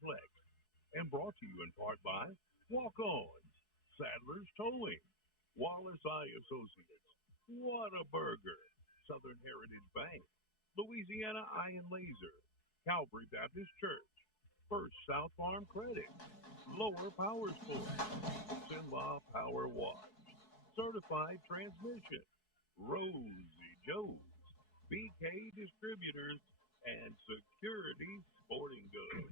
Complex. And brought to you in part by Walk-Ons, Sadler's Towing, Wallace Eye Associates, Whataburger, Southern Heritage Bank, Louisiana Eye and Laser, Calvary Baptist Church, First South Farm Credit, Lower Power Sports, Sinlaw Power Wash, Certified Transmission, Rosie Joe's, BK Distributors, and Security Sporting Goods.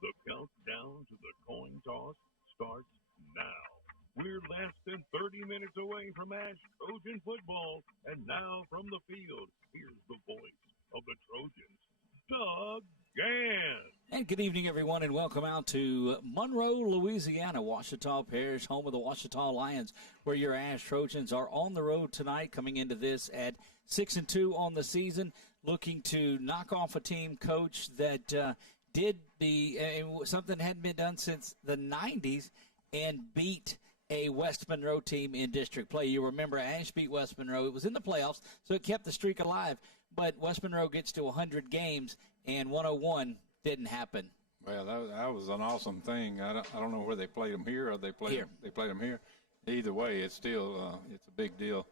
The countdown to the coin toss starts now. We're less than 30 minutes away from ASH Trojan football, and now from the field, here's the voice of the Trojans, Doug Gann. And good evening, everyone, and welcome out to Monroe, Louisiana, Ouachita Parish, home of the Ouachita Lions, where your ASH Trojans are on the road tonight, coming into this at 6-2 on the season, looking to knock off a team, coach, that did something that hadn't been done since the 90s and beat a West Monroe team in district play. You remember ASH beat West Monroe. It was in the playoffs, so it kept the streak alive. But West Monroe gets to 100 games, and 101 didn't happen. Well, that was an awesome thing. I don't know where they played them here or they played them here. Either way, it's still it's a big deal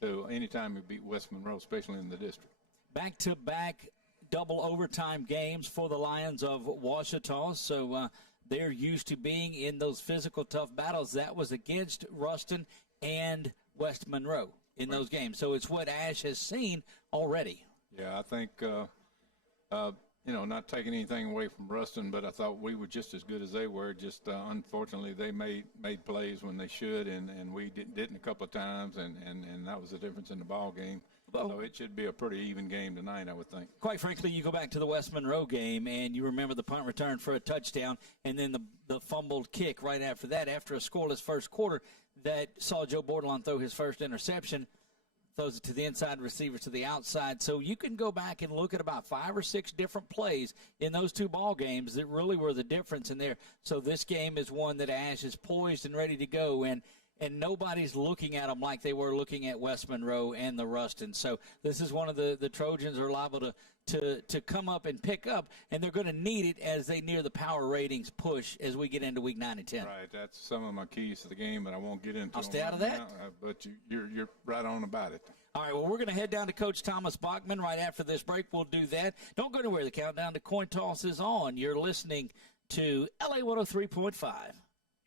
to anytime you beat West Monroe, especially in the district. Back-to-back double overtime games for the Lions of Ouachita, so they're used to being in those physical tough battles. That was against Ruston and West Monroe in those games. So it's what ASH has seen already. Yeah, I think, not taking anything away from Ruston, but I thought we were just as good as they were. Just unfortunately, they made plays when they should, and we didn't a couple of times, and that was the difference in the ball game. So it should be a pretty even game tonight, I would think. Quite frankly, you go back to the West Monroe game, and you remember the punt return for a touchdown, and then the fumbled kick right after that, after a scoreless first quarter, that saw Joe Bordelon throw his first interception, throws it to the inside, receiver to the outside. So you can go back and look at about 5 or 6 different plays in those two ball games that really were the difference in there. So this game is one that ASH is poised and ready to go, and nobody's looking at them like they were looking at West Monroe and the Ruston. So this is one of the Trojans are liable to come up and pick up, and they're going to need it as they near the power ratings push as we get into week 9 and 10. Right, that's some of my keys to the game, but I won't get into I'll stay out of that. Now, but you're right on about it. All right, well, we're going to head down to Coach Thomas Bachman right after this break. We'll do that. Don't go anywhere. The countdown to coin toss is on. You're listening to LA 103.5.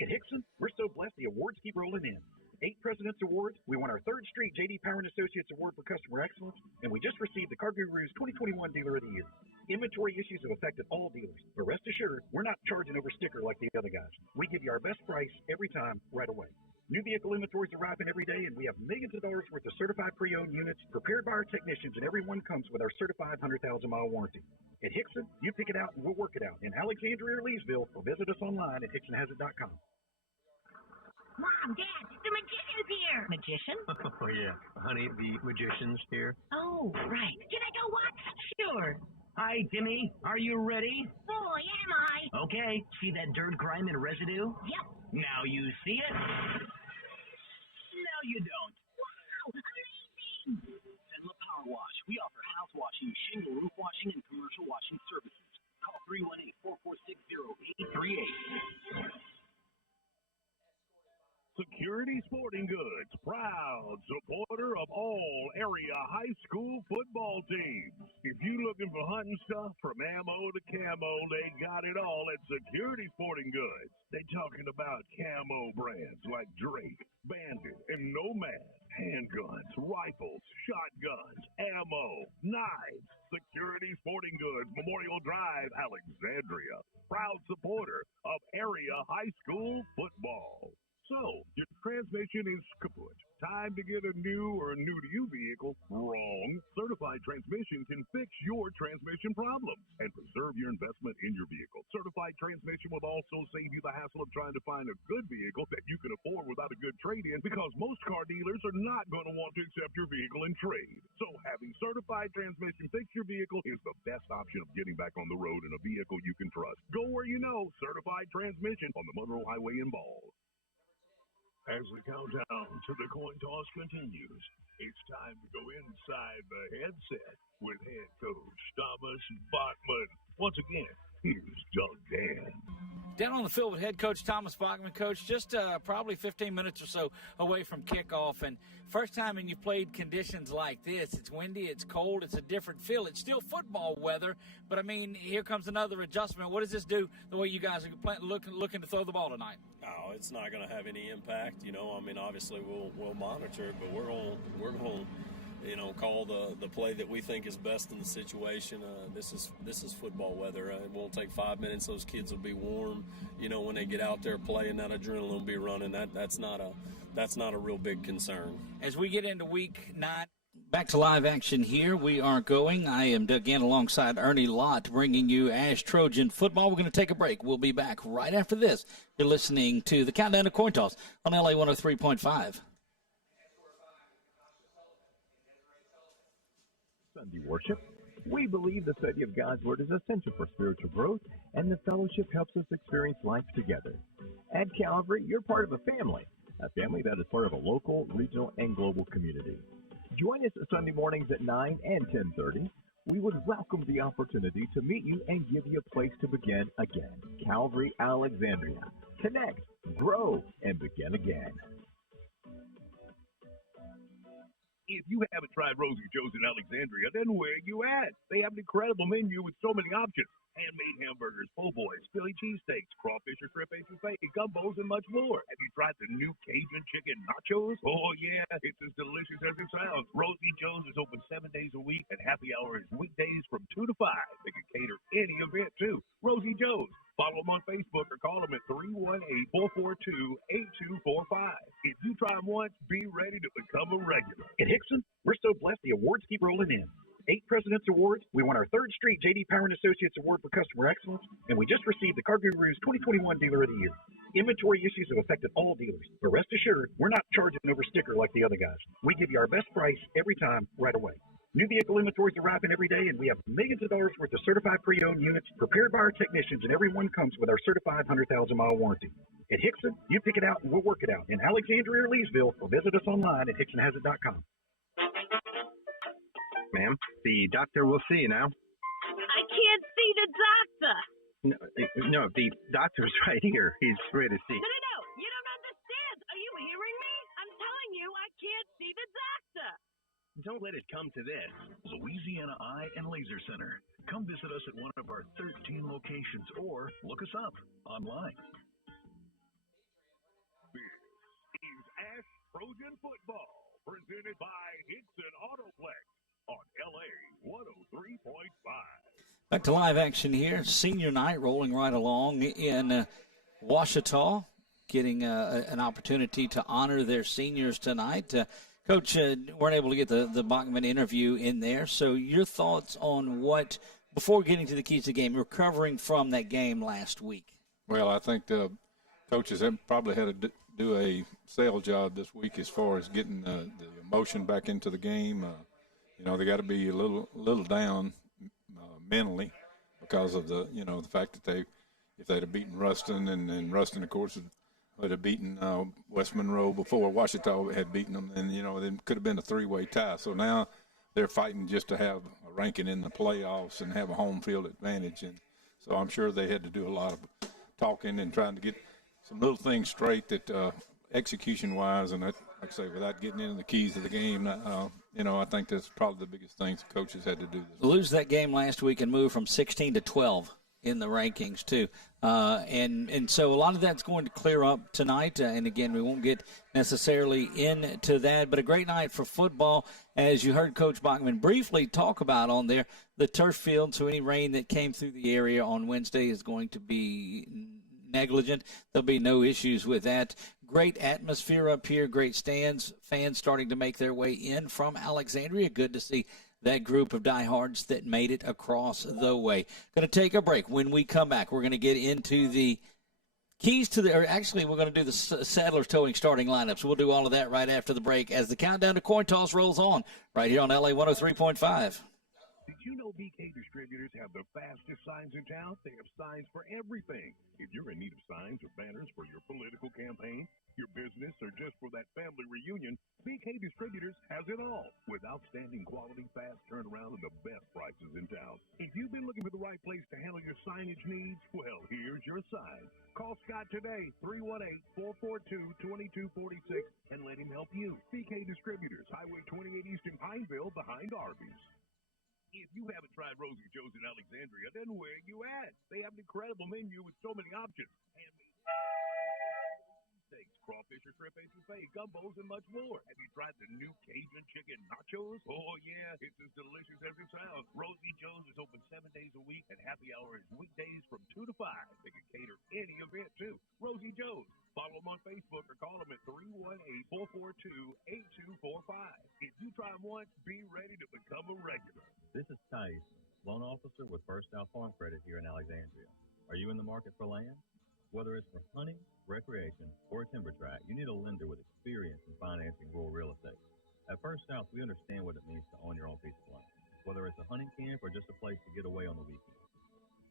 At Hickson, we're so blessed the awards keep rolling in. 8 President's Awards, we won our 3rd straight J.D. Power & Associates Award for Customer Excellence, and we just received the Car Guru's 2021 Dealer of the Year. Inventory issues have affected all dealers, but rest assured, we're not charging over sticker like the other guys. We give you our best price every time, right away. New vehicle inventories arriving every day, and we have millions of dollars worth of certified pre-owned units prepared by our technicians, and every one comes with our certified 100,000-mile warranty. At Hickson, you pick it out and we'll work it out. In Alexandria or Leesville, or visit us online at hicksonhasit.com. Mom, Dad, the magician's here. Magician? Oh, yeah. Honey, the magician's here. Oh, right. Can I go watch? Sure. Hi, Timmy. Are you ready? Boy, am I. Okay. See that dirt, grime, and residue? Yep. Now you see it? Now you don't. Wow, amazing. Senla Power Wash. We offer house washing, shingle roof washing, and commercial washing services. Call 318-446-0838. Security Sporting Goods, proud supporter of all area high school football teams. If you looking for hunting stuff from ammo to camo, they got it all at Security Sporting Goods. They talking about camo brands like Drake, Bandit, and Nomad, handguns, rifles, shotguns, ammo, knives. Security Sporting Goods, Memorial Drive, Alexandria, proud supporter of area high school football. So, your transmission is kaput. Time to get a new or new-to-you vehicle? Wrong. Certified Transmission can fix your transmission problems and preserve your investment in your vehicle. Certified Transmission will also save you the hassle of trying to find a good vehicle that you can afford without a good trade-in, because most car dealers are not going to want to accept your vehicle in trade. So, having Certified Transmission fix your vehicle is the best option of getting back on the road in a vehicle you can trust. Go where you know. Certified Transmission on the Monroe Highway in Ball. As the countdown to the coin toss continues, it's time to go inside the headset with head coach Thomas Bachman. Once again, Here's Doug Dan. Down on the field with head coach Thomas Bachman. Coach, just probably 15 minutes or so away from kickoff. And first time and you've played conditions like this. It's windy, it's cold, it's a different feel. It's still football weather, but, I mean, here comes another adjustment. What does this do the way you guys are looking to throw the ball tonight? Oh, it's not going to have any impact. You know, I mean, obviously we'll monitor it, but we're going to call the play that we think is best in the situation. This is football weather. It won't take 5 minutes. Those kids will be warm. You know, when they get out there playing, that adrenaline will be running. That's not a real big concern. As we get into week 9, back to live action here. We are going. I am Doug Gann alongside Ernie Lott, bringing you ASH Trojan football. We're going to take a break. We'll be back right after this. You're listening to the Countdown to Coin Toss on LA 103.5. Sunday worship. We believe the study of God's Word is essential for spiritual growth, and the fellowship helps us experience life together. At Calvary, you're part of a family that is part of a local, regional, and global community. Join us Sunday mornings at 9 and 10:30. We would welcome the opportunity to meet you and give you a place to begin again. Calvary, Alexandria. Connect, grow, and begin again. If you haven't tried Rosie Joe's in Alexandria, then where are you at? They have an incredible menu with so many options. Handmade hamburgers, po' boys, Philly cheesesteaks, crawfish or shrimp etouffee, gumbos, and much more. Have you tried the new Cajun chicken nachos? Oh, yeah, it's as delicious as it sounds. Rosie Joe's is open 7 days a week, and happy hour is weekdays from 2 to 5. They can cater any event, too. Rosie Joe's. Follow them on Facebook or call them at 318-442-8245. If you try them once, be ready to become a regular. At Hickson, we're so blessed the awards keep rolling in. 8 President's Awards. We won our 3rd straight J.D. Power & Associates Award for Customer Excellence, and we just received the CarGurus 2021 Dealer of the Year. Inventory issues have affected all dealers, but rest assured, we're not charging over sticker like the other guys. We give you our best price every time, right away. New vehicle inventories are arriving every day, and we have millions of dollars worth of certified pre-owned units prepared by our technicians, and every one comes with our certified 100,000-mile warranty. At Hickson, you pick it out and we'll work it out. In Alexandria or Leesville, or visit us online at hicksonhasit.com. Ma'am, the doctor will see you now. I can't see the doctor. No, the doctor's right here. He's ready to see. No. You don't understand. Are you hearing me? I'm telling you, I can't see the doctor. Don't let it come to this. Louisiana Eye and Laser Center. Come visit us at one of our 13 locations or look us up online. This is ASH Trojan football, presented by Hickson Autoplex on LA 103.5. Back to live action here. Senior night rolling right along in Ouachita, getting an opportunity to honor their seniors tonight. Coach, weren't able to get the Bachman interview in there. So your thoughts on what, before getting to the keys to the game, recovering from that game last week? Well, I think the coaches have probably had to do a sales job this week as far as getting the emotion back into the game. They got to be a little down mentally because of the fact that if they'd have beaten Ruston and Ruston, of course, would have beaten West Monroe before Ouachita had beaten them, and it could have been a 3-way tie. So now they're fighting just to have a ranking in the playoffs and have a home field advantage. And so I'm sure they had to do a lot of talking and trying to get some little things straight that execution-wise, and like I say, without getting into the keys of the game, I think that's probably the biggest things the coaches had to do this week. Lose that game last week and move from 16 to 12 in the rankings too, and so a lot of that's going to clear up tonight. And again, we won't get necessarily into that, but a great night for football, as you heard Coach Bachman briefly talk about on there. The turf field, so any rain that came through the area on Wednesday is going to be negligent. There'll be no issues with that. Great atmosphere up here, great stands, fans starting to make their way in from Alexandria. Good to see that group of diehards that made it across the way. Going to take a break. When we come back, we're going to get into the keys to we're going to do the Sadler's Towing starting lineups. We'll do all of that right after the break as the countdown to coin toss rolls on right here on LA 103.5. Did you know BK Distributors have the fastest signs in town? They have signs for everything. If you're in need of signs or banners for your political campaign, your business, or just for that family reunion, BK Distributors has it all with outstanding quality, fast turnaround, and the best prices in town. If you've been looking for the right place to handle your signage needs, well, here's your sign. Call Scott today, 318-442-2246, and let him help you. BK Distributors, Highway 28 East in Pineville, behind Arby's. If you haven't tried Rosie Joe's in Alexandria, then where are you at? They have an incredible menu with so many options. Steaks, crawfish or shrimp etouffee, gumbos, and much more. Have you tried the new Cajun chicken nachos? Oh, yeah, it's as delicious as it sounds. Rosie Joe's is open 7 days a week, and happy hour is weekdays from 2 to 5. They can cater any event, too. Rosie Joe's. Follow them on Facebook or call them at 318-442-8245. If you try them once, be ready to become a regular. This is Thais, loan officer with First South Farm Credit here in Alexandria. Are you in the market for land? Whether it's for hunting, recreation, or a timber tract, you need a lender with experience in financing rural real estate. At First South, we understand what it means to own your own piece of land, whether it's a hunting camp or just a place to get away on the weekend.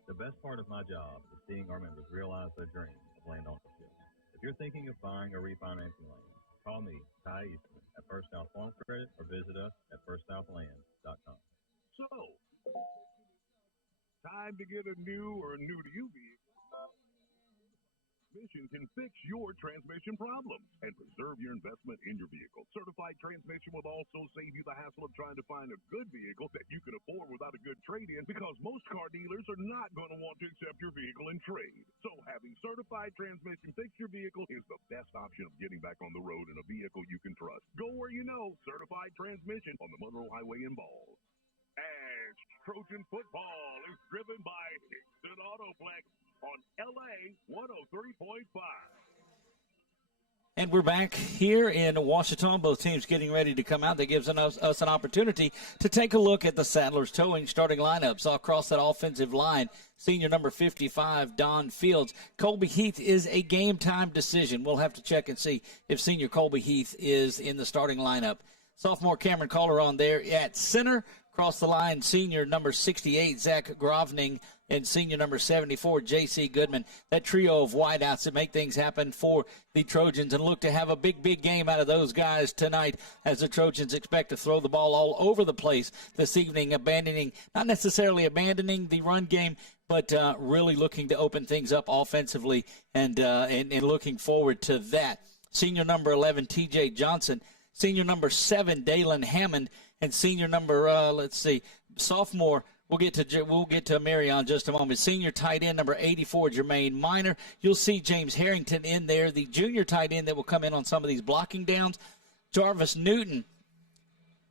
The best part of my job is seeing our members realize their dream of land ownership. If you're thinking of buying or refinancing land, call me, Ty Eastman, at First South Farm Credit, or visit us at firstsouthland.com. So, time to get a new or new-to-you vehicle. Transmission can fix your transmission problems and preserve your investment in your vehicle. Certified Transmission will also save you the hassle of trying to find a good vehicle that you can afford without a good trade-in, because most car dealers are not going to want to accept your vehicle in trade. So having Certified Transmission fix your vehicle is the best option of getting back on the road in a vehicle you can trust. Go where you know. Certified Transmission on the Monroe Highway in Ball. ASH Trojan football is driven by Hickson Autoplex on LA 103.5. And we're back here in Ouachita. Both teams getting ready to come out. That gives us an opportunity to take a look at the Saddlers Towing starting lineups across that offensive line. Senior number 55, Don Fields. Colby Heath is a game-time decision. We'll have to check and see if senior Colby Heath is in the starting lineup. Sophomore Cameron Caller on there at center. Across the line, senior number 68, Zach Grovning, and senior number 74, J.C. Goodman. That trio of wideouts that make things happen for the Trojans, and look to have a big game out of those guys tonight, as the Trojans expect to throw the ball all over the place this evening, not necessarily abandoning the run game, but really looking to open things up offensively, and looking forward to that. Senior number 11, T.J. Johnson. Senior number 7, Dalen Hammond. And senior number, sophomore, we'll get to Marion in just a moment. Senior tight end number 84, Jermaine Minor. You'll see James Harrington in there, the junior tight end that will come in on some of these blocking downs. Jarvis Newton,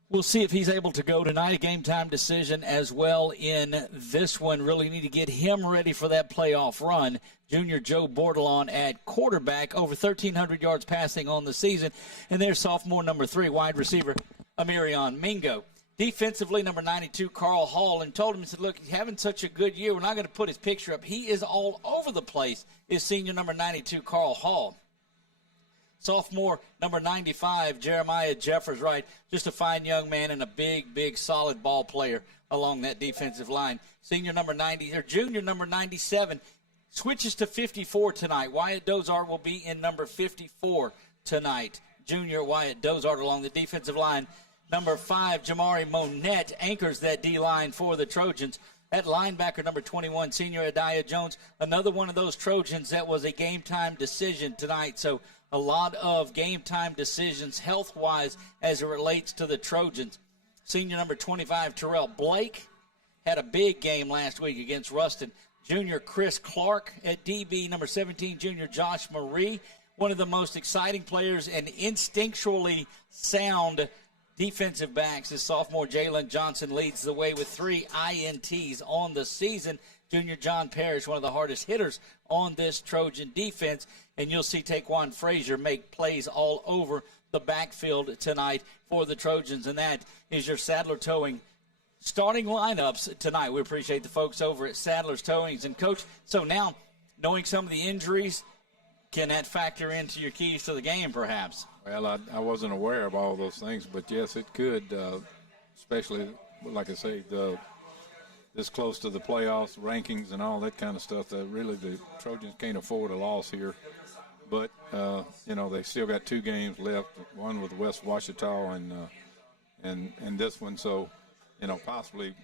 we'll see if he's able to go tonight. A game-time decision as well in this one. Really need to get him ready for that playoff run. Junior Joe Bordelon at quarterback, over 1,300 yards passing on the season. And there's sophomore number 3, wide receiver, Amirion Mingo. Defensively, number 92, Carl Hall, and told him, he said, look, he's having such a good year, we're not going to put his picture up. He is all over the place, is senior number 92, Carl Hall. Sophomore, number 95, Jeremiah Jeffers Wright, just a fine young man and a big, solid ball player along that defensive line. Junior number 97, switches to 54 tonight. Wyatt Dozart will be in number 54 tonight. Junior Wyatt Dozart along the defensive line. Number 5, Jamari Monette, anchors that D-line for the Trojans. That linebacker, number 21, senior Adiah Jones, another one of those Trojans that was a game-time decision tonight. So a lot of game-time decisions health-wise as it relates to the Trojans. Senior number 25, Terrell Blake, had a big game last week against Ruston. Junior Chris Clark at DB, number 17, junior Josh Marie, one of the most exciting players and instinctually sound defensive backs. As sophomore Jalen Johnson leads the way with 3 INTs on the season. Junior John Parrish, one of the hardest hitters on this Trojan defense. And you'll see Taquan Frazier make plays all over the backfield tonight for the Trojans. And that is your Saddler Towing starting lineups tonight. We appreciate the folks over at Saddler's Towings. And, Coach, so now knowing some of the injuries, can that factor into your keys to the game perhaps? Well, I wasn't aware of all those things, but yes, it could, especially, like I say, the this close to the playoffs, rankings, and all that kind of stuff, that really the Trojans can't afford a loss here. But, they still got 2 games left, one with West Ouachita and this one. So, possibly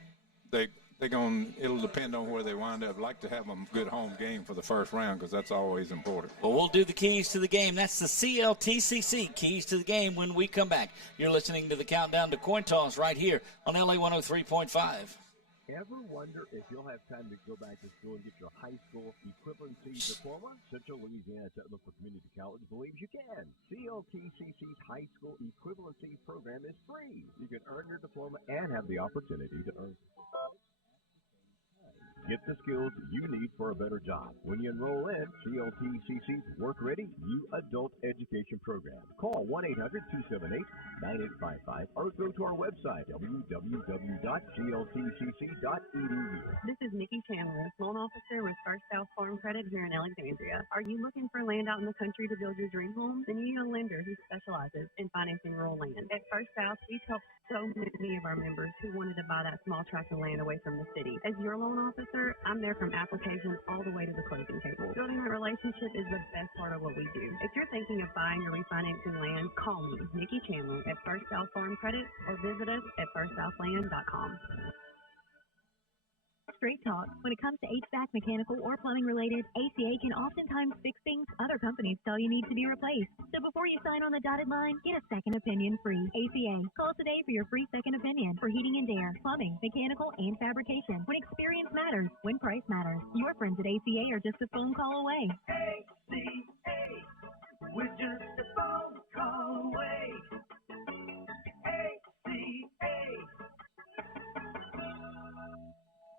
it'll depend on where they wind up. I'd like to have a good home game for the first round because that's always important. Well, we'll do the keys to the game. That's the CLTCC keys to the game when we come back. You're listening to the Countdown to Coin Toss right here on LA 103.5. Ever wonder if you'll have time to go back to school and get your high school equivalency diploma? Central Louisiana Technical Community College believes you can. CLTCC's high school equivalency program is free. You can earn your diploma and have the opportunity to earn. Get the skills you need for a better job. When you enroll in CLTCC's Work Ready You Adult Education Program, call 1-800-278-9855 or go to our website, www.cltcc.edu. This is Nikki Chandler, loan officer with First South Farm Credit here in Alexandria. Are you looking for land out in the country to build your dream home? Then you need a lender who specializes in financing rural land. At First South, we've helped so many of our members who wanted to buy that small tract of land away from the city. As your loan officer, I'm there from application all the way to the closing table. Building that relationship is the best part of what we do. If you're thinking of buying or refinancing land, call me, Nikki Chandler, at First South Farm Credit or visit us at firstsouthland.com. Straight talk. When it comes to HVAC, mechanical, or plumbing related, ACA can oftentimes fix things other companies tell you need to be replaced. So before you sign on the dotted line, get a second opinion free. ACA. Call today for your free second opinion for heating and air, plumbing, mechanical, and fabrication. When experience matters, when price matters. Your friends at ACA are just a phone call away. ACA. We're just a phone call away. ACA.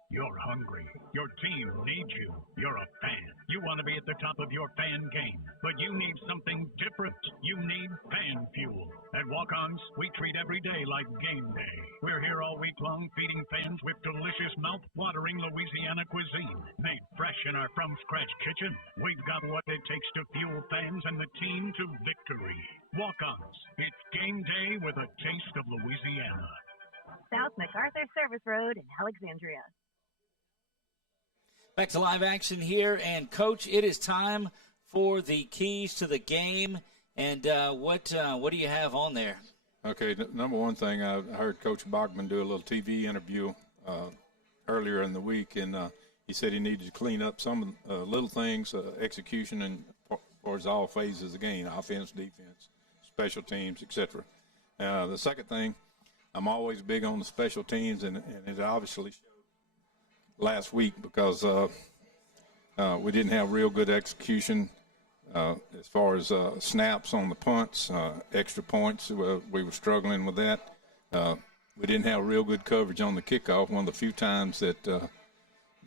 You're hungry. Your team needs you. You're a fan. You want to be at the top of your fan game, but you need something different. You need fan fuel. At Walk-Ons, we treat every day like game day. We're here all week long feeding fans with delicious, mouth-watering Louisiana cuisine. Made fresh in our from-scratch kitchen, we've got what it takes to fuel fans and the team to victory. Walk-Ons. It's game day with a taste of Louisiana. South MacArthur Service Road in Alexandria. Back to live action here, and Coach, it is time for the keys to the game. And what do you have on there? Okay, number one thing, I heard Coach Bachman do a little TV interview earlier in the week, and he said he needed to clean up some little things, execution, and towards all phases of the game, offense, defense, special teams, etc. The second thing, I'm always big on the special teams, and it obviously showed last week because we didn't have real good execution as far as snaps on the punts, extra points. We were struggling with that. We didn't have real good coverage on the kickoff. One of the few times that the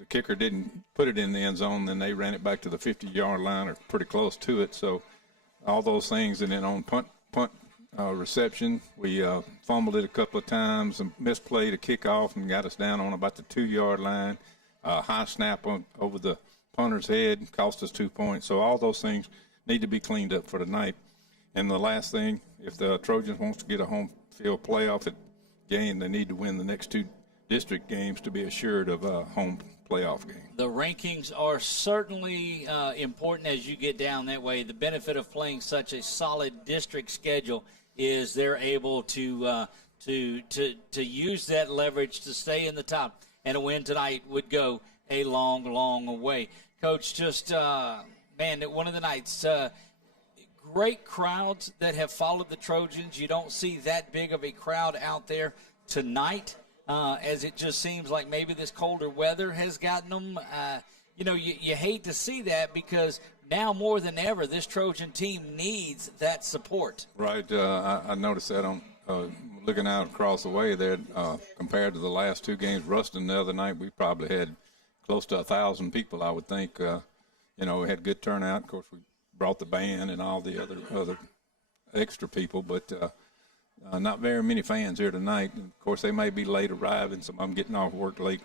kicker didn't put it in the end zone, then they ran it back to the 50-yard line or pretty close to it. So all those things, and then on punt reception, we fumbled it a couple of times and misplayed a kickoff and got us down on about the 2-yard line. High snap over the punter's head cost us 2 points. So all those things need to be cleaned up for tonight. And the last thing, if the Trojans wants to get a home field playoff game, they need to win the next 2 district games to be assured of a home playoff game. The rankings are certainly important as you get down that way. The benefit of playing such a solid district schedule is they're able to use that leverage to stay in the top, and a win tonight would go a long, long way. Coach, just, one of the nights, great crowds that have followed the Trojans. You don't see that big of a crowd out there tonight, as it just seems like maybe this colder weather has gotten them. You hate to see that because now more than ever, this Trojan team needs that support. Right. I noticed that on looking out across the way there, compared to the last 2 games. Ruston the other night, we probably had close to 1,000 people, I would think. We had good turnout. Of course, we brought the band and all the other extra people, but not very many fans here tonight. And of course, they may be late arriving. Some of them getting off work late,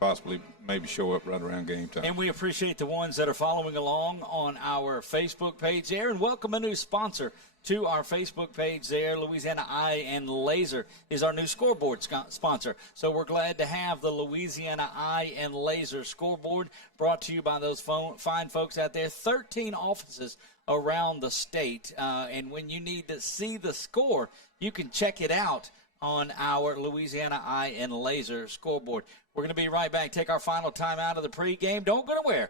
possibly maybe show up right around game time. And we appreciate the ones that are following along on our Facebook page there. And welcome a new sponsor to our Facebook page there. Louisiana Eye and Laser is our new scoreboard sponsor. So we're glad to have the Louisiana Eye and Laser scoreboard brought to you by those fine folks out there. 13 offices around the state. And when you need to see the score, you can check it out on our Louisiana Eye and Laser scoreboard. We're going to be right back. Take our final time out of the pregame. Don't go nowhere.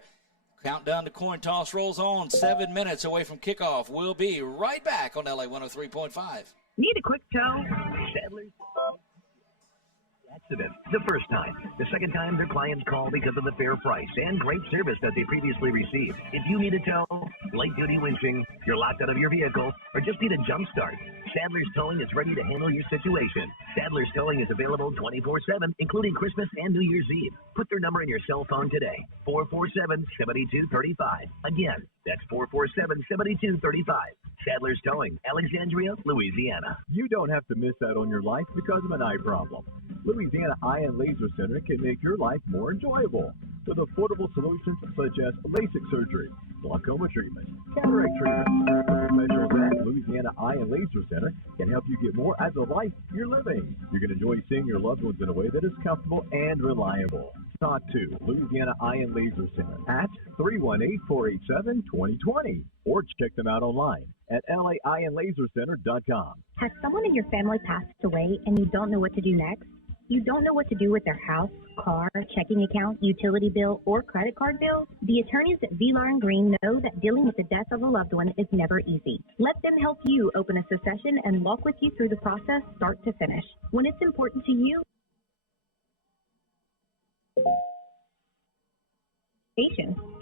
Countdown to coin toss rolls on. 7 minutes away from kickoff. We'll be right back on LA 103.5. Need a quick tow? Sadler's accident. The first time. The second time, their clients call because of the fair price and great service that they previously received. If you need a tow, light-duty winching, you're locked out of your vehicle, or just need a jump start, Sadler's Towing is ready to handle your situation. Sadler's Towing is available 24/7, including Christmas and New Year's Eve. Put their number in your cell phone today, 447-7235. Again, that's 447-7235. Sadler's Towing, Alexandria, Louisiana. You don't have to miss out on your life because of an eye problem. Louisiana Eye and Laser Center can make your life more enjoyable with affordable solutions such as LASIK surgery, glaucoma treatment, cataract treatment. Professionals at Louisiana Eye and Laser Center can help you get more out of the life you're living. You can enjoy seeing your loved ones in a way that is comfortable and reliable. Talk to Louisiana Eye and Laser Center at 318-487-2020 or check them out online at laeyeandlasercenter.com. Has someone in your family passed away and you don't know what to do next? You don't know what to do with their house, car, checking account, utility bill, or credit card bill? The attorneys at Vilar & Green know that dealing with the death of a loved one is never easy. Let them help you open a succession and walk with you through the process start to finish. When it's important to you,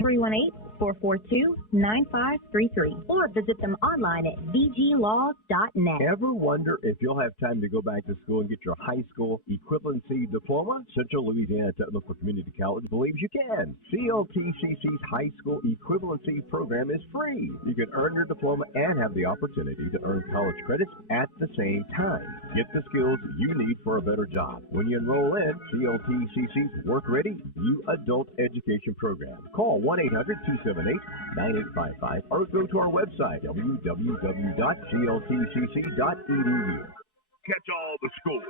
318-442-9533 or visit them online at vglaws.net. Ever wonder if you'll have time to go back to school and get your high school equivalency diploma? Central Louisiana Technical Community College believes you can. CLTCC's high school equivalency program is free. You can earn your diploma and have the opportunity to earn college credits at the same time. Get the skills you need for a better job. When you enroll in CLTCC's Work Ready You Adult Education Program, call 1-800-278-9855 or go to our website, www.cltcc.edu. Catch all the scores,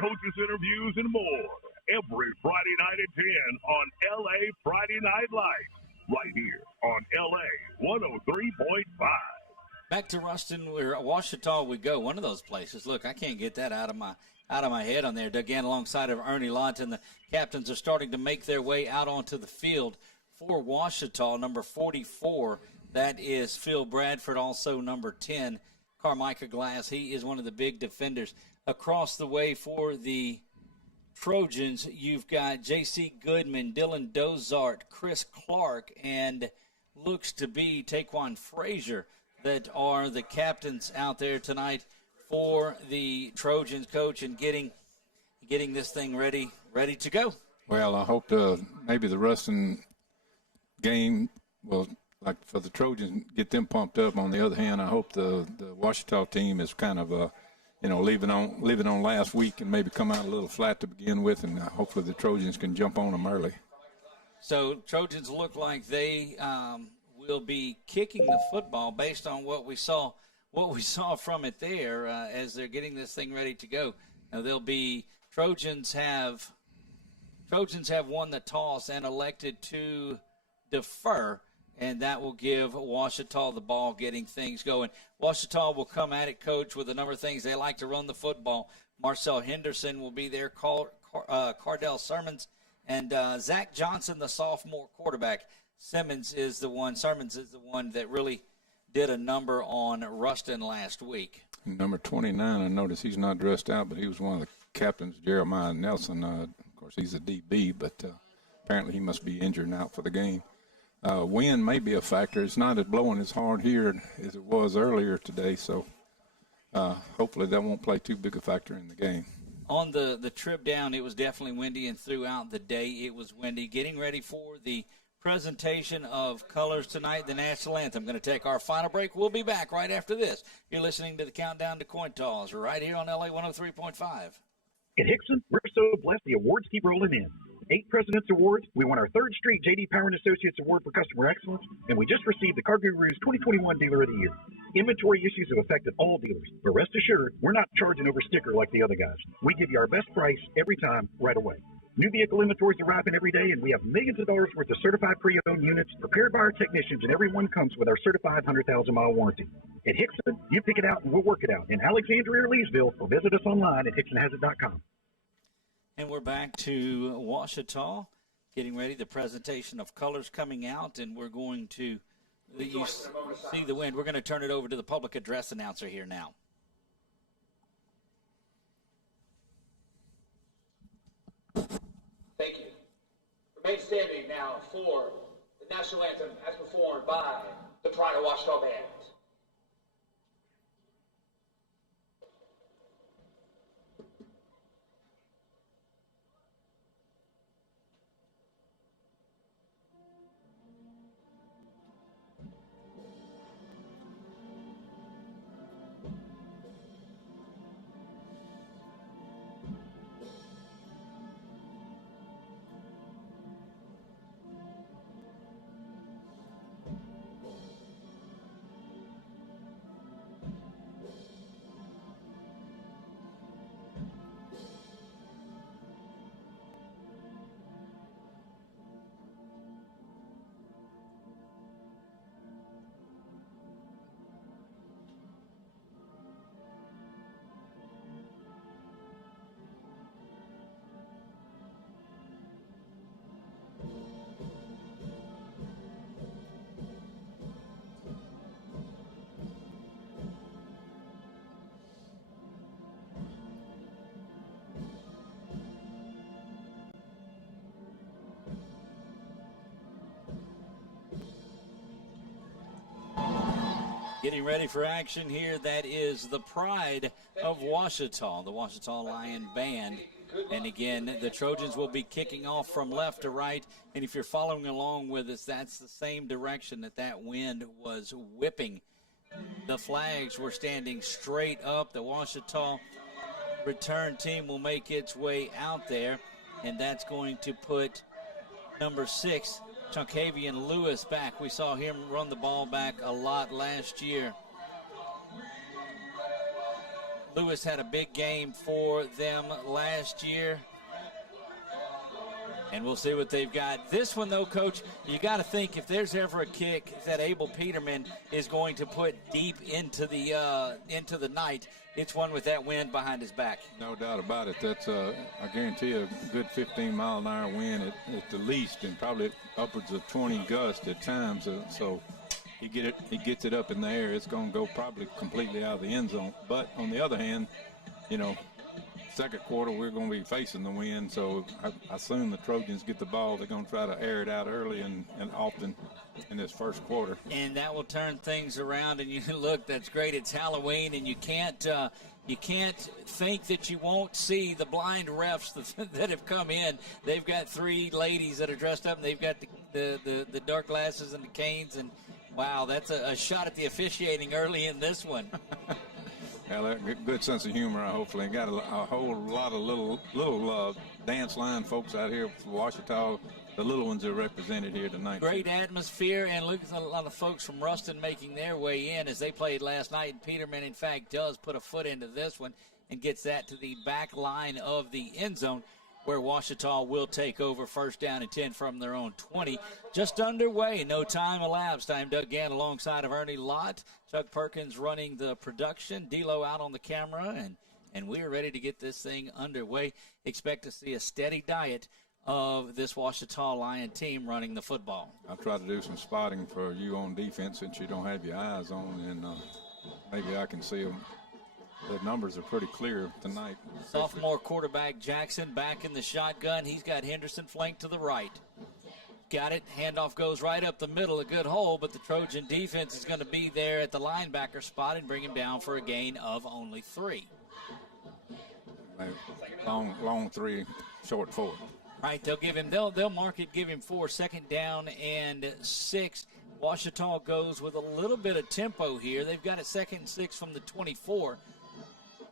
coaches' interviews, and more every Friday night at 10 on LA Friday Night Lights, right here on LA 103.5. Back to Ruston, where Ouachita we go. One of those places. Look, I can't get that out of my head on there. Duggan alongside of Ernie Lawton. The captains are starting to make their way out onto the field for Ouachita. Number 44, that is Phil Bradford. Also number 10, Carmicah Glass. He is one of the big defenders. Across the way for the Trojans, you've got J.C. Goodman, Dylan Dozart, Chris Clark, and looks to be Taquan Frazier that are the captains out there tonight for the Trojans, coach, and getting this thing ready to go. Well, I hope maybe the Ruston game will, like for the Trojans, get them pumped up. On the other hand, I hope the Ouachita team is kind of leaving on last week and maybe come out a little flat to begin with, and hopefully the Trojans can jump on them early. So Trojans look like they will be kicking the football based on what we saw from it there as they're getting this thing ready to go. Now Trojans have won the toss and elected to defer, and that will give Ouachita the ball, getting things going. Ouachita will come at it, coach, with a number of things. They like to run the football. Marcel Henderson will be there, Cardell Sermons, and Zach Johnson, the sophomore quarterback. Sermons is the one that really did a number on Ruston last week. Number 29, I noticed he's not dressed out, but he was one of the captains, Jeremiah Nelson. Of course, he's a DB, but apparently he must be injured and out for the game. Wind may be a factor. It's not as blowing as hard here as it was earlier today, so hopefully that won't play too big a factor in the game. On the trip down, it was definitely windy, and throughout the day it was windy. Getting ready for the presentation of colors tonight, the national anthem. Going to take our final break. We'll be back right after this. You're listening to the Countdown to Coin Toss right here on LA 103.5. At Hickson, we're so blessed the awards keep rolling in. 8 President's Awards. We won our 3rd straight J.D. Power and Associates Award for Customer Excellence, and we just received the Car Guru's 2021 Dealer of the Year. Inventory issues have affected all dealers, but rest assured, we're not charging over sticker like the other guys. We give you our best price every time, right away. New vehicle inventories arriving every day, and we have millions of dollars worth of certified pre-owned units prepared by our technicians, and every one comes with our certified 100,000-mile warranty. At Hickson, you pick it out and we'll work it out. In Alexandria or Leesville, or visit us online at hicksonhasit.com. And we're back to Ouachita, getting ready. The presentation of colors coming out, and we're going to see the wind. We're going to turn it over to the public address announcer here now. Thank you. Remain standing now for the national anthem as performed by the Pride of Ouachita Band. Getting ready for action here. That is the Pride of Ouachita, the Ouachita Lion Band. And again, the Trojans will be kicking off from left to right. And if you're following along with us, that's the same direction that wind was whipping. The flags were standing straight up. The Ouachita return team will make its way out there. And that's going to put number 6, Chunkavian Lewis, back. We saw him run the ball back a lot last year. Lewis had a big game for them last year. And we'll see what they've got. This one, though, Coach, you got to think if there's ever a kick that Abel Peterman is going to put deep into the night, it's one with that wind behind his back. No doubt about it. That's, I guarantee, a good 15-mile-an-hour wind at the least, and probably upwards of 20 gusts at times. So he gets it up in the air. It's going to go probably completely out of the end zone. But on the other hand, you know, second quarter, we're going to be facing the wind, so I assume the Trojans get the ball. They're going to try to air it out early and often in this first quarter. And that will turn things around. And you look, that's great. It's Halloween, and you can't think that you won't see the blind refs that have come in. They've got 3 ladies that are dressed up, and they've got the dark glasses and the canes. And, wow, that's a shot at the officiating early in this one. Yeah, good sense of humor, hopefully. Got a whole lot of little dance line folks out here from Ouachita. The little ones are represented here tonight. Great atmosphere, and look at a lot of folks from Ruston making their way in as they played last night. And Peterman, in fact, does put a foot into this one and gets that to the back line of the end zone, where Ouachita will take over first down and 10 from their own 20. Just underway, no time elapsed. I'm Doug Gann alongside of Ernie Lott. Chuck Perkins running the production. D'Lo out on the camera, and we're ready to get this thing underway. Expect to see a steady diet of this Ouachita Lion team running the football. I'll try to do some spotting for you on defense since you don't have your eyes on, and maybe I can see them. The numbers are pretty clear tonight. Sophomore quarterback Jackson back in the shotgun. He's got Henderson flanked to the right. Got it. Handoff goes right up the middle. A good hole, but the Trojan defense is going to be there at the linebacker spot and bring him down for a gain of only 3. Long 3, short 4. Right, they'll mark it, give him 4, second down and 6. Ouachita goes with a little bit of tempo here. They've got it 2nd and 6 from the 24.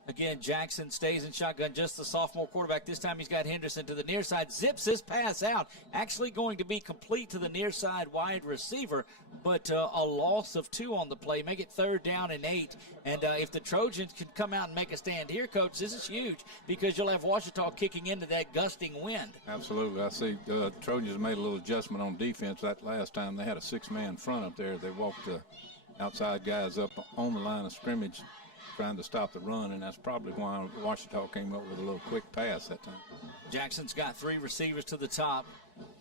Again, Jackson stays in shotgun, just the sophomore quarterback. This time he's got Henderson to the near side. Zips his pass out. Actually going to be complete to the near side wide receiver, but a loss of 2 on the play. Make it 3rd down and 8. And if the Trojans can come out and make a stand here, Coach, this is huge because you'll have Ouachita kicking into that gusting wind. Absolutely. I see Trojans made a little adjustment on defense that last time. They had a 6-man front up there. They walked the outside guys up on the line of scrimmage trying to stop the run, and that's probably why Ouachita came up with a little quick pass that time. Jackson's got 3 receivers to the top.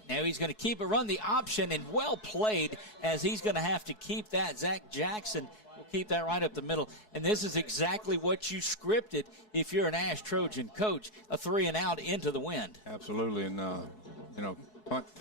Now he's going to keep it, run the option, and well played as he's going to have to keep that. Zach Jackson will keep that right up the middle. And this is exactly what you scripted if you're an ASH Trojan coach, a 3-and-out into the wind. Absolutely, and,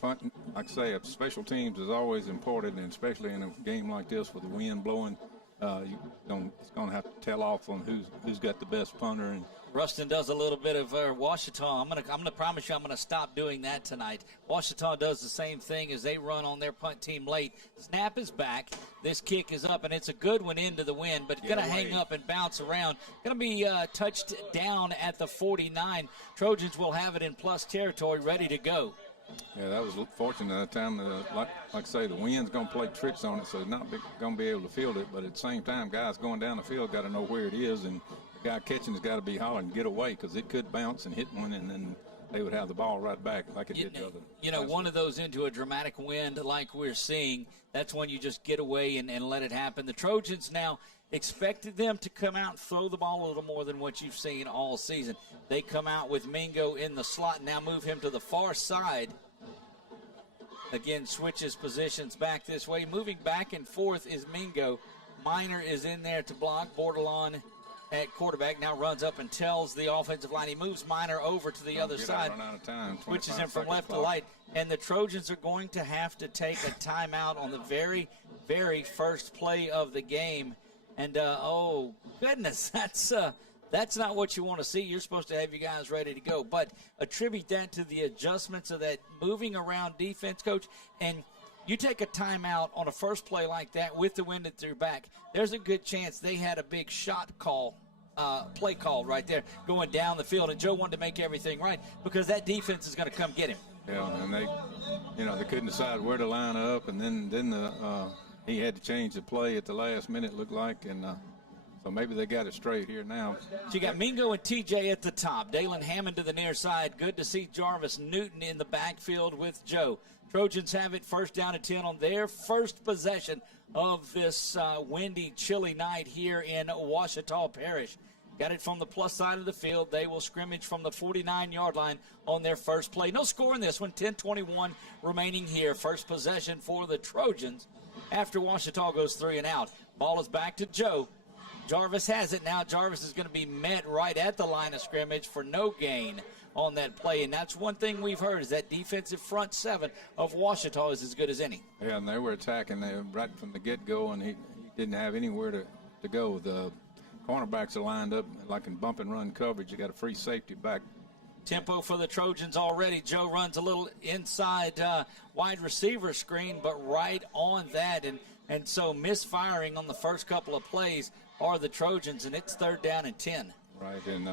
punt, like I say, special teams is always important, and especially in a game like this with the wind blowing. It's going to have to tell off on who's got the best punter. And Rustin does a little bit of Ouachita. I'm gonna promise you I'm gonna stop doing that tonight. Ouachita does the same thing as they run on their punt team late. Snap is back. This kick is up, and it's a good one into the wind, but it's gonna hang up and bounce around. Gonna be touched down at the 49. Trojans will have it in plus territory, ready to go. Yeah, that was fortunate that time. Like I say, the wind's going to play tricks on it, so it's not going to be able to field it. But at the same time, guys going down the field got to know where it is, and the guy catching has got to be hollering, get away, because it could bounce and hit one, and then they would have the ball right back like it did the other. One of those into a dramatic wind like we're seeing, that's when you just get away and let it happen. The Trojans now expected them to come out and throw the ball a little more than what you've seen all season. They come out with Mingo in the slot, now move him to the far side. Again, switches positions back this way. Moving back and forth is Mingo. Minor is in there to block. Bordelon at quarterback now runs up and tells the offensive line. He moves Minor over to the other side, switches him from left to right. And the Trojans are going to have to take a timeout on the very, very first play of the game. And, oh, goodness, that's not what you want to see. You're supposed to have you guys ready to go. But attribute that to the adjustments of that moving around defense, Coach. And you take a timeout on a first play like that with the wind at your back, there's a good chance they had a big shot call, play call right there going down the field. And Joe wanted to make everything right because that defense is going to come get him. Yeah, and they couldn't decide where to line up. And then he had to change the play at the last minute, looked like, and so maybe they got it straight here now. So you got Mingo and TJ at the top. Dalen Hammond to the near side. Good to see Jarvis Newton in the backfield with Joe. Trojans have it 1st down and 10 on their first possession of this windy, chilly night here in Ouachita Parish. Got it from the plus side of the field. They will scrimmage from the 49-yard line on their first play. No score in this one. 10:21 remaining here. First possession for the Trojans after Ouachita goes 3-and-out. Ball is back to Joe. Jarvis has it now. Jarvis is going to be met right at the line of scrimmage for no gain on that play. And that's one thing we've heard is that defensive front 7 of Ouachita is as good as any. Yeah, and they were attacking right from the get-go, and he didn't have anywhere to go. The cornerbacks are lined up like in bump and run coverage. You got a free safety back. Tempo for the Trojans already. Joe runs a little inside wide receiver screen, but right on that. And so misfiring on the first couple of plays are the Trojans, and it's 3rd down and 10. Right, and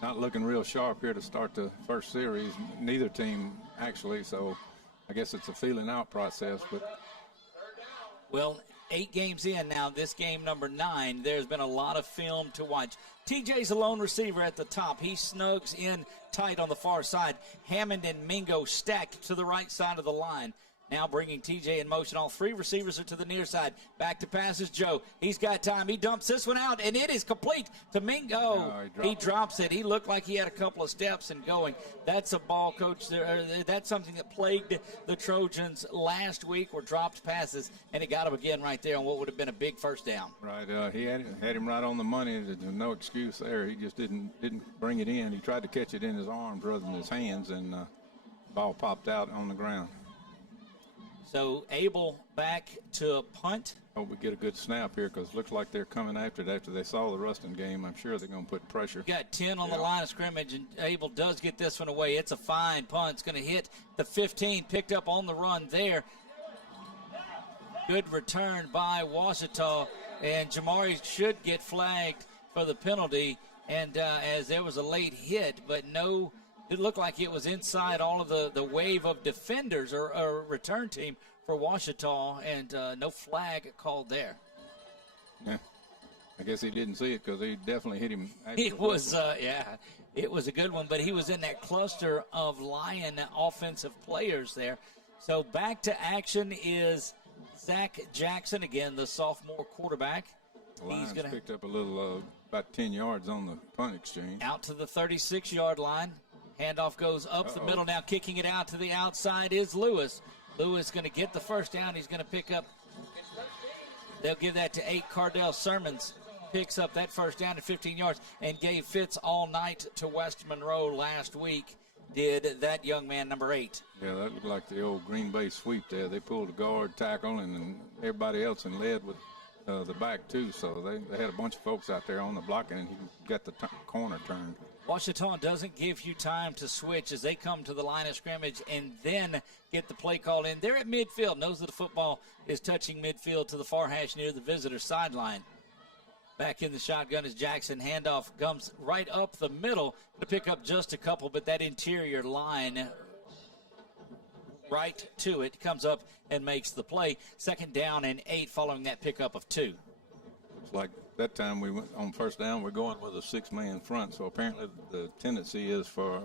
not looking real sharp here to start the first series. Neither team, actually, so I guess it's a feeling out process. But well, 8 games in now, this game number 9. There's been a lot of film to watch. TJ's a lone receiver at the top. He snugs in tight on the far side. Hammond and Mingo stacked to the right side of the line. Now bringing TJ in motion. All 3 receivers are to the near side. Back to passes Joe. He's got time. He dumps this one out, and it is complete to Mingo. No, he drops it. He looked like he had a couple of steps and going. That's a ball, Coach. That's something that plagued the Trojans last week, were dropped passes, and it got him again right there on what would have been a big 1st down. Right. He had him right on the money. There's no excuse there. He just didn't bring it in. He tried to catch it in his arms rather than his hands, and the ball popped out on the ground. So Abel back to punt. Hope we get a good snap here because it looks like they're coming after it after they saw the Ruston game. I'm sure they're going to put pressure. Got 10 on the line of scrimmage, and Abel does get this one away. It's a fine punt. It's going to hit the 15, picked up on the run there. Good return by Ouachita, and Jamari should get flagged for the penalty. and as there was a late hit, but no, it looked like it was inside all of the wave of defenders or return team for Ouachita, and no flag called there. Yeah, I guess he didn't see it because he definitely hit him. It was, it was a good one, but he was in that cluster of Lion offensive players there. So back to action is Zach Jackson, again, the sophomore quarterback. The Lions picked up a little, about 10 yards on the punt exchange. Out to the 36-yard line. Handoff goes up the middle. Now kicking it out to the outside is Lewis. Lewis going to get the first down. He's going to pick up. They'll give that to 8. Cardell Sermons picks up that first down at 15 yards and gave fits all night to West Monroe last week. Did that young man, number 8. Yeah, that looked like the old Green Bay sweep there. They pulled the guard, tackle, and then everybody else and led with the back, too. So they had a bunch of folks out there on the blocking, and he got the corner turned. Ouachita doesn't give you time to switch as they come to the line of scrimmage and then get the play call in. They're at midfield. Knows that the football is touching midfield to the far hash near the visitor sideline. Back in the shotgun is Jackson. Handoff comes right up the middle to pick up just a couple, but that interior line right to it comes up and makes the play. 2nd down and 8 following that pickup of 2. It's like that time we went on first down, we're going with a 6-man front. So apparently the tendency is for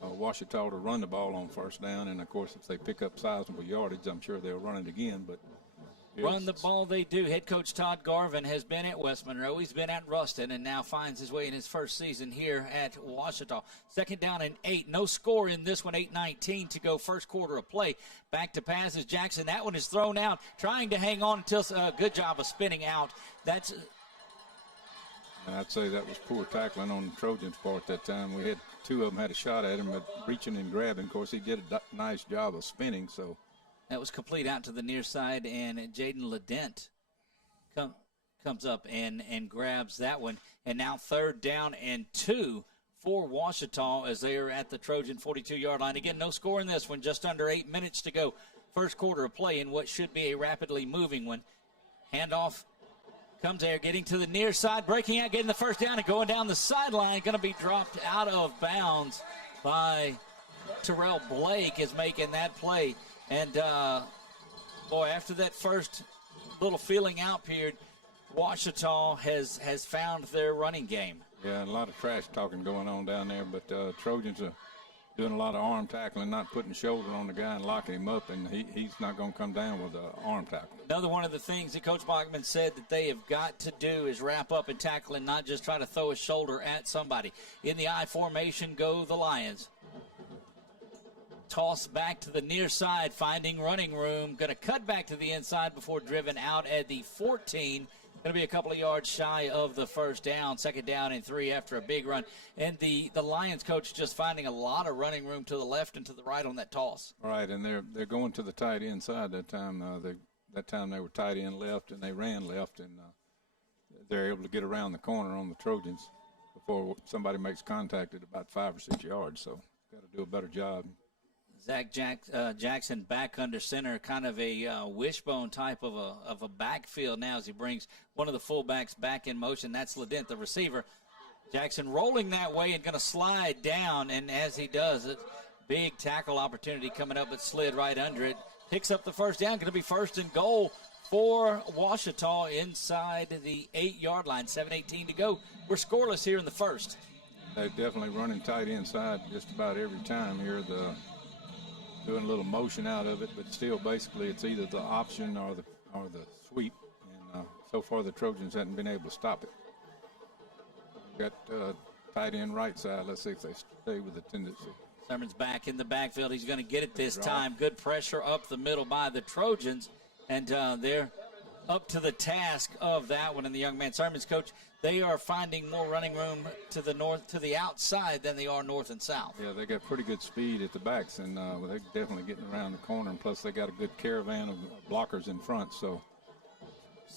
Ouachita to run the ball on first down. And, of course, if they pick up sizable yardage, I'm sure they'll run it again. But run the ball they do. Head coach Todd Garvin has been at West Monroe. He's been at Ruston and now finds his way in his first season here at Ouachita. 2nd down and 8. No score in this one. 8:19 to go. First quarter of play. Back to passes. Jackson. That one is thrown out. Trying to hang on until good job of spinning out. That's. And I'd say that was poor tackling on the Trojans' part that time. We had 2 of them had a shot at him, but reaching and grabbing. Of course, he did a nice job of spinning. So that was complete out to the near side, and Jaden Ledent comes up and grabs that one. And now 3rd down and 2 for Ouachita as they are at the Trojan 42-yard line. Again, no score in this one. Just under 8 minutes to go. First quarter of play in what should be a rapidly moving one. Handoff. Comes there, getting to the near side, breaking out, getting the first down, and going down the sideline. Going to be dropped out of bounds by Terrell Blake is making that play. And, boy, after that first little feeling out period, Ouachita has found their running game. Yeah, a lot of trash talking going on down there, but Trojans are doing a lot of arm tackling, not putting shoulder on the guy and locking him up, and he's not going to come down with an arm tackle. Another one of the things that Coach Bachman said that they have got to do is wrap up and tackle and not just try to throw a shoulder at somebody. In the I formation go the Lions. Toss back to the near side, finding running room. Going to cut back to the inside before driven out at the 14. Going to be a couple of yards shy of the first down. 2nd down and 3 after a big run. And the Lions coach just finding a lot of running room to the left and to the right on that toss. Right, and they're going to the tight end side that time. That time they were tight end left and they ran left, and they're able to get around the corner on the Trojans before somebody makes contact at about 5 or 6 yards. So got to do a better job. Zach Jackson back under center, kind of a wishbone type of a backfield now as he brings one of the fullbacks back in motion. That's Ledent, the receiver. Jackson rolling that way and going to slide down, and as he does it, big tackle opportunity coming up, but slid right under it. Picks up the first down, going to be 1st and goal for Ouachita inside the 8-yard line. 7:18 to go. We're scoreless here in the first. They're definitely running tight inside just about every time here. Doing a little motion out of it, but still basically it's either the option or the sweep. And so far the Trojans haven't been able to stop it. Got tight end right side. Let's see if they stay with the tendency. Sermon's back in the backfield. He's going to get it this time. Good pressure up the middle by the Trojans, and they're up to the task of that one. And the young man, Sermon's coach, they are finding more running room to the north, to the outside than they are north and south. Yeah, they got pretty good speed at the backs, and they're definitely getting around the corner. And plus, they got a good caravan of blockers in front. So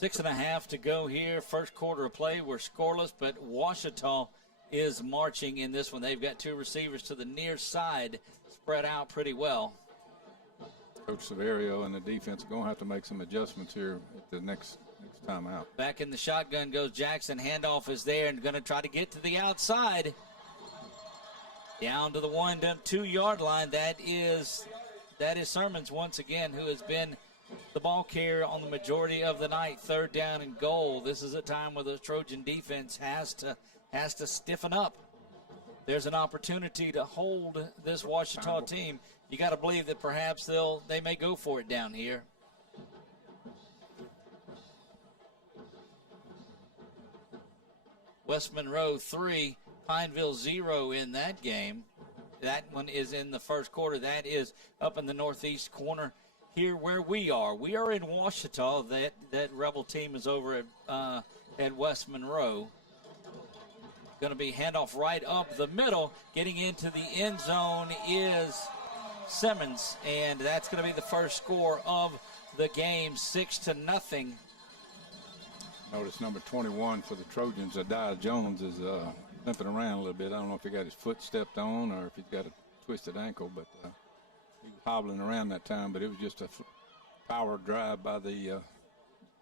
6.5 to go here. First quarter of play. We're scoreless, but Ouachita is marching in this one. They've got 2 receivers to the near side, spread out pretty well. Coach Severio and the defense are going to have to make some adjustments here at the next next time out. Back in the shotgun goes Jackson. Handoff is there and going to try to get to the outside. Down to the 1 to 2 yard line. That is Sermons once again, who has been the ball carrier on the majority of the night. 3rd down and goal. This is a time where the Trojan defense has to stiffen up. There's an opportunity to hold this Ouachita team. You got to believe that perhaps they may go for it down here. West Monroe 3, Pineville 0 in that game. That one is in the first quarter. That is up in the northeast corner here where we are. We are in Ouachita. That Rebel team is over at West Monroe. Going to be handoff right up the middle. Getting into the end zone is Simmons, and that's going to be the first score of the game, 6-0. Notice number 21 for the Trojans, Adiah Jones, is limping around a little bit. I don't know if he got his foot stepped on or if he's got a twisted ankle, but he was hobbling around that time. But it was just a power drive by the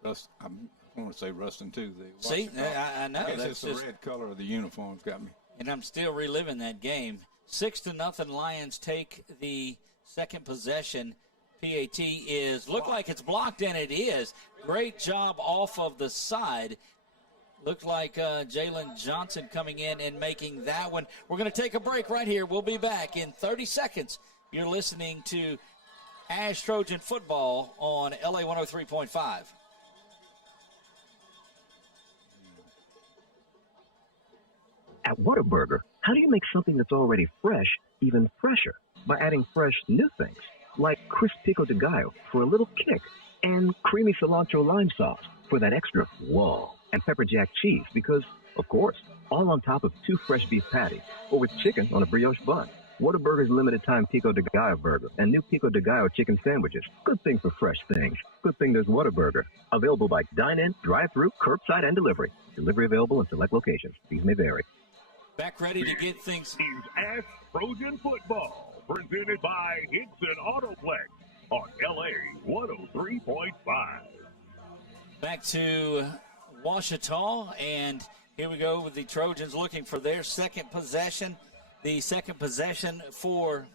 I want to say Ruston, too. See, I know. I guess it's the red color of the uniforms got me. And I'm still reliving that game. 6-0, Lions take the second possession. PAT look like it's blocked, and it is. Great job off of the side. Looks like Jalen Johnson coming in and making that one. We're going to take a break right here. We'll be back in 30 seconds. You're listening to ASH Trojan football on LA 103.5. At Whataburger, how do you make something that's already fresh even fresher? By adding fresh new things, like crisp pico de gallo for a little kick, and creamy cilantro lime sauce for that extra whoa, and pepper jack cheese because, of course, all on top of 2 fresh beef patties, or with chicken on a brioche bun. Whataburger's limited time pico de gallo burger and new pico de gallo chicken sandwiches. Good thing for fresh things. Good thing there's Whataburger. Available by dine-in, drive-thru, curbside, and delivery. Delivery available in select locations. These may vary. Back ready to get things. ASH Trojan football, presented by Hickson Autoplex on LA 103.5. Back to Ouachita, and here we go with the Trojans looking for their second possession. The second possession for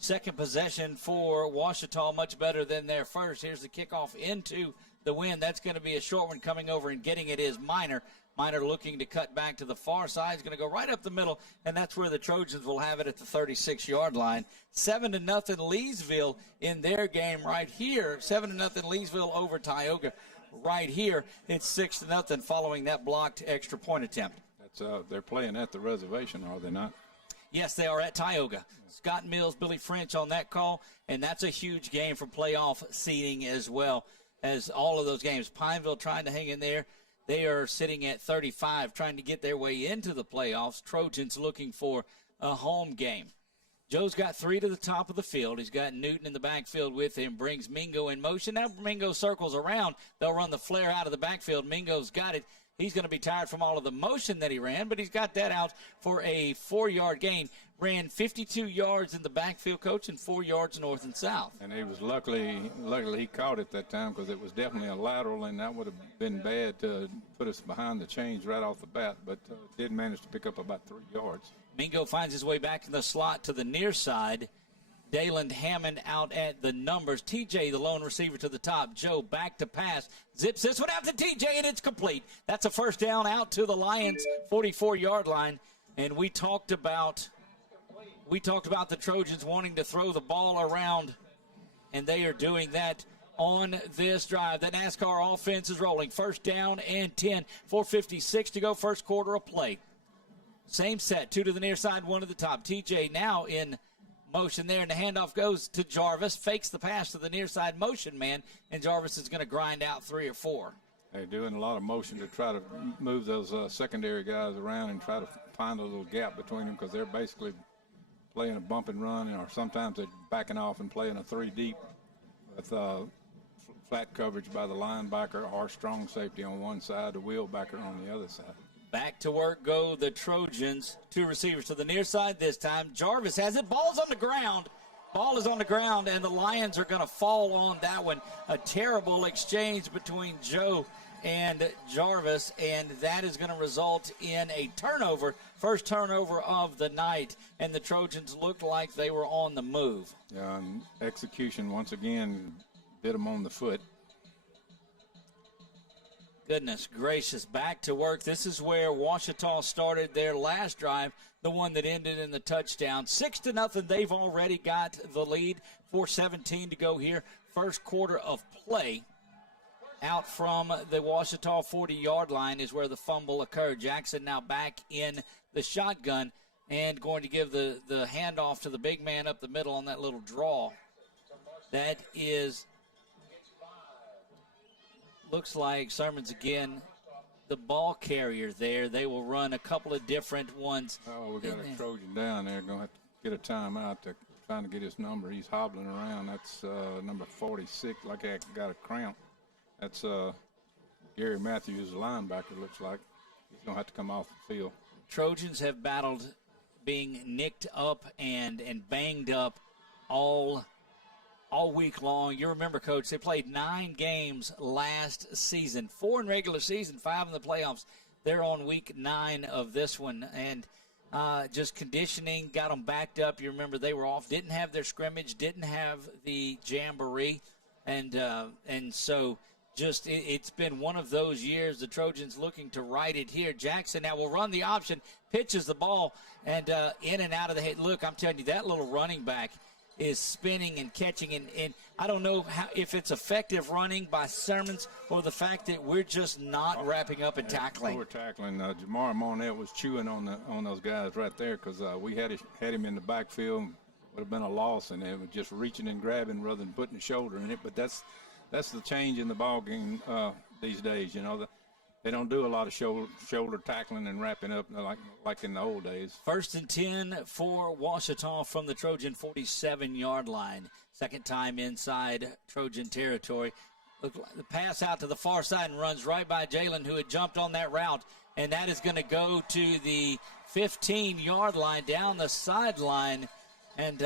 Ouachita, much better than their first. Here's the kickoff into the wind. That's going to be a short one. Coming over and getting it is Minor. Minor looking to cut back to the far side. He's going to go right up the middle, and that's where the Trojans will have it at the 36-yard line. 7-0 Leesville in their game right here. 7-0 Leesville over Tioga right here. It's 6-0 following that blocked extra point attempt. They're playing at the reservation, are they not? Yes, they are at Tioga. Scott Mills, Billy French on that call, and that's a huge game for playoff seeding as well as all of those games. Pineville trying to hang in there. They are sitting at 35, trying to get their way into the playoffs. Trojans looking for a home game. Joe's got 3 to the top of the field. He's got Newton in the backfield with him, brings Mingo in motion. Now Mingo circles around. They'll run the flare out of the backfield. Mingo's got it. He's going to be tired from all of the motion that he ran, but he's got that out for a 4-yard gain. Ran 52 yards in the backfield, coach, and 4 yards north and south. And he was luckily he caught it that time because it was definitely a lateral, and that would have been bad to put us behind the chains right off the bat, but did manage to pick up about 3 yards. Mingo finds his way back in the slot to the near side. Dayland Hammond out at the numbers. TJ, the lone receiver to the top. Joe back to pass. Zips this one out to TJ, and it's complete. That's a first down out to the Lions 44-yard line. And we talked about the Trojans wanting to throw the ball around, and they are doing that on this drive. The NASCAR offense is rolling. First down and 10. 4:56 to go. First quarter of play. Same set. 2 to the near side, 1 to the top. TJ now in motion there, and the handoff goes to Jarvis. Fakes the pass to the near side motion man, and Jarvis is going to grind out 3 or 4. They're doing a lot of motion to try to move those secondary guys around and try to find a little gap between them because they're basically playing a bump and run, or sometimes they're backing off and playing a 3 deep with flat coverage by the linebacker or strong safety on one side, the wheelbacker on the other side. Back to work go the Trojans. 2 receivers to the near side this time. Jarvis has it. Ball's on the ground. Ball is on the ground, and the Lions are going to fall on that one. A terrible exchange between Joe and Jarvis, and that is going to result in a turnover, first turnover of the night, and the Trojans looked like they were on the move. Yeah, and execution once again bit them on the foot. Goodness gracious, back to work. This is where Ouachita started their last drive, the one that ended in the touchdown. 6-0, they've already got the lead. 4:17 to go here. First quarter of play. Out from the Ouachita 40-yard line is where the fumble occurred. Jackson now back in the shotgun and going to give the handoff to the big man up the middle on that little draw. That is, looks like Sermon's again the ball carrier there. They will run a couple of different ones. Oh, we got a Trojan down there. Going to have to get a timeout to trying to get his number. He's hobbling around. That's number 46, like I got a cramp. That's Gary Matthews, the linebacker, looks like. He's going to have to come off the field. Trojans have battled being nicked up and banged up all week long. You remember, Coach, they played 9 games last season, 4 in regular season, 5 in the playoffs. They're on week 9 of this one, and just conditioning got them backed up. You remember they were off, didn't have their scrimmage, didn't have the jamboree, and so just it's been one of those years. The Trojans looking to right it here. Jackson now will run the option, pitches the ball, and in and out of the head. Look, I'm telling you, that little running back is spinning and catching, and I don't know if it's effective running by Sermons or the fact that we're just not wrapping up and tackling. We're tackling. Jamar Monette was chewing on those guys right there because we had him in the backfield. Would have been a loss, and it was just reaching and grabbing rather than putting a shoulder in it. But that's the change in the ball game these days. You know, they don't do a lot of shoulder tackling and wrapping up like in the old days. 1st and 10 for Ouachita from the Trojan 47-yard line. Second time inside Trojan territory. Look, the pass out to the far side and runs right by Jalen, who had jumped on that route, and that is going to go to the 15-yard line down the sideline, and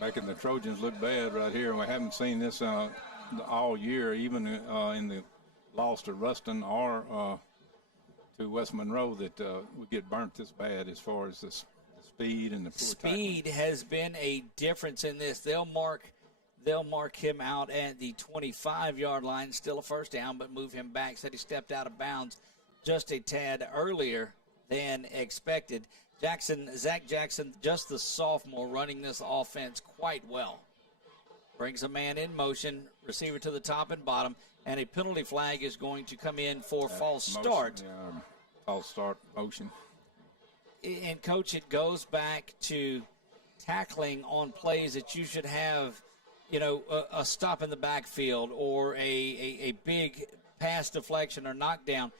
making the Trojans look bad right here. We haven't seen this all year, even in the loss to Ruston or to West Monroe, that we get burnt this bad as far as the speed and the poor speed tackling. Has been a difference in this. They'll mark him out at the 25-yard line, still a first down, but move him back. Said he stepped out of bounds just a tad earlier than expected. Zach Jackson, just the sophomore, running this offense quite well. Brings a man in motion, receiver to the top and bottom, and a penalty flag is going to come in for false start. Yeah, false start motion. And, Coach, it goes back to tackling on plays that you should have, you know, a stop in the backfield or a big pass deflection or knockdown,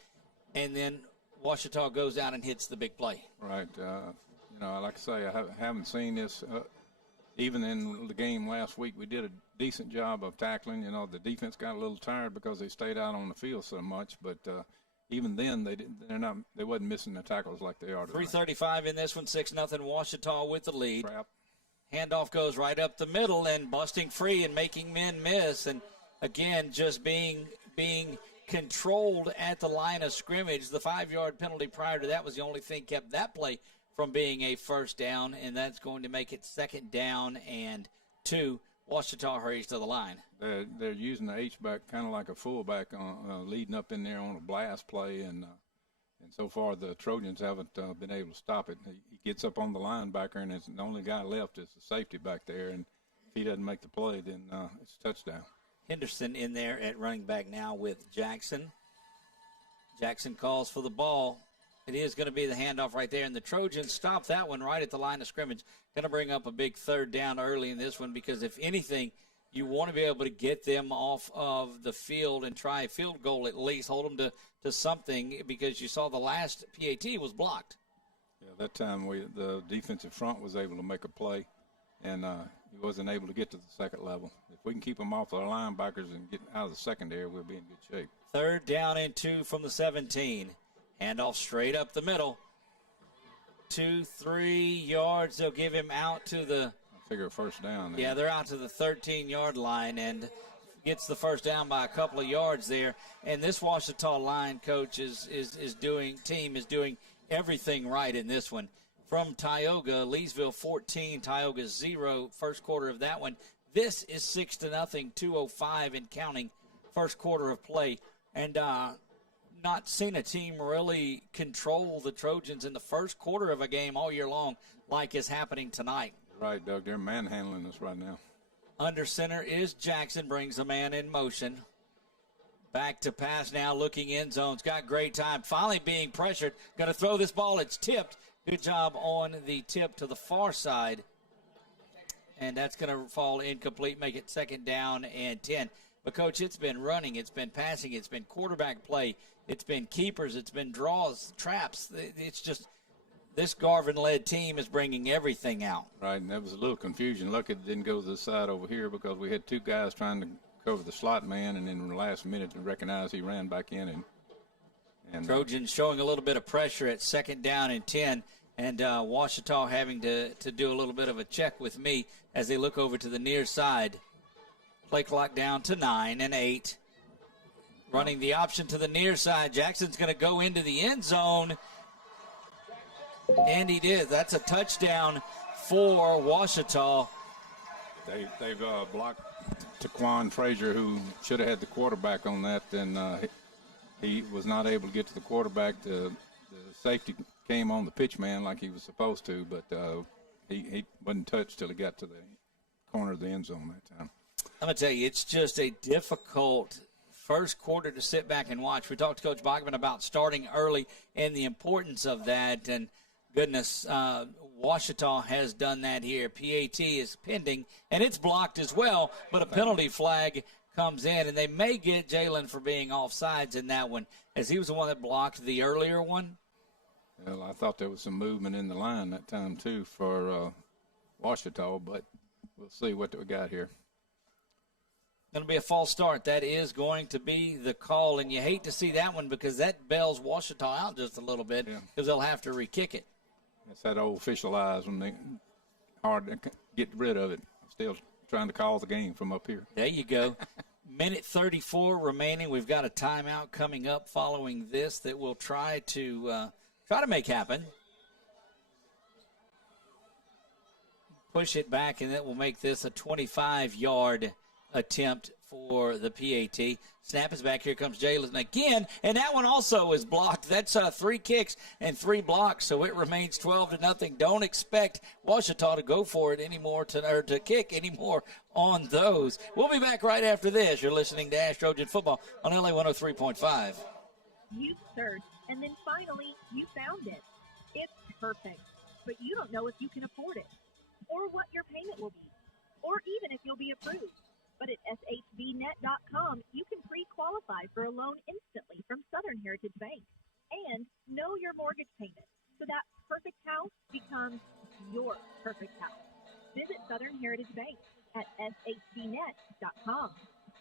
and then Ouachita goes out and hits the big play. Right. You know, like I say, I haven't seen this. Even in the game last week, we did a decent job of tackling. You know, the defense got a little tired because they stayed out on the field so much. But even then, they wasn't missing the tackles like they are today. 3:35 in this one, 6-0 Ouachita with the lead. Trap. Handoff goes right up the middle and busting free and making men miss. And again, just being controlled at the line of scrimmage. The 5-yard penalty prior to that was the only thing kept that play from being a first down, and that's going to make it 2nd down and 2. Ouachita hurries to the line. They're using the H-back kind of like a fullback leading up in there on a blast play, and so far the Trojans haven't been able to stop it. He gets up on the linebacker, and the only guy left is the safety back there, and if he doesn't make the play, then it's a touchdown. Henderson in there at running back now with Jackson. Jackson calls for the ball. It is going to be the handoff right there, and the Trojans stop that one right at the line of scrimmage. Going to bring up a big 3rd down early in this one because, if anything, you want to be able to get them off of the field and try a field goal at least, hold them to something, because you saw the last PAT was blocked. Yeah, that time the defensive front was able to make a play, and he wasn't able to get to the second level. If we can keep them off our linebackers and get out of the secondary, we'll be in good shape. 3rd down and 2 from the 17. Handoff straight up the middle. 2-3 yards. They'll give him out to the figure a first down there. Yeah, they're out to the 13-yard line and gets the first down by a couple of yards there. And this Ouachita Lion coach is doing everything right in this one. From Tioga, Leesville 14, Tioga 0, first quarter of that one. This is 6-0, 2:05 and counting, first quarter of play. And not seen a team really control the Trojans in the first quarter of a game all year long like is happening tonight. Right, Doug. They're manhandling us right now. Under center is Jackson, brings a man in motion. Back to pass now, looking end zone's got great time. Finally being pressured. Going to throw this ball. It's tipped. Good job on the tip to the far side. And that's going to fall incomplete, make it 2nd down and 10. But, Coach, it's been running, it's been passing, it's been quarterback play, it's been keepers, it's been draws, traps. It's just this Garvin-led team is bringing everything out. Right, and there was a little confusion. Lucky it didn't go to the side over here because we had 2 guys trying to cover the slot man, and in the last minute to recognize he ran back in. And Trojans showing a little bit of pressure at 2nd down and 10, and Ouachita having to do a little bit of a check with me as they look over to the near side. Play clock down to 9 and 8. Running the option to the near side. Jackson's going to go into the end zone. And he did. That's a touchdown for Ouachita. They've blocked Taquan Frazier, who should have had the quarterback on that, and he was not able to get to the quarterback. The safety came on the pitch man like he was supposed to, but he wasn't touched till he got to the corner of the end zone that time. I'm going to tell you, it's just a difficult first quarter to sit back and watch. We talked to Coach Bachman about starting early and the importance of that. And, goodness, Ouachita has done that here. PAT is pending, and it's blocked as well, but a penalty flag comes in, and they may get Jalen for being offsides in that one, as he was the one that blocked the earlier one. Well, I thought there was some movement in the line that time, too, for Ouachita, but we'll see what we got here. Going to be a false start. That is going to be the call, and you hate to see that one because that bails Ouachita out just a little bit because they'll have to re-kick it. It's that old official eyes when they hard to get rid of it. I'm still trying to call the game from up here. There you go. Minute 34 remaining. We've got a timeout coming up following this that we'll try to make happen. Push it back, and that will make this a 25-yard attempt for the PAT. Snap is back. Here comes Jalen again, and that one also is blocked. That's 3 kicks and 3 blocks, so it remains 12-0. Don't expect Ouachita to go for it anymore, to kick anymore on those. We'll be back right after this. You're listening to ASH Trojan Football on LA 103.5. You searched, and then finally you found it. It's perfect, but you don't know if you can afford it, or what your payment will be, or even if you'll be approved. But at shbnet.com, you can pre-qualify for a loan instantly from Southern Heritage Bank and know your mortgage payment, so that perfect house becomes your perfect house. Visit Southern Heritage Bank at shbnet.com.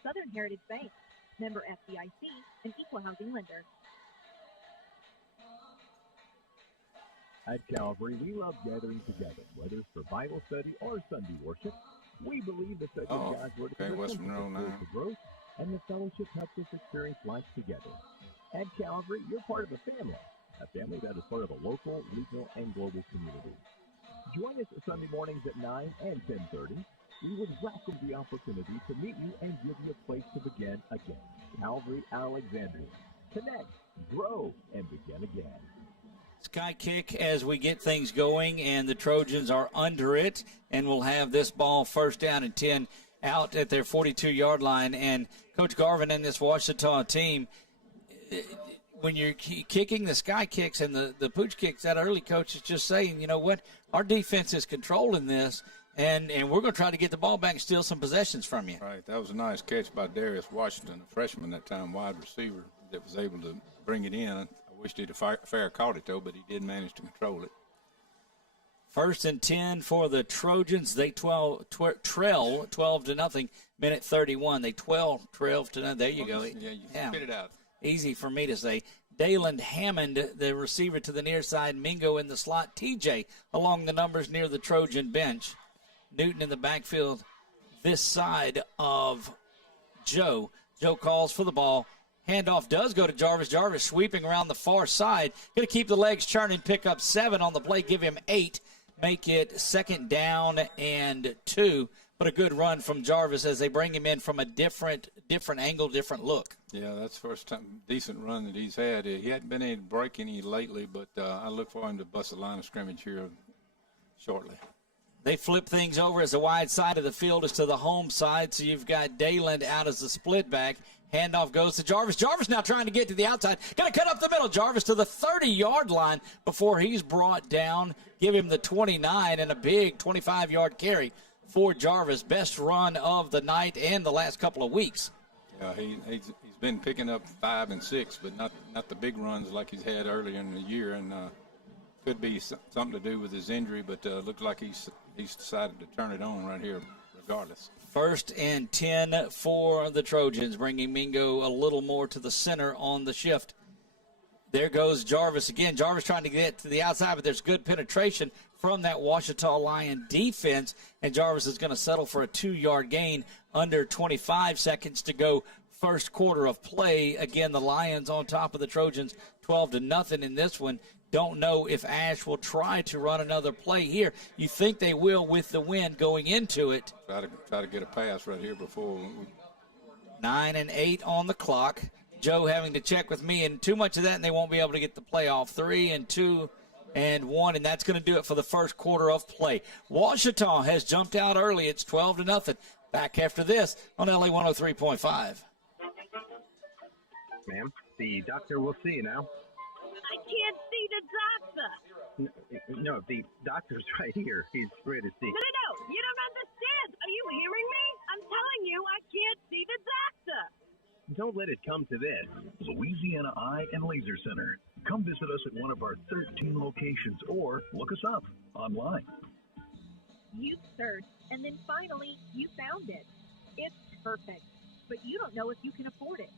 Southern Heritage Bank, member FDIC, an equal housing lender. At Calvary, we love gathering together, whether it's for Bible study or Sunday worship. We believe that the God's Word is essential for growth, and the fellowship helps us experience life together. At Calvary, you're part of a family that is part of a local, regional, and global community. Join us Sunday mornings at 9 and 10:30. We would welcome the opportunity to meet you and give you a place to begin again. Calvary, Alexandria. Connect, grow, and begin again. Sky kick as we get things going, and the Trojans are under it, and we'll have this ball 1st down and 10 out at their 42-yard line. And Coach Garvin and this Ouachita team, when you're kicking the sky kicks and the pooch kicks, that early coach is just saying, you know what, our defense is controlling this, and we're going to try to get the ball back and steal some possessions from you. Right. That was a nice catch by Darius Washington, a freshman that time, wide receiver, that was able to bring it in. Wished he'd have fair caught it, though, but he did manage to control it. 1st and 10 for the Trojans. They trail 12-0. Minute 31. They trail to 0. There you go. Yeah, you spit it out. Easy for me to say. Dayland Hammond, the receiver to the near side. Mingo in the slot. TJ along the numbers near the Trojan bench. Newton in the backfield this side of Joe. Joe calls for the ball. Handoff does go to Jarvis. Jarvis sweeping around the far side. Going to keep the legs churning, pick up 7 on the play, give him 8. Make it 2nd down and 2. But a good run from Jarvis as they bring him in from a different angle, different look. Yeah, that's the first time decent run that he's had. He hadn't been able to break any lately, but I look for him to bust the line of scrimmage here shortly. They flip things over as the wide side of the field is to the home side, so you've got Dayland out as the split back. Handoff goes to Jarvis. Jarvis now trying to get to the outside. Going to cut up the middle. Jarvis to the 30-yard line before he's brought down. Give him the 29 and a big 25-yard carry for Jarvis. Best run of the night and the last couple of weeks. Yeah, he's been picking up 5 and 6, but not the big runs like he's had earlier in the year, and could be something to do with his injury, but looks like he's decided to turn it on right here regardless. 1st and 10 for the Trojans, bringing Mingo a little more to the center on the shift. There goes Jarvis again. Jarvis trying to get to the outside, but there's good penetration from that Ouachita Lion defense, and Jarvis is going to settle for a 2-yard gain under 25 seconds to go. First quarter of play. Again, the Lions on top of the Trojans, 12-0 in this one. Don't know if Ash will try to run another play here. You think they will with the win going into it. Try to get a pass right here before. 9 and 8 on the clock. Joe having to check with me, and too much of that, and they won't be able to get the play off. 3 and 2 and 1, and that's going to do it for the first quarter of play. Ouachita has jumped out early. It's 12-0. Back after this on LA 103.5. Ma'am, the doctor will see you now. I can't see the doctor. No, the doctor's right here. He's ready to see. No, you don't understand. Are you hearing me? I'm telling you, I can't see the doctor. Don't let it come to this. Louisiana Eye and Laser Center. Come visit us at one of our 13 locations or look us up online. You searched, and then finally, you found it. It's perfect, but you don't know if you can afford it,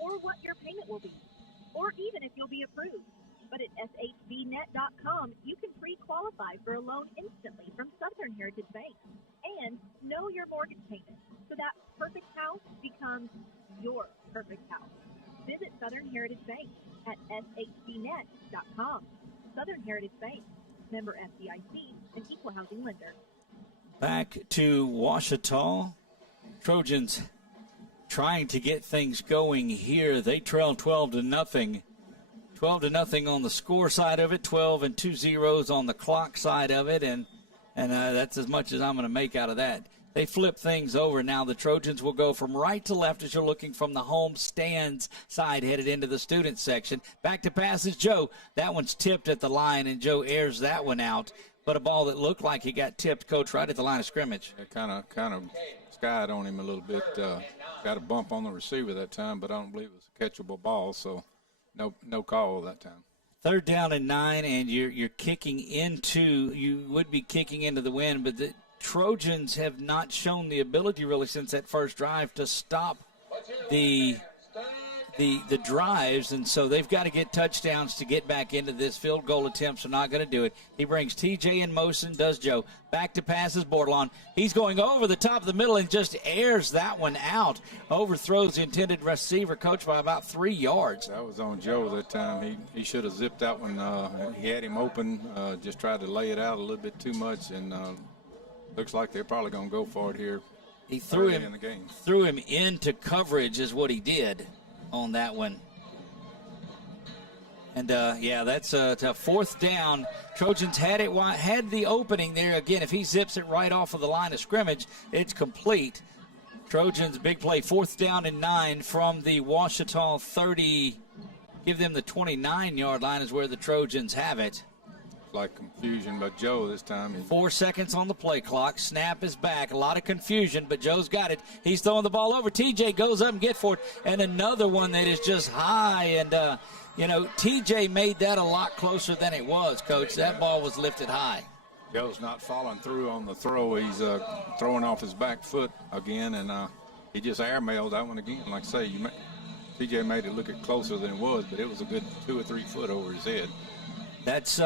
or what your payment will be, or even if you'll be approved. But at shbnet.com, you can pre-qualify for a loan instantly from Southern Heritage Bank and know your mortgage payment, so that perfect house becomes your perfect house. Visit Southern Heritage Bank at shbnet.com. Southern Heritage Bank, member FDIC, an equal housing lender. Back to Ouachita. Trojans trying to get things going here. They trail 12-0. 12-0 on the score side of it, 12 and 2 zeros on the clock side of it, and that's as much as I'm going to make out of that. They flip things over now. The Trojans will go from right to left as you're looking from the home stands side headed into the student section. Back to passes, Joe. That one's tipped at the line, and Joe airs that one out. But a ball that looked like he got tipped, Coach, right at the line of scrimmage. It kind of skied on him a little bit. Got a bump on the receiver that time, but I don't believe it was a catchable ball, so no call that time. 3rd down and 9, and you're kicking into, you would be kicking into the wind, but the Trojans have not shown the ability really since that first drive to stop the drives, and so they've got to get touchdowns to get back into this. Field goal attempts are not going to do it. He brings TJ in motion, does Joe. Back to passes, Bordelon. He's going over the top of the middle and just airs that one out. Overthrows the intended receiver, coach, by about 3 yards. That was on Joe that time. He should have zipped that one. He had him open, just tried to lay it out a little bit too much, and looks like they're probably going to go for it here. He threw him in the game. Threw him into coverage is what he did on that one. And, that's a 4th down. Trojans had the opening there. Again, if he zips it right off of the line of scrimmage, it's complete. Trojans, big play, 4th down and 9 from the Ouachita 30. Give them the 29-yard line is where the Trojans have it. Like confusion by Joe this time. 4 seconds on the play clock. Snap is back. A lot of confusion, but Joe's got it. He's throwing the ball over. TJ goes up and gets for it. And another one that is just high. And, TJ made that a lot closer than it was, Coach. That ball was lifted high. Joe's not following through on the throw. He's throwing off his back foot again, and he just airmailed that one again. Like I say, TJ made it look closer than it was, but it was a good 2 or 3 foot over his head. That's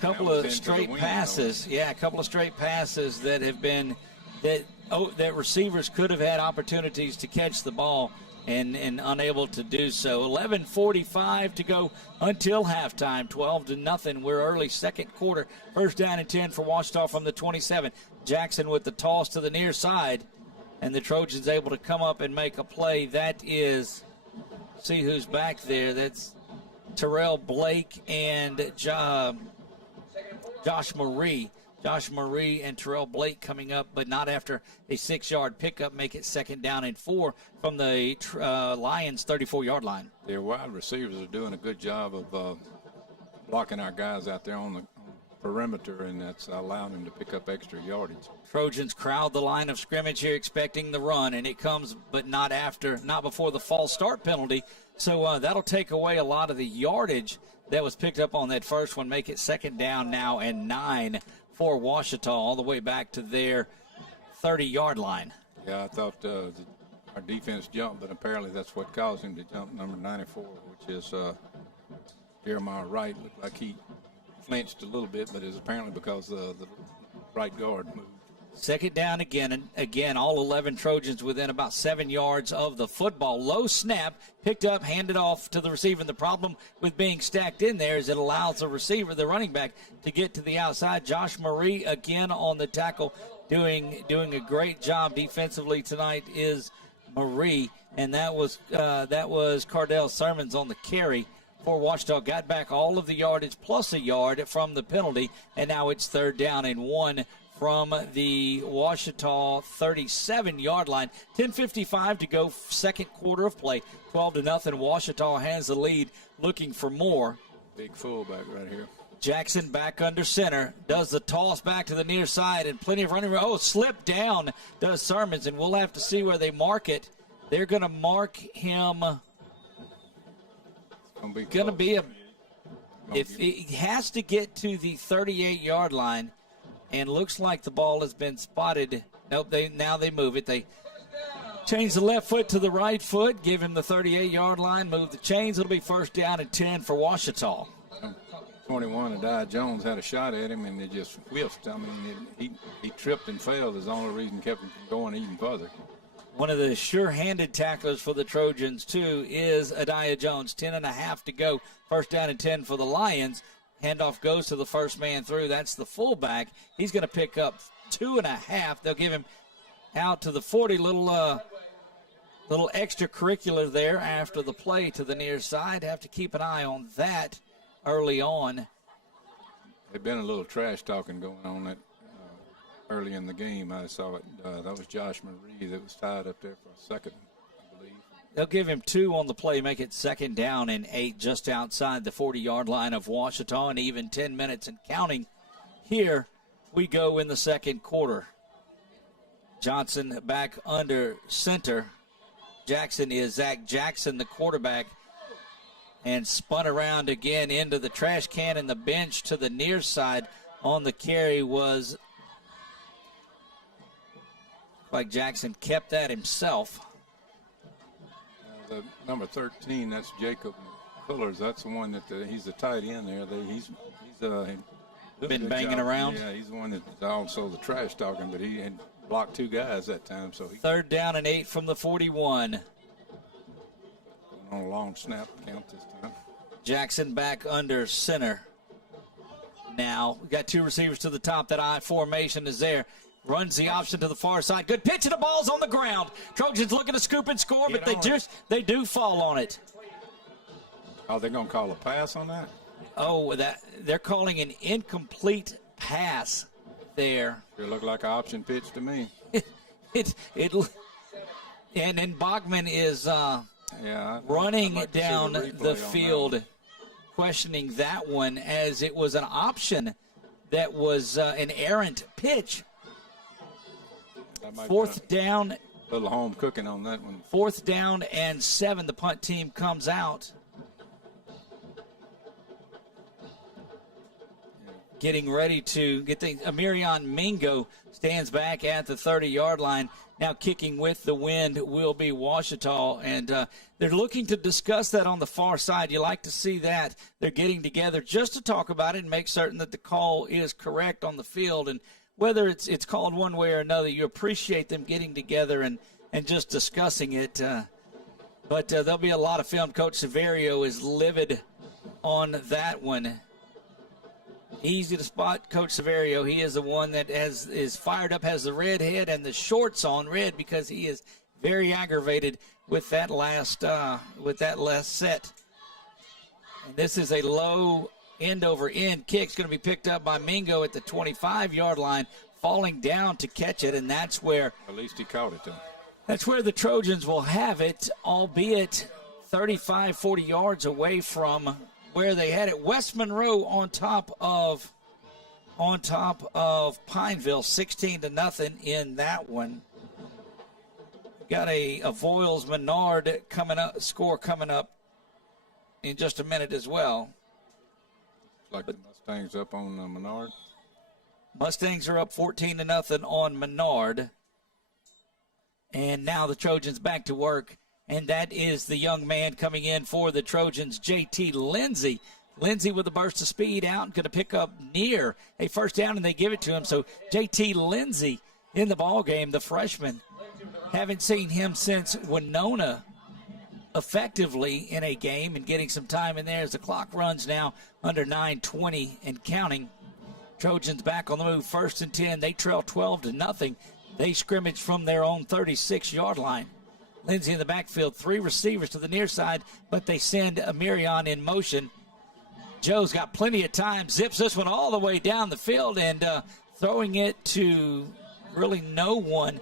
couple of straight passes. Yeah, a couple of straight passes that have been that receivers could have had opportunities to catch the ball and unable to do so. 11:45 to go until halftime. 12-0. We're early second quarter. First down and 10 for Ouachita from the 27. Jackson with the toss to the near side, and the Trojans able to come up and make a play. That is, see who's back there. That's Terrell Blake and Josh Marie. Josh Marie and Terrell Blake coming up, but not after a 6-yard pickup. Make it 2nd down and 4 from the Lions' 34-yard line. Their wide receivers are doing a good job of blocking our guys out there on the perimeter, and that's allowing them to pick up extra yardage. Trojans crowd the line of scrimmage here, expecting the run, and it comes, but not before the false start penalty. So that'll take away a lot of the yardage that was picked up on that first one. Make it 2nd down now and 9 for Ouachita, all the way back to their 30-yard line. Yeah, I thought our defense jumped, but apparently that's what caused him to jump. Number 94, which is Jeremiah Wright. Looked like he flinched a little bit, but it's apparently because the right guard moved. 2nd down again, and again, all 11 Trojans within about 7 yards of the football. Low snap, picked up, handed off to the receiver. And the problem with being stacked in there is it allows the receiver, the running back, to get to the outside. Josh Marie again on the tackle, doing a great job defensively tonight is Marie, and that was Cardell Sermons on the carry for Ouachita. Got back all of the yardage plus a yard from the penalty, and now it's 3rd down and 1 from the Ouachita 37-yard line. 10:55 to go, second quarter of play. 12-0. Ouachita has the lead, looking for more. Big fullback right here. Jackson back under center, does the toss back to the near side, and plenty of running room. Oh, slip down does Sermons, and we'll have to see where they mark it. They're going to mark him. If he has to get to the 38-yard line, and looks like the ball has been spotted. Nope, now they move it. They change the left foot to the right foot, give him the 38-yard line, move the chains. It'll be 1st down and 10 for Ouachita. 21, Adai Jones had a shot at him, and it just whiffed. I mean, he tripped and failed. Is the only reason kept him from going even further. One of the sure-handed tacklers for the Trojans, too, is Adai Jones. 10.5 to go. 1st down and 10 for the Lions. Handoff goes to the first man through. That's the fullback. He's going to pick up 2.5. They'll give him out to the 40. Little extracurricular there after the play to the near side. Have to keep an eye on that early on. There's been a little trash talking going on that early in the game. I saw it. That was Josh Marie that was tied up there for a second, I believe. They'll give him 2 on the play, make it 2nd down and 8 just outside the 40-yard line of Ouachita, and even 10 minutes and counting. Here we go in the second quarter. Johnson back under center. Jackson is Zach Jackson, the quarterback, and spun around again into the trash can and the bench to the near side. On the carry was like Jackson kept that himself. The number 13, that's Jacob Pullers. That's the one that he's the tight end there. He's been banging around. Yeah, he's the one that's also the trash talking, but he had blocked 2 guys that time. So 3rd down and 8 from the 41. On a long snap count this time. Jackson back under center. Now we got 2 receivers to the top. That I formation is there. Runs the option to the far side. Good pitch, and the ball's on the ground. Trojans looking to scoop and score, but they do fall on it. Are they going to call a pass on that? Oh, they're calling an incomplete pass there. It looked like an option pitch to me. And then Bachman is running down the field, questioning that one as it was an option that was an errant pitch. 4th down. A little home cooking on that one. 4th down and 7. The punt team comes out. getting ready to get things. Amirion Mingo stands back at the 30-yard line. Now kicking with the wind will be Ouachita, and they're looking to discuss that on the far side. You like to see that. They're getting together just to talk about it and make certain that the call is correct on the field. And whether it's called one way or another, you appreciate them getting together and just discussing it. But there'll be a lot of film. Coach Severio is livid on that one. Easy to spot Coach Severio. He is the one that is fired up, has the red head and the shorts on red because he is very aggravated with that last set. And this is a low end-over-end kick. It's going to be picked up by Mingo at the 25-yard line, falling down to catch it, and that's where – at least he caught it, though. That's where the Trojans will have it, albeit 35, 40 yards away from where they had it. West Monroe on top of Pineville, 16-0 in that one. Got a Voiles Menard score coming up in just a minute as well. Like the Mustangs up on Menard. Mustangs are up 14-0 on Menard. And now the Trojans back to work. And that is the young man coming in for the Trojans, J.T. Lindsay. Lindsay with a burst of speed out and going to pick up near a first down, and they give it to him. So J.T. Lindsay in the ball game, the freshman. Haven't seen him since Winona effectively in a game and getting some time in there as the clock runs now under 9:20 and counting. Trojans back on the move, 1st and 10. They trail 12-0. They scrimmage from their own 36-yard line. Lindsay in the backfield, 3 receivers to the near side, but they send Amirion in motion. Joe's got plenty of time, zips this one all the way down the field and throwing it to really no one,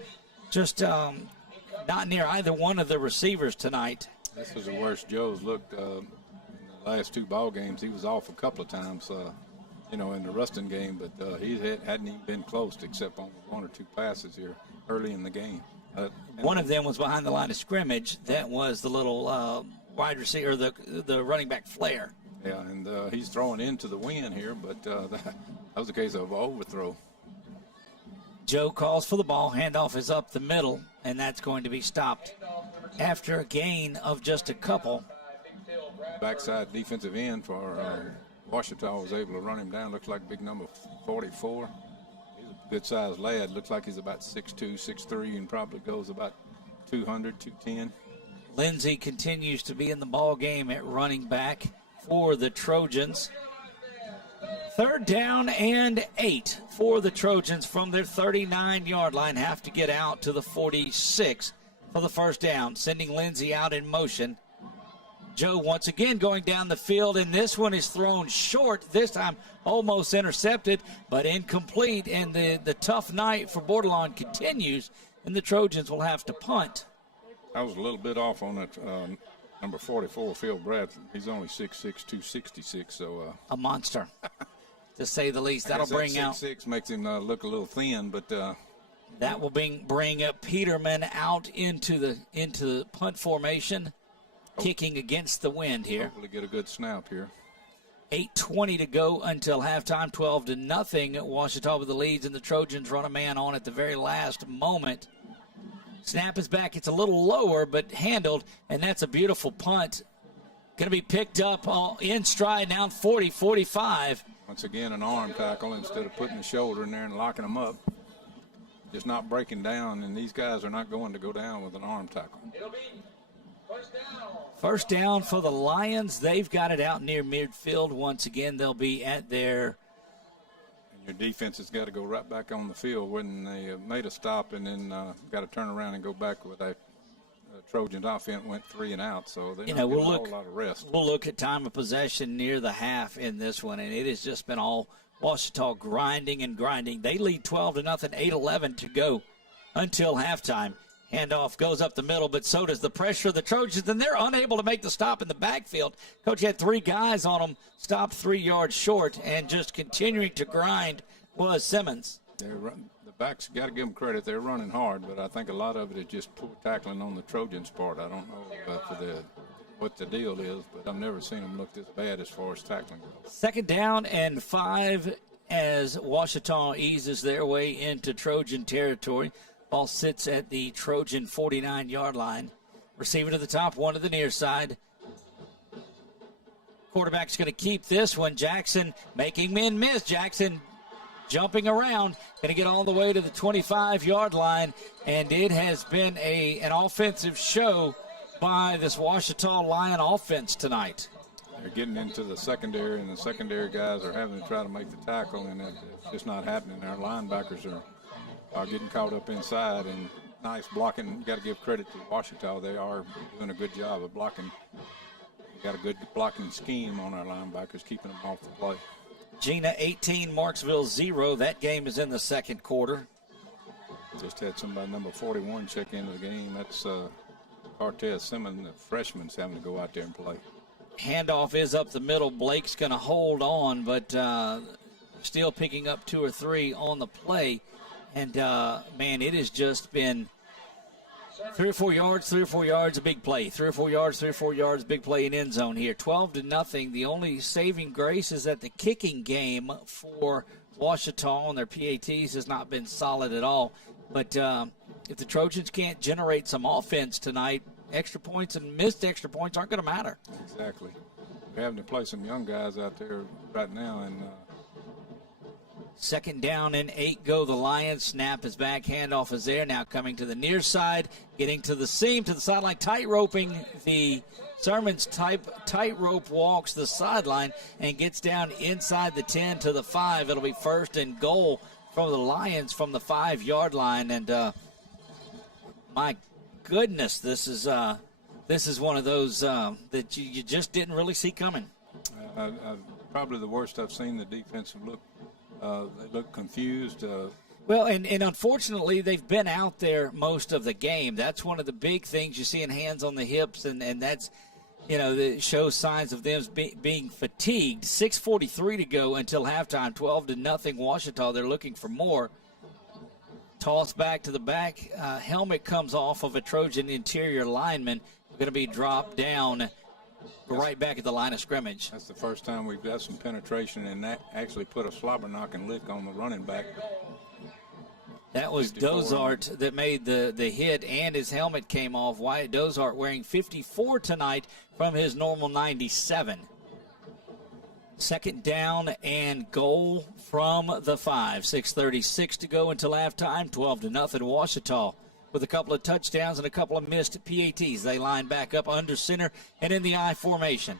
just not near either one of the receivers tonight. This was the worst Joe's looked in the last 2 ball games. He was off a couple of times, in the Ruston game, but he hadn't even been close except on 1 or 2 passes here early in the game. One of them was behind the line of scrimmage. That was the little wide receiver, the running back flare. Yeah, and he's throwing into the wind here, but that was a case of overthrow. Joe calls for the ball. Handoff is up the middle, and that's going to be stopped after a gain of just a couple. Backside defensive end for Ouachita was able to run him down. Looks like big number 44. Good-sized lad. Looks like he's about 6'2", 6'3", and probably goes about 200, 210. Lindsay continues to be in the ball game at running back for the Trojans. 3rd down and 8 for the Trojans from their 39-yard line. Have to get out to the 46 for the first down, sending Lindsay out in motion. Joe once again going down the field, and this one is thrown short. This time almost intercepted, but incomplete. And the tough night for Bordelon continues, and the Trojans will have to punt. I was a little bit off on that number 44, Phil Bradford. He's only 6'6", 266, so a monster, to say the least. That'll bring out 6'6" makes him look a little thin, but that will bring up Peterman out into the punt formation. Kicking against the wind here. Hopefully get a good snap here. 8:20 to go until halftime, 12-0. Ouachita with the leads, and the Trojans run a man on at the very last moment. Snap is back. It's a little lower, but handled, and that's a beautiful punt. Going to be picked up in stride now, 40, 45. Once again, an arm tackle instead of putting the shoulder in there and locking them up. Just not breaking down, and these guys are not going to go down with an arm tackle. It'll be First down for the Lions. They've got it out near midfield. Once again, they'll be at their. And your defense has got to go right back on the field when they made a stop and then got to turn around and go back with that Trojans offense went 3 and out. So they don't get a whole lot of rest. We'll look at time of possession near the half in this one, and it has just been all Ouachita grinding and grinding. They lead 12-0, 8:11 to go until halftime. Handoff goes up the middle, but so does the pressure of the Trojans, and they're unable to make the stop in the backfield. Coach had 3 guys on them, stopped 3 yards short, and just continuing to grind was Simmons. The backs, got to give them credit. They're running hard, but I think a lot of it is just poor tackling on the Trojans' part. I don't know what the deal is, but I've never seen them look this bad as far as tackling goes. 2nd down and 5 as Ouachita eases their way into Trojan territory. Ball sits at the Trojan 49-yard line. Receiver to the top, one to the near side. Quarterback's going to keep this one. Jackson making men miss. Jackson jumping around, going to get all the way to the 25-yard line, and it has been an offensive show by this Ouachita Lion offense tonight. They're getting into the secondary, and the secondary guys are having to try to make the tackle, and it's just not happening. Our linebackers are getting caught up inside, and nice blocking. You got to give credit to Ouachita. They are doing a good job of blocking. We got a good blocking scheme on our linebackers, keeping them off the play. Gina 18, Marksville 0. That game is in the second quarter. Just had somebody number 41 check into the game. That's Cortez Simmons, the freshman's having to go out there and play. Handoff is up the middle. Blake's going to hold on, but still picking up 2 or 3 on the play. And, man, it has just been 3 or 4 yards, a big play. 3 or 4 yards, big play in end zone here. 12-0. The only saving grace is that the kicking game for Ouachita on their PATs has not been solid at all. But if the Trojans can't generate some offense tonight, extra points and missed extra points aren't going to matter. Exactly. We're having to play some young guys out there right now. And second down and 8 go. The Lions. Snap is back. Handoff is there. Now coming to the near side, getting to the seam, to the sideline, tight-roping the Sermons tightrope walks the sideline and gets down inside the 10 to the 5. It'll be first and goal from the Lions from the 5-yard line. And my goodness, this is one of those that you just didn't really see coming. Probably the worst I've seen the defensive look. They look confused. Well, and unfortunately, they've been out there most of the game. That's one of the big things you see in hands on the hips, and that's, that shows signs of them being fatigued. 6:43 to go until halftime, 12-0 Ouachita. They're looking for more. Toss back to the back. Helmet comes off of a Trojan interior lineman. Going to be dropped down right back at the line of scrimmage. That's the first time we've got some penetration and that actually put a slobber knocking lick on the running back. That was Dozart that made the hit, and his helmet came off. Wyatt Dozart wearing 54 tonight from his normal 97. Second down and goal from the 5. 6:36 to go until halftime. 12-0 Ouachita with a couple of touchdowns and a couple of missed PATs. They line back up under center and in the I formation.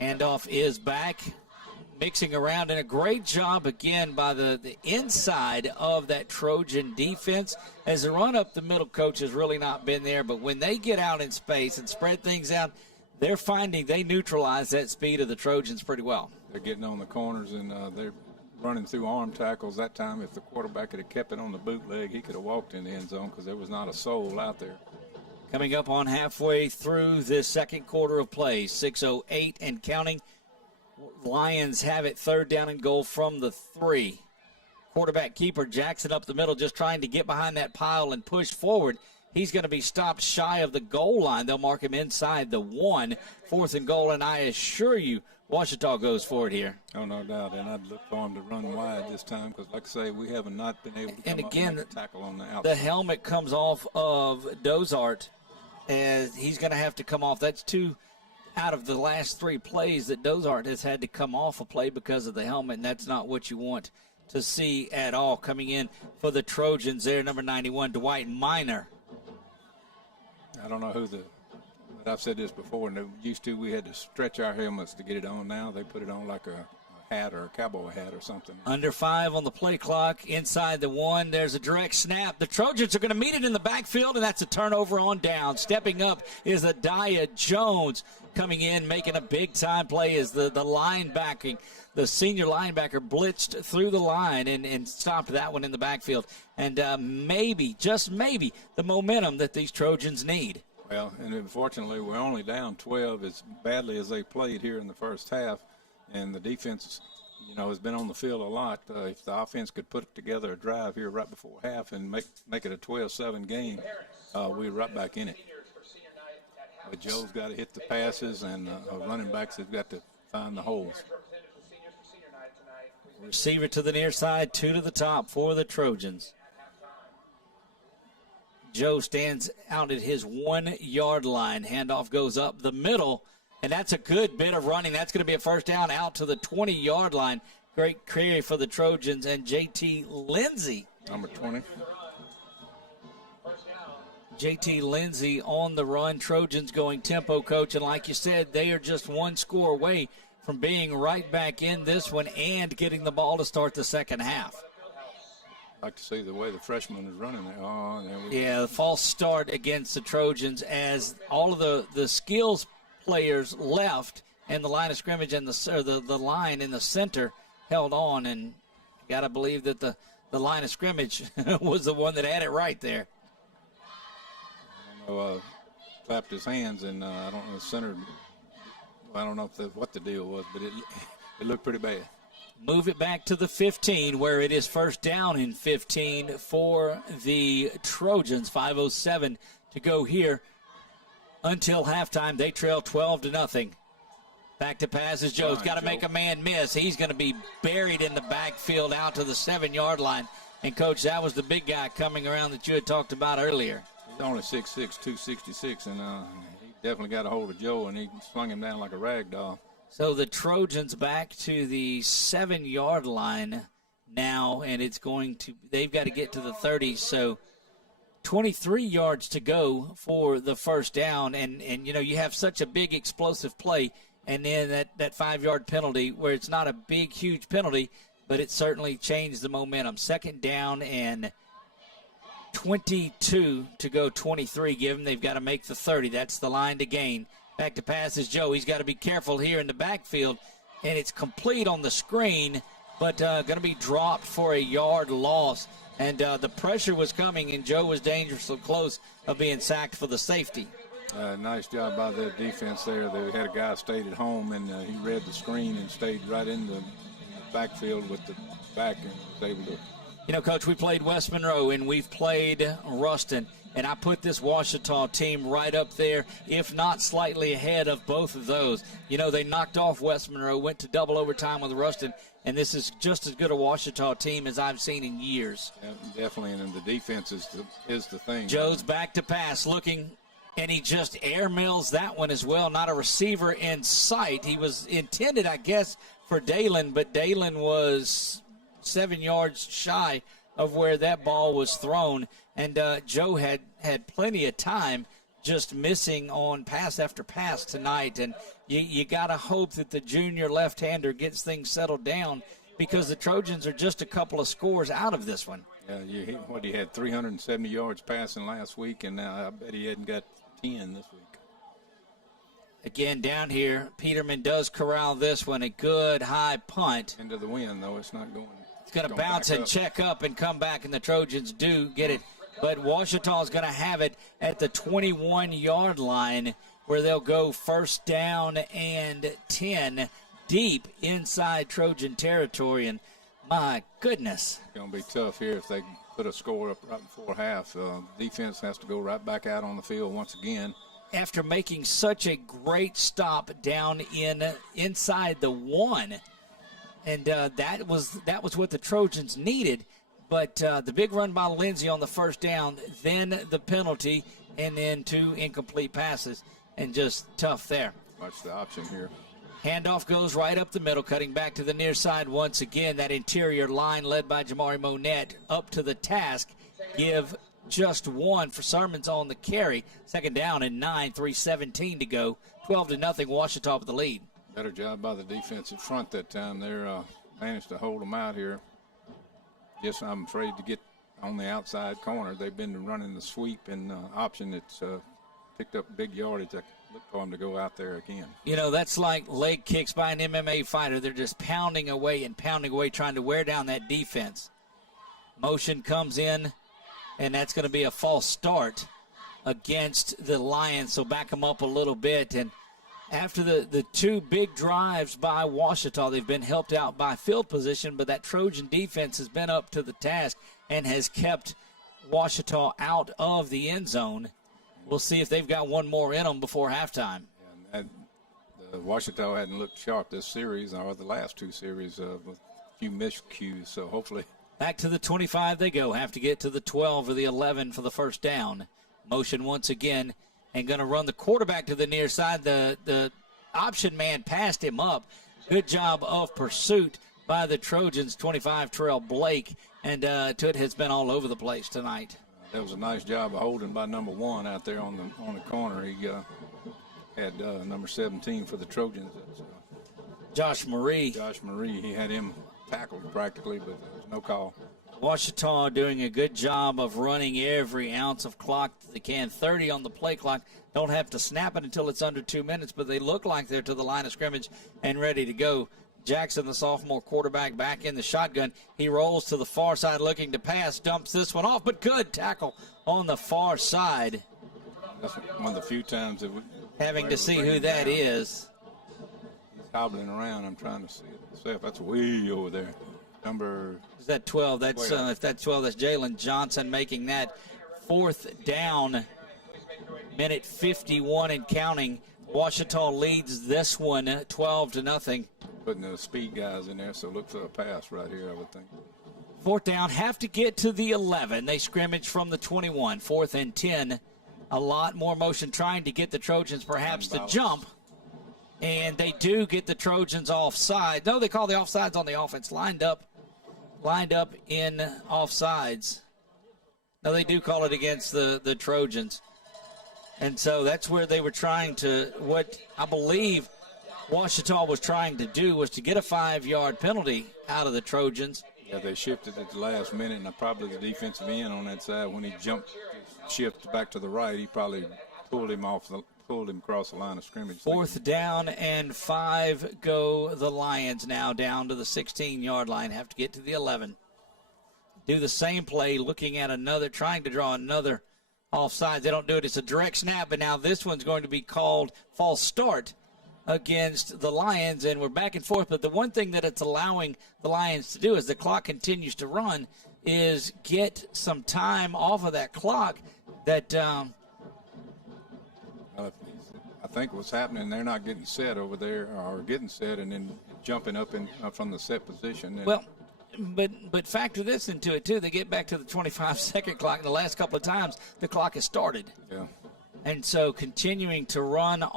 Handoff is back, mixing around, and a great job again by the inside of that Trojan defense. As the run up the middle, coach has really not been there, but when they get out in space and spread things out, they're finding they neutralize that speed of the Trojans pretty well. They're getting on the corners, and they're running through arm tackles. That time, if the quarterback had kept it on the bootleg, he could have walked in the end zone because there was not a soul out there. Coming up on halfway through this second quarter of play, 6:08 and counting. Lions have it, third down and goal from the 3. Quarterback keeper Jackson up the middle, just trying to get behind that pile and push forward. He's going to be stopped shy of the goal line. They'll mark him inside the 1. Fourth and goal, and I assure you, Ouachita goes for it here. Oh, no doubt. And I'd look for him to run wide this time because, like I say, we have not been able to come up and make a tackle on the outside. The helmet comes off of Dozart as he's going to have to come off. That's 2 out of the last 3 plays that Dozart has had to come off a play because of the helmet, and that's not what you want to see at all. Coming in for the Trojans there, number 91, Dwight Minor. I don't know I've said this before, and used to we had to stretch our helmets to get it on. Now they put it on like a hat or a cowboy hat or something. Under 5 on the play clock, inside the 1. There's a direct snap. The Trojans are going to meet it in the backfield, and that's a turnover on down. Stepping up is Adiah Jones coming in, making a big-time play as the linebacking. The senior linebacker blitzed through the line and stopped that one in the backfield. And maybe, just maybe, the momentum that these Trojans need. Well, and unfortunately, we're only down 12 as badly as they played here in the first half. And the defense, has been on the field a lot. If the offense could put together a drive here right before half and make it a 12-7 game, we're right back in it. But Joe's got to hit the passes, and running backs have got to find the holes. Receiver to the near side, 2 to the top for the Trojans. Joe stands out at his 1-yard line. Handoff goes up the middle, and that's a good bit of running. That's going to be a first down out to the 20-yard line. Great carry for the Trojans and J.T. Lindsey. Number 20. J.T. Lindsey on the run. Trojans going tempo, Coach. And like you said, they are just one score away from being right back in this one and getting the ball to start the second half. I like to see the way the freshman is running there. Oh, yeah, the false start against the Trojans as all of the skills players left and the line of scrimmage and the line in the center held on, and you got to believe that the line of scrimmage was the one that had it right there. I don't know, clapped his hands, and I don't know, the center, I don't know what the deal was, but it looked pretty bad. Move it back to the 15 where it is first down and 15 for the Trojans. 5:07 to go here until halftime. They trail 12-0. Back to passes. Joe's got to make a man miss. He's going to be buried in the backfield out to the 7-yard line. And, Coach, that was the big guy coming around that you had talked about earlier. He's only 6'6", 266, and he definitely got a hold of Joe, and he slung him down like a rag doll. So the Trojans back to the 7-yard line now, and they've got to get to the 30. So 23 yards to go for the first down. And you have such a big explosive play, and then that 5-yard penalty where it's not a big, huge penalty, but it certainly changed the momentum. Second down and 22 to go, 23 given. They've got to make the 30. That's the line to gain. Back to passes, Joe. He's got to be careful here in the backfield, and it's complete on the screen, but going to be dropped for a yard loss. And the pressure was coming, and Joe was dangerously close of being sacked for the safety. Nice job by the defense there. They had a guy stayed at home, and he read the screen and stayed right in the backfield with the back and was able to. You know, Coach, we played West Monroe, and we've played Ruston. And I put this Ouachita team right up there, if not slightly ahead of both of those. You know, they knocked off West Monroe, went to double overtime with Ruston, and this is just as good a Ouachita team as I've seen in years. Yeah, definitely, and the defense is the thing. Joe's back to pass, looking, and he just airmails that one as well. Not a receiver in sight. He was intended, I guess, for Dalen, but Dalen was 7 yards shy of where that ball was thrown. And Joe had plenty of time just missing on pass after pass tonight. And you got to hope that the junior left-hander gets things settled down because the Trojans are just a couple of scores out of this one. Yeah, he had 370 yards passing last week, and I bet he hadn't got 10 this week. Again, down here, Peterman does corral this one. A good high punt. Into the wind, though. It's not going. It's going to bounce and check up and come back, and the Trojans do get it. But Ouachita is going to have it at the 21-yard line where they'll go first down and 10 deep inside Trojan territory. And my goodness. It's going to be tough here if they put a score up right before half. Defense has to go right back out on the field once again. After making such a great stop down inside the 1. And that was what the Trojans needed. But the big run by Lindsey on the first down, then the penalty, and then 2 incomplete passes, and just tough there. Watch the option here. Handoff goes right up the middle, cutting back to the near side once again. That interior line led by Jamari Monette up to the task. Give just 1 for Sermons on the carry. Second down and 9, 3:17 to go. 12-0, Ouachita with the lead. Better job by the defensive front that time. They're managed to hold them out here. Yes, I'm afraid to get on the outside corner. They've been running the sweep and option. It's picked up big yardage. I look for them to go out there again. You know, that's like leg kicks by an MMA fighter. They're just pounding away, trying to wear down that defense. Motion comes in, and that's going to be a false start against the Lions. So back them up a little bit. And after the 2 big drives by Ouachita, they've been helped out by field position, but that Trojan defense has been up to the task and has kept Ouachita out of the end zone. We'll see if they've got one more in them before halftime. And Ouachita hadn't looked sharp this series or the last 2 series with few miscues, so hopefully. Back to the 25 they go. Have to get to the 12 or the 11 for the first down. Motion once again, and going to run the quarterback to the near side. The option man passed him up. Good job of pursuit by the Trojans. 25, Terrell Blake, and Toot has been all over the place tonight. That was a nice job of holding by number 1 out there on the corner. He had number 17 for the Trojans. Josh Marie. Josh Marie. He had him tackled practically, but there was no call. Ouachita doing a good job of running every ounce of clock they can. 30 on the play clock. Don't have to snap it until it's under 2 minutes, but they look like they're to the line of scrimmage and ready to go. Jackson, the sophomore quarterback, back in the shotgun. He rolls to the far side looking to pass, dumps this one off, but good tackle on the far side. That's one of the few times that having to see who that is. He's hobbling around. I'm trying to see it. That's way over there. Number is that 12? That's if that's 12, that's Jalen Johnson making that fourth down. Minute 51 and counting. Ouachita leads this one 12-0. Putting the speed guys in there, so look for a pass right here, I would think. Fourth down, have to get to the 11. They scrimmage from the 21. 4th and 10. A lot more motion trying to get the Trojans perhaps to jump. And they do get the Trojans offside. No, they call the offsides on the offense. Lined up in offsides. No, they do call it against the Trojans. And so that's where they were trying to, what I believe Ouachita was trying to do was to get a 5-yard penalty out of the Trojans. Yeah, they shifted at the last minute, and probably the defensive end on that side, when he shifted back to the right, he probably pulled him across the line of scrimmage. 4th down and 5 go the Lions now down to the 16-yard line. Have to get to the 11. Do the same play, looking at another, trying to draw another offside. They don't do it. It's a direct snap, but now this one's going to be called false start against the Lions, and we're back and forth. But the one thing that it's allowing the Lions to do as the clock continues to run is get some time off of that clock that I think what's happening, they're not getting set over there, or getting set and then jumping up from the set position. Well, but factor this into it, too. They get back to the 25-second clock, and the last couple of times the clock has started. Yeah. And so continuing to run time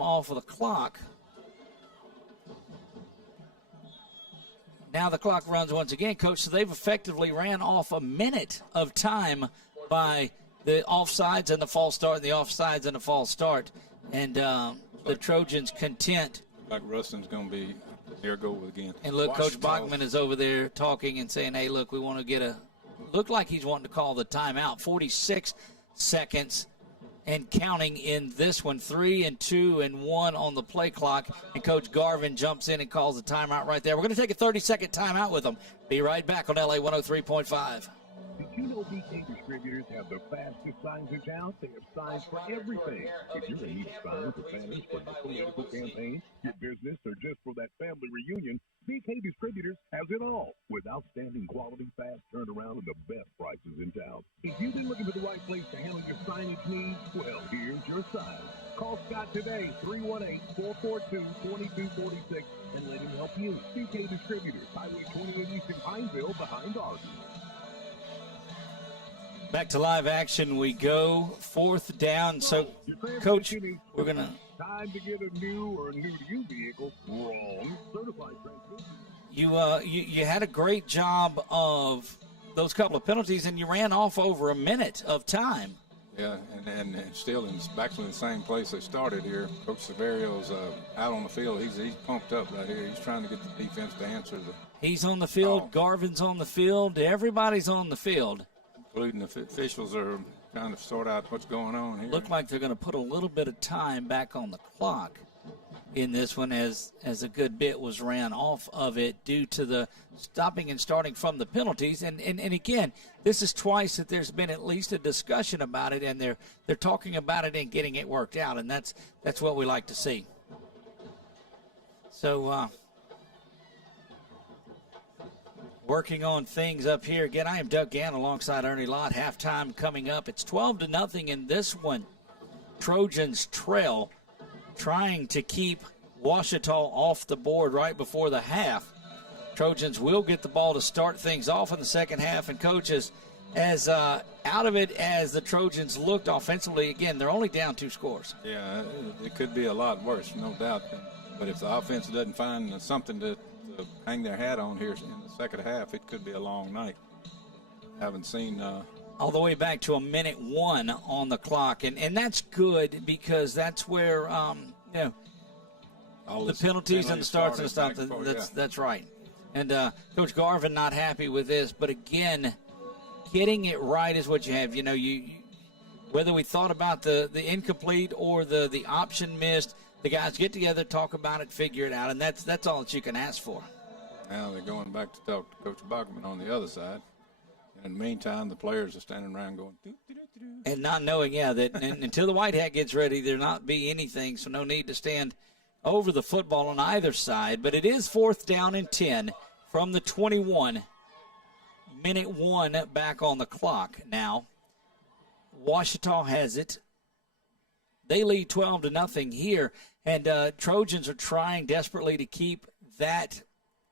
off of the clock. Now the clock runs once again, Coach, so they've effectively ran off a minute of time by the offsides and the false start, and the offsides and the false start. And the Trojans content. Like Rustin's going to be there go again. And look, Coach Bachman is over there talking and saying, hey, look, we want to get look like he's wanting to call the timeout. 46 seconds and counting in this one. 3 and 2 and 1 on the play clock. And Coach Garvin jumps in and calls the timeout right there. We're going to take a 30-second timeout with them. Be right back on LA 103.5. Did you know BK Distributors have the fastest signs in town? They have signs for everything. If you're in need of signs for banners for your political campaign, your business, or just for that family reunion, BK Distributors has it all with outstanding quality, fast turnaround, and the best prices in town. If you've been looking for the right place to handle your signage needs, well, here's your sign. Call Scott today, 318-442-2246, and let him help you. BK Distributors, Highway 28 East in Pineville, behind Arden. Back to live action we go. 4th down. So, Coach, we're going to... Time to get a new or new-to-you vehicle. Wrong. Certified transmission. You had a great job of those couple of penalties, and you ran off over a minute of time. Yeah, and still back to the same place they started here. Coach Severio's out on the field. He's pumped up right here. He's trying to get the defense to answer He's on the field. Oh. Garvin's on the field. Everybody's on the field. Including the officials are trying to sort out what's going on here. Look like they're going to put a little bit of time back on the clock in this one as a good bit was ran off of it due to the stopping and starting from the penalties. And again, this is twice that there's been at least a discussion about it, and they're talking about it and getting it worked out, and that's what we like to see. So working on things up here. Again, I am Doug Gann alongside Ernie Lott. Halftime coming up. It's 12-0 in this one. Trojans trail, trying to keep Ouachita off the board right before the half. Trojans will get the ball to start things off in the second half, and coaches, as out of it as the Trojans looked offensively, again, they're only down 2 scores. Yeah, it could be a lot worse, no doubt. But if the offense doesn't find something to hang their hat on here in the second half, it could be a long night. Haven't seen all the way back to a minute 1 on the clock, and that's good because that's where the penalties and the starts and stuff. That's right. And Coach Garvin not happy with this, but again, getting it right is what you have. You whether we thought about the incomplete or the option missed, the guys get together, talk about it, figure it out, and that's all that you can ask for. Now they're going back to talk to Coach Bachman on the other side. In the meantime, the players are standing around going, doo-doo-doo-doo. And not knowing, that until the white hat gets ready, there not be anything, so no need to stand over the football on either side. But it is 4th down and 10 from the 21. Minute 1 back on the clock now. Ouachita has it. They lead 12-0 here, and Trojans are trying desperately to keep that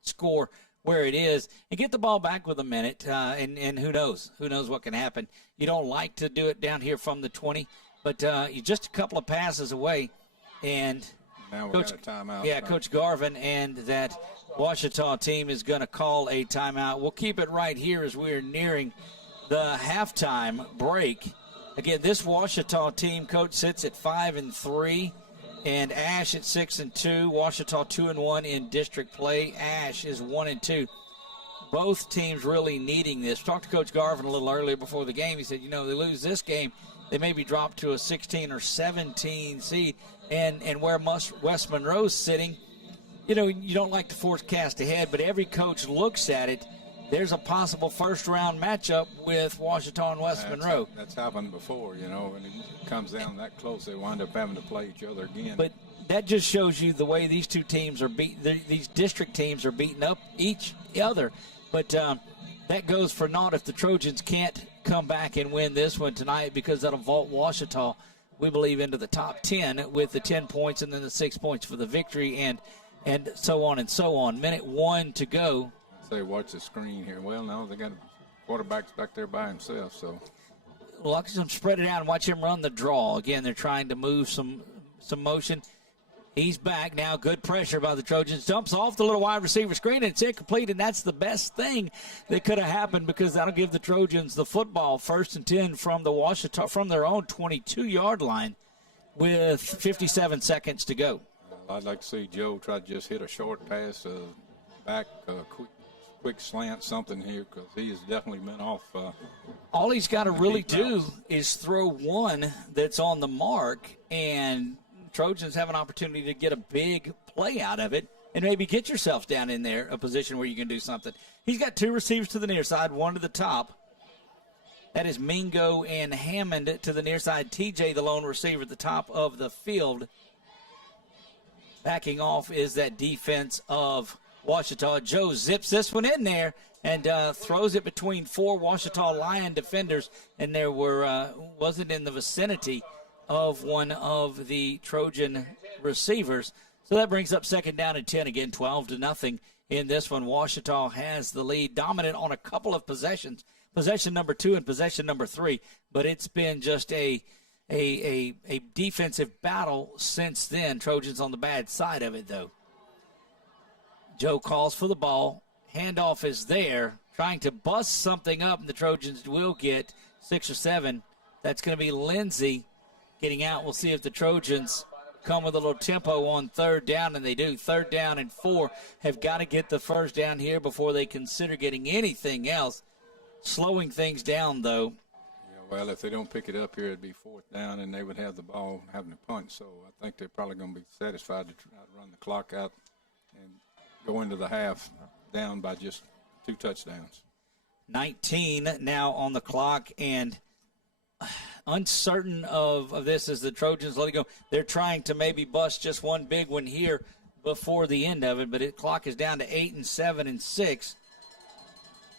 score where it is and get the ball back with a minute, and who knows what can happen. You don't like to do it down here from the 20, but you're just a couple of passes away, and now we got a timeout. Yeah, Coach Garvin and that Ouachita team is going to call a timeout. We'll keep it right here as we're nearing the halftime break. Again, this Ouachita team, Coach, sits at 5-3. And Ash at 6-2, Ouachita 2-1 in district play. Ash is 1-2. Both teams really needing this. Talked to Coach Garvin a little earlier before the game. He said, they lose this game, they maybe drop to a 16 or 17 seed. And where West Monroe's sitting, you don't like to forecast ahead, but every coach looks at it. There's a possible first-round matchup with Ouachita and West Monroe. That's happened before, when it comes down that close, they wind up having to play each other again. But that just shows you the way these two teams are these district teams are beating up each other. But that goes for naught if the Trojans can't come back and win this one tonight, because that'll vault Ouachita, we believe, into the top 10 with the 10 points and then the 6 points for the victory and so on and so on. Minute 1 to go. Say, watch the screen here. Well, no, they got quarterbacks back there by himself, so. Watch them spread it out and watch him run the draw. Again, they're trying to move some motion. He's back now. Good pressure by the Trojans. Dumps off the little wide receiver screen, and it's incomplete, and that's the best thing that could have happened, because that'll give the Trojans the football 1st and 10 from the Ouachita, from their own 22-yard line with 57 seconds to go. I'd like to see Joe try to just hit a short pass back, quick slant, something here, because he has definitely been off. All he's got to really do is throw one that's on the mark, and Trojans have an opportunity to get a big play out of it and maybe get yourself down in there, a position where you can do something. He's got 2 receivers to the near side, 1 to the top. That is Mingo and Hammond to the near side. TJ, the lone receiver, at the top of the field. Backing off is that defense of Ouachita. Joe zips this one in there and throws it between 4 Ouachita Lion defenders, and there wasn't in the vicinity of one of the Trojan receivers. So that brings up 2nd down and 10 again, 12-0 in this one. Ouachita has the lead, dominant on a couple of possessions, possession number 2 and possession number 3, but it's been just a defensive battle since then. Trojans on the bad side of it, though. Joe calls for the ball. Handoff is there, trying to bust something up, and the Trojans will get 6 or 7. That's going to be Lindsey getting out. We'll see if the Trojans come with a little tempo on 3rd down, and they do. 3rd down and 4. Have got to get the 1st down here before they consider getting anything else. Slowing things down, though. Well, if they don't pick it up here, it'd be 4th down, and they would have the ball having to punt. So I think they're probably going to be satisfied to try to run the clock out and go into the half down by just 2 touchdowns. 19 now on the clock, and uncertain of this as the Trojans let it go. They're trying to maybe bust just one big one here before the end of it, but the clock is down to 8 and 7 and 6.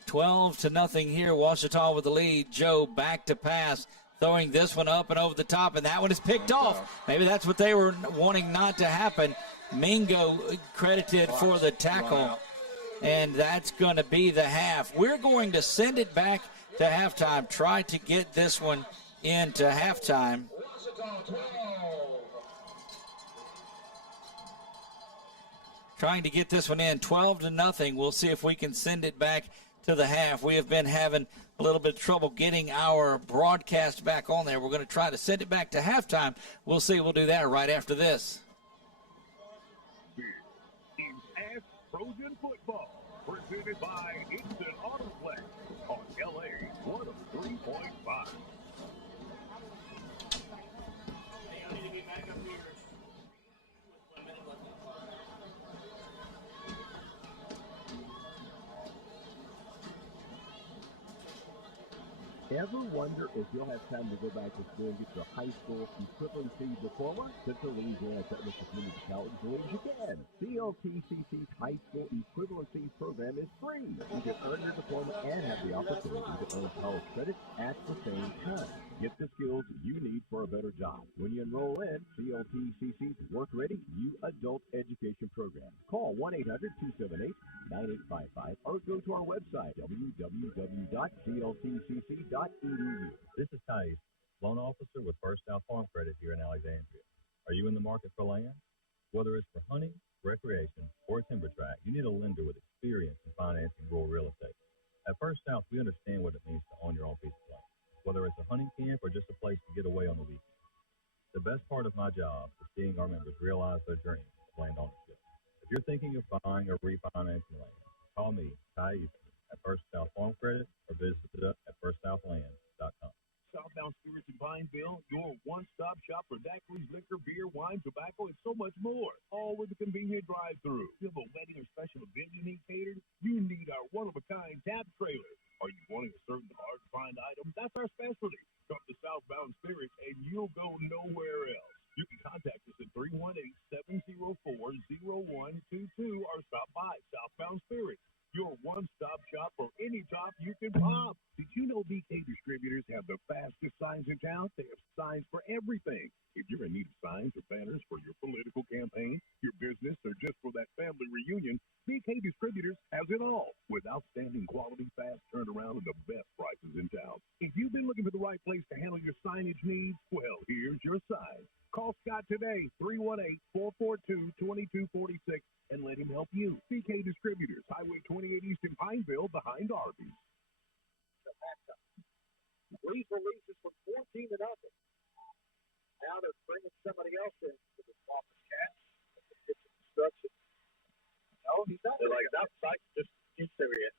12-0 here. Ouachita with the lead. Joe back to pass, throwing this one up and over the top, and that one is picked off. Maybe that's what they were wanting not to happen. Mingo credited for the tackle, and that's going to be the half. We're going to send it back to halftime, try to get this one into halftime. Trying to get this one in 12-0. We'll see if we can send it back to the half. We have been having a little bit of trouble getting our broadcast back on there. We're going to try to send it back to halftime. We'll see. We'll do that right after this. This is ASH Trojan football, presented by Instant Autoplex on LA 103.5. Ever wonder if you'll have time to go back to school and get your high school equivalency diploma? Central Louisiana Technical Community College believes you can. CLTCC's high school equivalency program is free. You can earn your diploma and have the opportunity to earn college credit at the same time. Get the skills you need for a better job. When you enroll in CLTCC's Work Ready You Adult Education Program, call 1-800-278-9855 or go to our website, www.cltcc.edu. This is Thais, loan officer with First South Farm Credit here in Alexandria. Are you in the market for land? Whether it's for hunting, recreation, or a timber tract, you need a lender with experience in financing rural real estate. At First South, we understand what it means to own your own piece of land, whether it's a hunting camp or just a place to get away on the weekend. The best part of my job is seeing our members realize their dreams of land ownership. If you're thinking of buying or refinancing land, call me, Thais, at First South Farm Credit or visit us at firstsouthland.com. Southbound Spirits in Pineville, your one-stop shop for daiquiris, liquor, beer, wine, tobacco, and so much more. All with a convenient drive-through. If you have a wedding or special event you need catered, you need our one-of-a-kind tap trailer. Are you wanting a certain hard-to-find item? That's our specialty. Come to Southbound Spirits, and you'll go nowhere else. You can contact us at 318-704-0122 or stop by Southbound Spirits, your one-stop shop for any top you can pop. Did you know BK Distributors have the fastest signs in town? They have signs for everything. If you're in need of signs or banners for your political campaign, your business, or just for that family reunion, BK Distributors has it all with outstanding quality, fast turnaround, and the best prices in town. If you've been looking for the right place to handle your signage needs, well, here's your sign. Call Scott today, 318-442-2246, and let him help you. BK Distributors, Highway 28 East in Pineville, behind Arby's. Lead releases from 14-0. Now they're bringing somebody else in to the Wampus Cats. It's instruction. No, he's not. They're like, that's like just serious.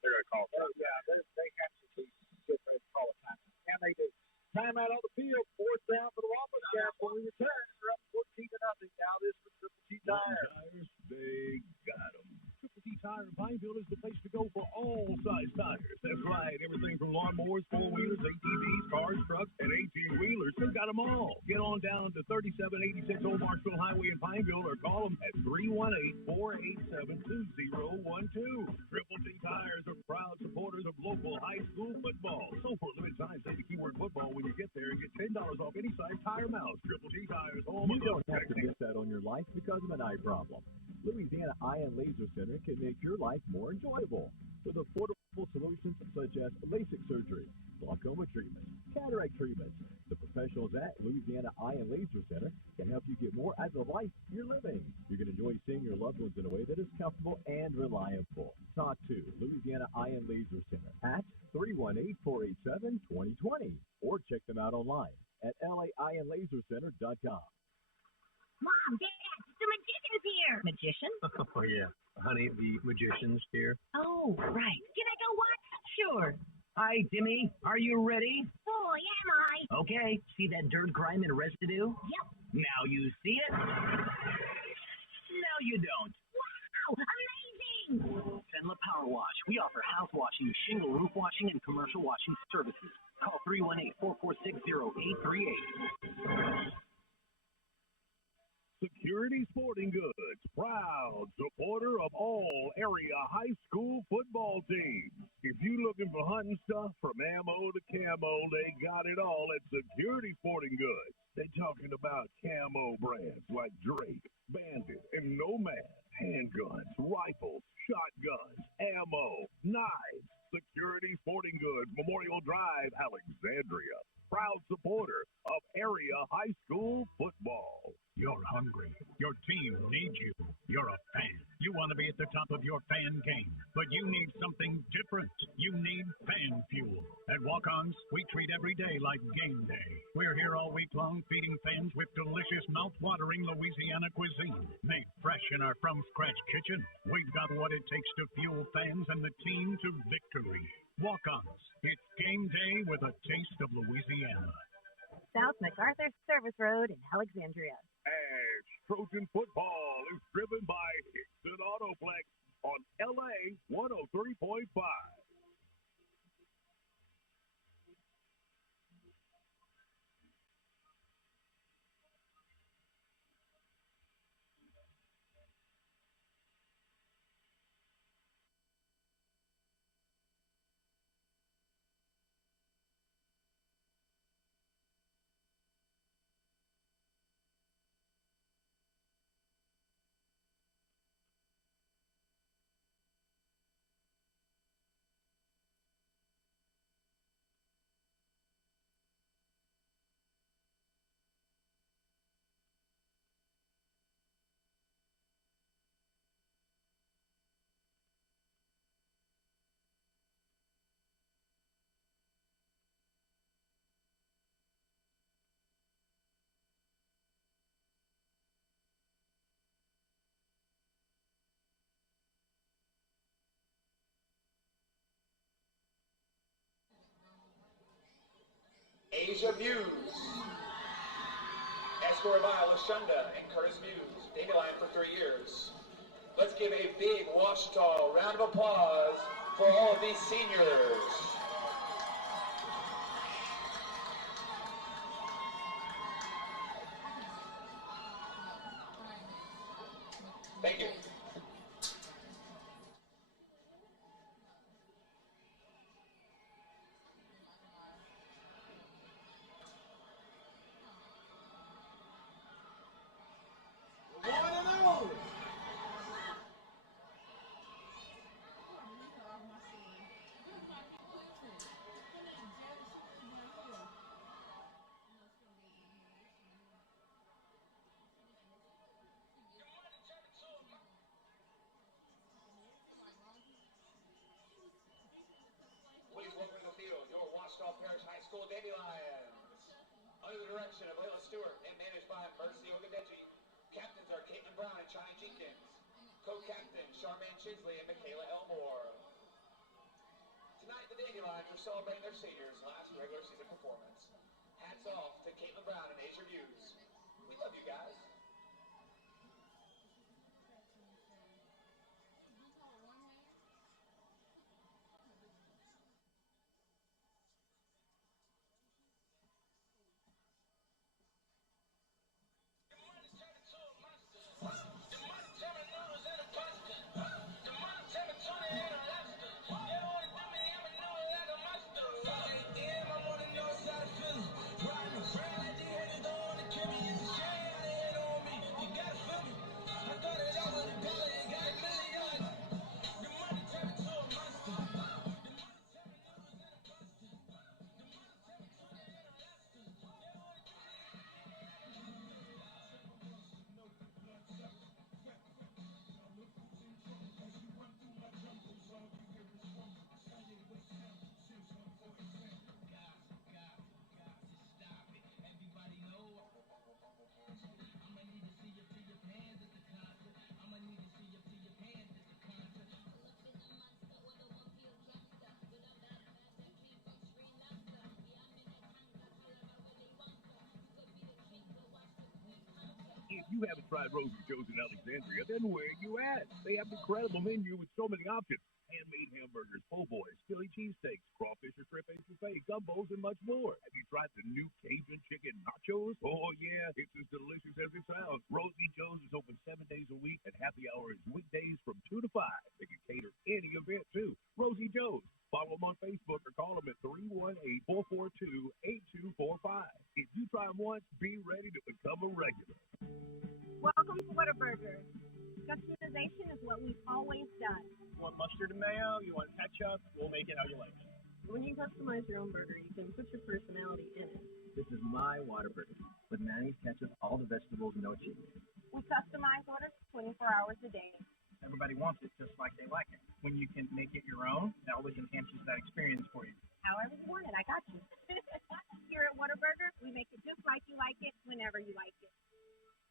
They're going to call it. Oh, yeah, they have to be good to call it time. Can they do? Timeout on the field, fourth down for the Wampus Cats. When we return, they're up 14-0. Now this is Triple T Tires. They got them. Triple T Tire in Pineville is the place to go for all size tires. That's right. Everything from lawnmowers, four-wheelers, ATVs, cars, trucks, and 18-wheelers. They've got them all. Get on down to 3786 Old Marshville Highway in Pineville or call them at 318-487-2012. Triple T Tires are proud supporters of local high school football. So for a limited time, say the keyword football when you get there and get $10 off any size tire mounts. Triple T Tires. You don't have to miss out on your life because of an eye problem. Louisiana Eye and Laser Center can make your life more enjoyable with affordable solutions such as LASIK surgery, glaucoma treatments, cataract treatments. The professionals at Louisiana Eye and Laser Center can help you get more out of the life you're living. You can enjoy seeing your loved ones in a way that is comfortable and reliable. Talk to Louisiana Eye and Laser Center at 318-487-2020 or check them out online at laeyeandlasercenter.com. Mom, Dad, the magician's here. Magician? Oh, yeah. Honey, the magician's here. Oh, right. Can I go watch? Sure. Hi, Timmy. Are you ready? Boy, am I. Okay. See that dirt, grime, and residue? Yep. Now you see it? Now you don't. Wow, amazing! Fenla Power Wash. We offer house washing, shingle roof washing, and commercial washing services. Call 318-446-0838. Security Sporting Goods, proud supporter of all area high school football teams. If you looking for hunting stuff from ammo to camo, they got it all at Security Sporting Goods. They talking about camo brands like Drake, Bandit, and Nomad, handguns, rifles, shotguns, ammo, knives. Security Sporting Goods, Memorial Drive, Alexandria. Proud supporter of area high school football. You're hungry. Your team needs you. You're a fan. You want to be at the top of your fan game, but you need something different. You need fan fuel. At Walk-Ons, we treat every day like game day. We're here all week long feeding fans with delicious, mouth-watering Louisiana cuisine, made fresh in our from-scratch kitchen. We've got what it takes to fuel fans and the team to victory. Walk-Ons. It's game day with a taste of Louisiana. South MacArthur Service Road in Alexandria. ASH Trojan football is driven by Hickson Autoplex on LA 103.5. Asia Muse, escorted by Lashunda and Curtis Muse, Dandelion for 3 years. Let's give a big Ouachita round of applause for all of these seniors. Thank you. Please welcome to the field your Ouachita Parish High School Dandelions. Under the direction of Layla Stewart and managed by Mercy Ogadeji, captains are Caitlin Brown and Chani Jenkins. Co-captain Charmaine Chisley and Michaela Elmore. Tonight the Dandelions are celebrating their seniors' last regular season performance. Hats off to Caitlin Brown and Asia Muse. We love you guys. If you haven't tried Rosie Joe's in Alexandria, then where are you at? They have an incredible menu with so many options. Handmade hamburgers, po' boys, Philly cheesesteaks, crawfish or shrimp etouffee, gumbos, and much more. Have you tried the new Cajun chicken nachos? Oh, yeah, it's as delicious as it sounds. Rosie Joe's is open 7 days a week, and happy hour is weekdays from 2 to 5. They can cater any event, too. Rosie Joe's, Follow them on Facebook or call them at 318-442-8245. If you try them once, be ready to become a regular. Welcome to Whataburger. Customization is what we've always done. You want mustard and mayo? You want ketchup? We'll make it how you like it. When you customize your own burger, you can put your personality in it. This is my Whataburger with mayonnaise, ketchup, all the vegetables, no cheese. We customize orders 24 hours a day. Everybody wants it just like they like it. When you can make it your own, that always enhances that experience for you. However you want it, I got you. Here at Whataburger, we make it just like you like it, whenever you like it.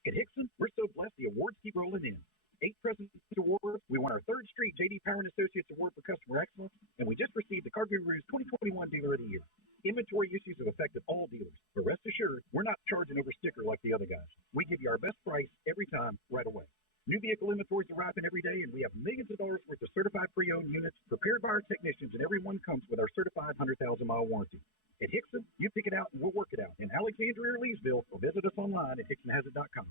At Hickson, we're so blessed the awards keep rolling in. 8 Presidents Awards. We won our 3rd straight J.D. Power and Associates Award for Customer Excellence, and we just received the Car Guru's 2021 Dealer of the Year. Inventory issues have affected all dealers, but rest assured, we're not charging over sticker like the other guys. We give you our best price every time, right away. New vehicle inventories arriving every day, and we have millions of dollars worth of certified pre-owned units prepared by our technicians, and every one comes with our certified 100,000-mile warranty. At Hickson, you pick it out and we'll work it out. In Alexandria or Leesville, or visit us online at hicksonhazard.com.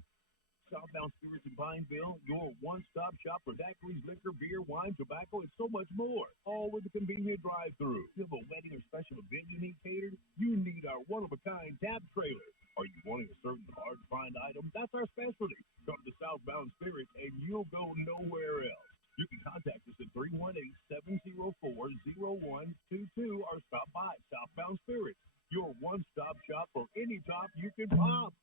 Southbound Spirits in Pineville, your one-stop shop for daiquiris, liquor, beer, wine, tobacco, and so much more. All with a convenient drive-through. You have a wedding or special event you need catered? You need our one-of-a-kind tap trailer. Are you wanting a certain hard-to-find item? That's our specialty. Come to Southbound Spirits, and you'll go nowhere else. You can contact us at 318-704-0122 or stop by Southbound Spirits, your one-stop shop for any top you can pop.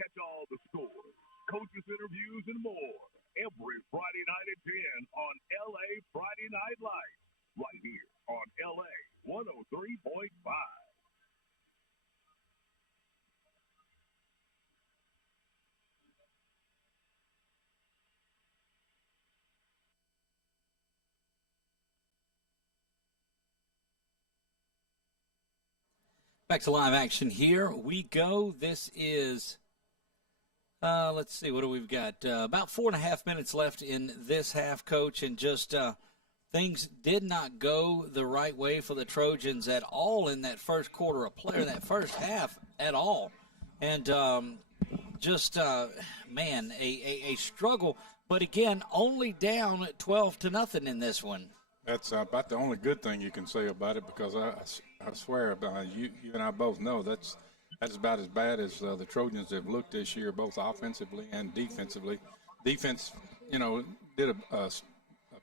Catch all the scores, coaches interviews, and more every Friday night at 10 on LA Friday Night Lights, right here on LA 103.5. Back to live action here we go. This is, let's see, what do we've got? About 4.5 minutes left in this half, Coach, and just things did not go the right way for the Trojans at all in that first quarter of play, or that first half at all. And just, man, a struggle. But again, only down 12-0 in this one. That's about the only good thing you can say about it, because I swear, you and I both know that's about as bad as the Trojans have looked this year, both offensively and defensively. Defense, did a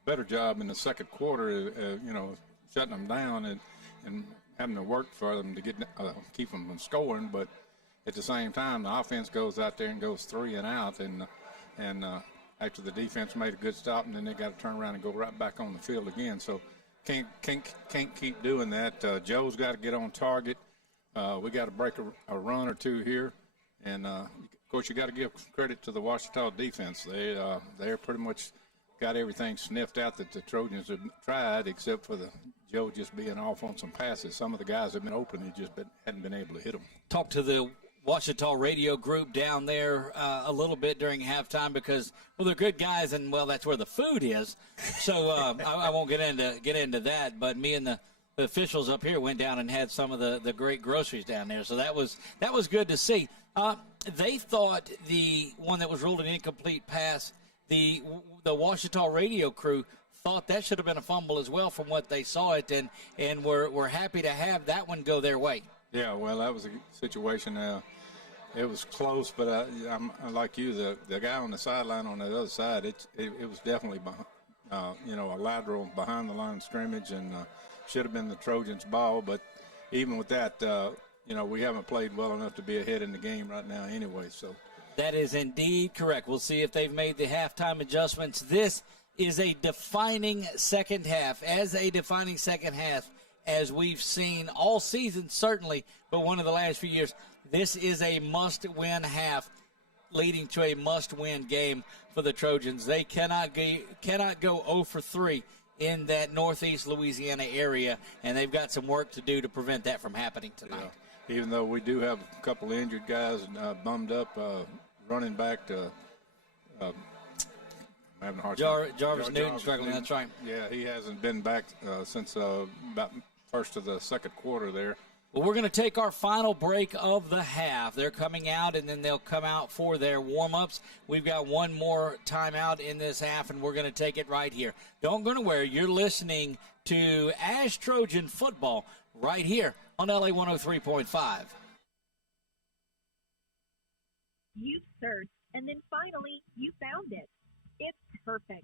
better job in the second quarter, shutting them down and having to work for them to keep them from scoring. But at the same time, the offense goes out there and goes 3 and out, and after the defense made a good stop, and then they got to turn around and go right back on the field again. So can't keep doing that. Joe's got to get on target. We got to break a run or two here, and of course you got to give credit to the Ouachita defense. They're pretty much got everything sniffed out that the Trojans have tried, except for Joe just being off on some passes. Some of the guys have been open, he just hadn't been able to hit them. Talk to the Ouachita radio group down there a little bit during halftime, because, well, they're good guys, and, well, that's where the food is. So I won't get into that, but me and the officials up here went down and had some of the great groceries down there. So that was good to see. They thought the one that was ruled an incomplete pass, the Ouachita radio crew thought that should have been a fumble as well from what they saw it, and we're happy to have that one go their way. Yeah, well, that was a situation. It was close, but I'm like you. The guy on the sideline on the other side, it was definitely a lateral behind the line of scrimmage, and should have been the Trojans' ball. But even with that, we haven't played well enough to be ahead in the game right now anyway. So that is indeed correct. We'll see if they've made the halftime adjustments. This is a defining second half, as we've seen all season, certainly, but one of the last few years. This is a must-win half, leading to a must-win game for the Trojans. They cannot go 0 for 3 in that northeast Louisiana area, and they've got some work to do to prevent that from happening tonight. Yeah. Even though we do have a couple of injured guys bummed up, running back to I'm having a hard time. Jarvis Newton struggling, that's right. Yeah, he hasn't been back since about first of the second quarter there. Well, we're going to take our final break of the half. They're coming out, and then they'll come out for their warm-ups. We've got one more timeout in this half, and we're going to take it right here. Don't go anywhere. You're listening to ASH Trojan football right here on LA 103.5. You searched, and then finally you found it. It's perfect,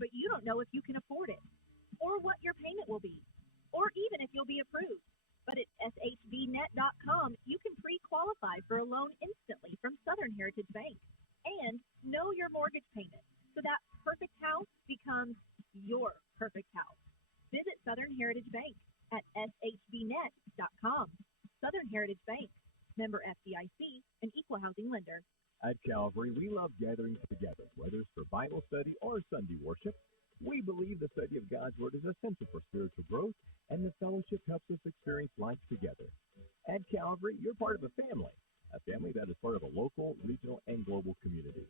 but you don't know if you can afford it, or what your payment will be, or even if you'll be approved. But at shbnet.com, you can pre-qualify for a loan instantly from Southern Heritage Bank and know your mortgage payment, so that perfect house becomes your perfect house. Visit Southern Heritage Bank at shbnet.com. Southern Heritage Bank, member FDIC, an equal housing lender. At Calvary, we love gathering together, whether it's for Bible study or Sunday worship. We believe the study of God's Word is essential for spiritual growth, and the fellowship helps us experience life together. At Calvary, you're part of a family that is part of a local, regional, and global community.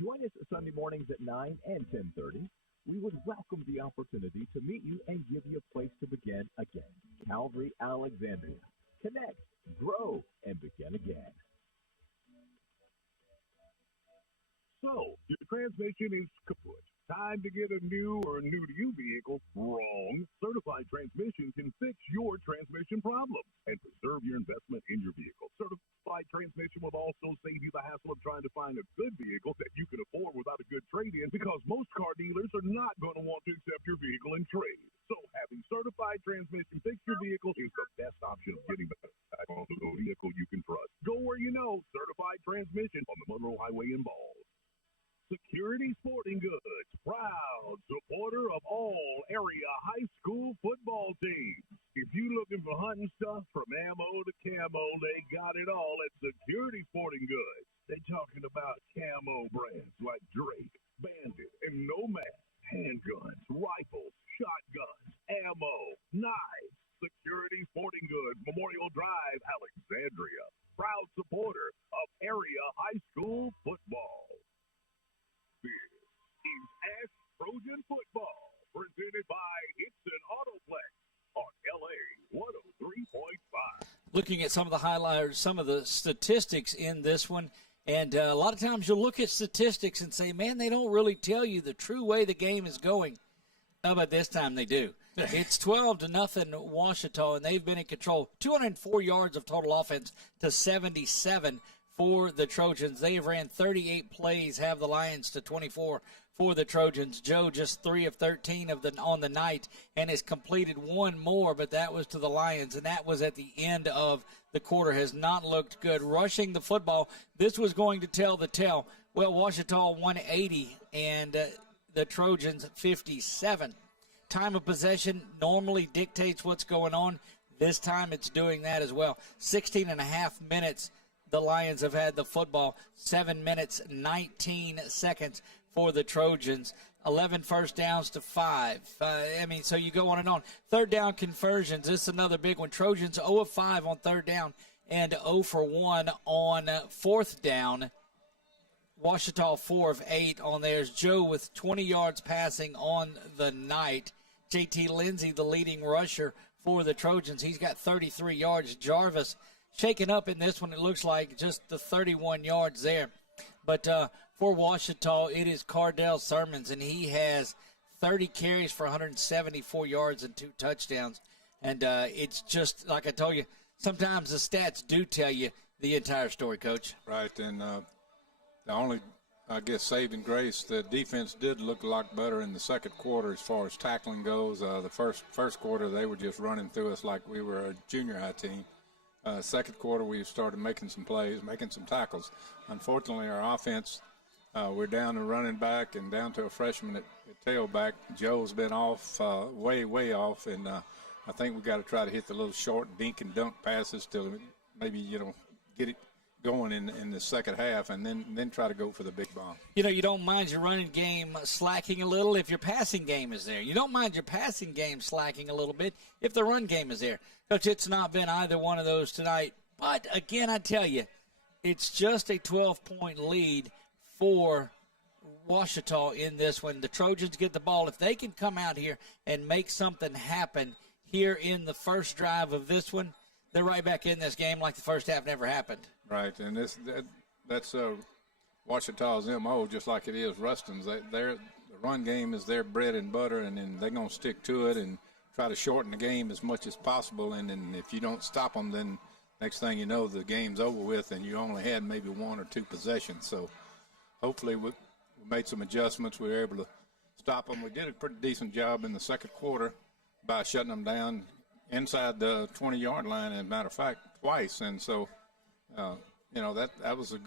Join us Sunday mornings at 9 and 10:30. We would welcome the opportunity to meet you and give you a place to begin again. Calvary, Alexandria. Connect, grow, and begin again. So, your transmission is kaput. Time to get a new or new-to-you vehicle? Wrong. Certified Transmission can fix your transmission problem and preserve your investment in your vehicle. Certified Transmission will also save you the hassle of trying to find a good vehicle that you can afford without a good trade-in, because most car dealers are not going to want to accept your vehicle in trade. So having Certified Transmission fix your vehicle is the best option of getting back on the vehicle you can trust. Go where you know. Certified Transmission on the Monroe Highway in Ball. Security Sporting Goods, proud supporter of all area high school football teams. If you looking for hunting stuff from ammo to camo, they got it all at Security Sporting Goods. They talking about camo brands like Drake, Bandit, and Nomad, handguns, rifles, shotguns, ammo, knives. Security Sporting Goods, Memorial Drive, Alexandria. Proud supporter of area high school football. This is ASH Trojan football, presented by Hickson Autoplex on LA 103.5. Looking at some of the highlights, some of the statistics in this one, and a lot of times you'll look at statistics and say, man, they don't really tell you the true way the game is going. How about this time they do? It's 12-0 Ouachita, and they've been in control. 204 yards of total offense to 77 for the Trojans. They have ran 38 plays, have the Lions to 24 for the Trojans. Joe just 3 of 13 on the night and has completed one more, but that was to the Lions, and that was at the end of the quarter. Has not looked good. Rushing the football, this was going to tell the tale. Well, Ouachita 180 and the Trojans 57. Time of possession normally dictates what's going on. This time it's doing that as well. 16 and a half minutes the Lions have had the football. 7 minutes, 19 seconds for the Trojans. 11 first downs to 5. So you go on and on. Third down conversions. This is another big one. Trojans 0 of 5 on third down and 0 for 1 on fourth down. Ouachita 4 of 8 on theirs. Joe with 20 yards passing on the night. JT Lindsey, the leading rusher for the Trojans. He's got 33 yards. Jarvis shaken up in this one. It looks like just the 31 yards there. But for Ouachita, it is Cardell Sermons, and he has 30 carries for 174 yards and 2 touchdowns. And it's just, like I told you, sometimes the stats do tell you the entire story, Coach. Right, and the only, I guess, saving grace, the defense did look a lot better in the second quarter as far as tackling goes. The first quarter, they were just running through us like we were a junior high team. Second quarter, we started making some plays, making some tackles. Unfortunately, our offense, we're down to running back and down to a freshman at tailback. Joe's been off, way off, and I think we got to try to hit the little short dink and dunk passes to maybe, get it going in the second half, and then try to go for the big bomb. You don't mind your running game slacking a little if your passing game is there. You don't mind your passing game slacking a little bit if the run game is there. Coach, it's not been either one of those tonight. But, again, I tell you, it's just a 12-point lead for Ouachita in this one. The Trojans get the ball. If they can come out here and make something happen here in the first drive of this one, they're right back in this game like the first half never happened. Right, and that's Ouachita's MO, just like it is Ruston's. The run game is their bread and butter, and then they're going to stick to it and try to shorten the game as much as possible. And then if you don't stop them, then next thing you know, the game's over with, and you only had maybe 1 or 2 possessions. So hopefully we made some adjustments. We were able to stop them. We did a pretty decent job in the second quarter by shutting them down inside the 20-yard line, as a matter of fact, twice. And so, that was a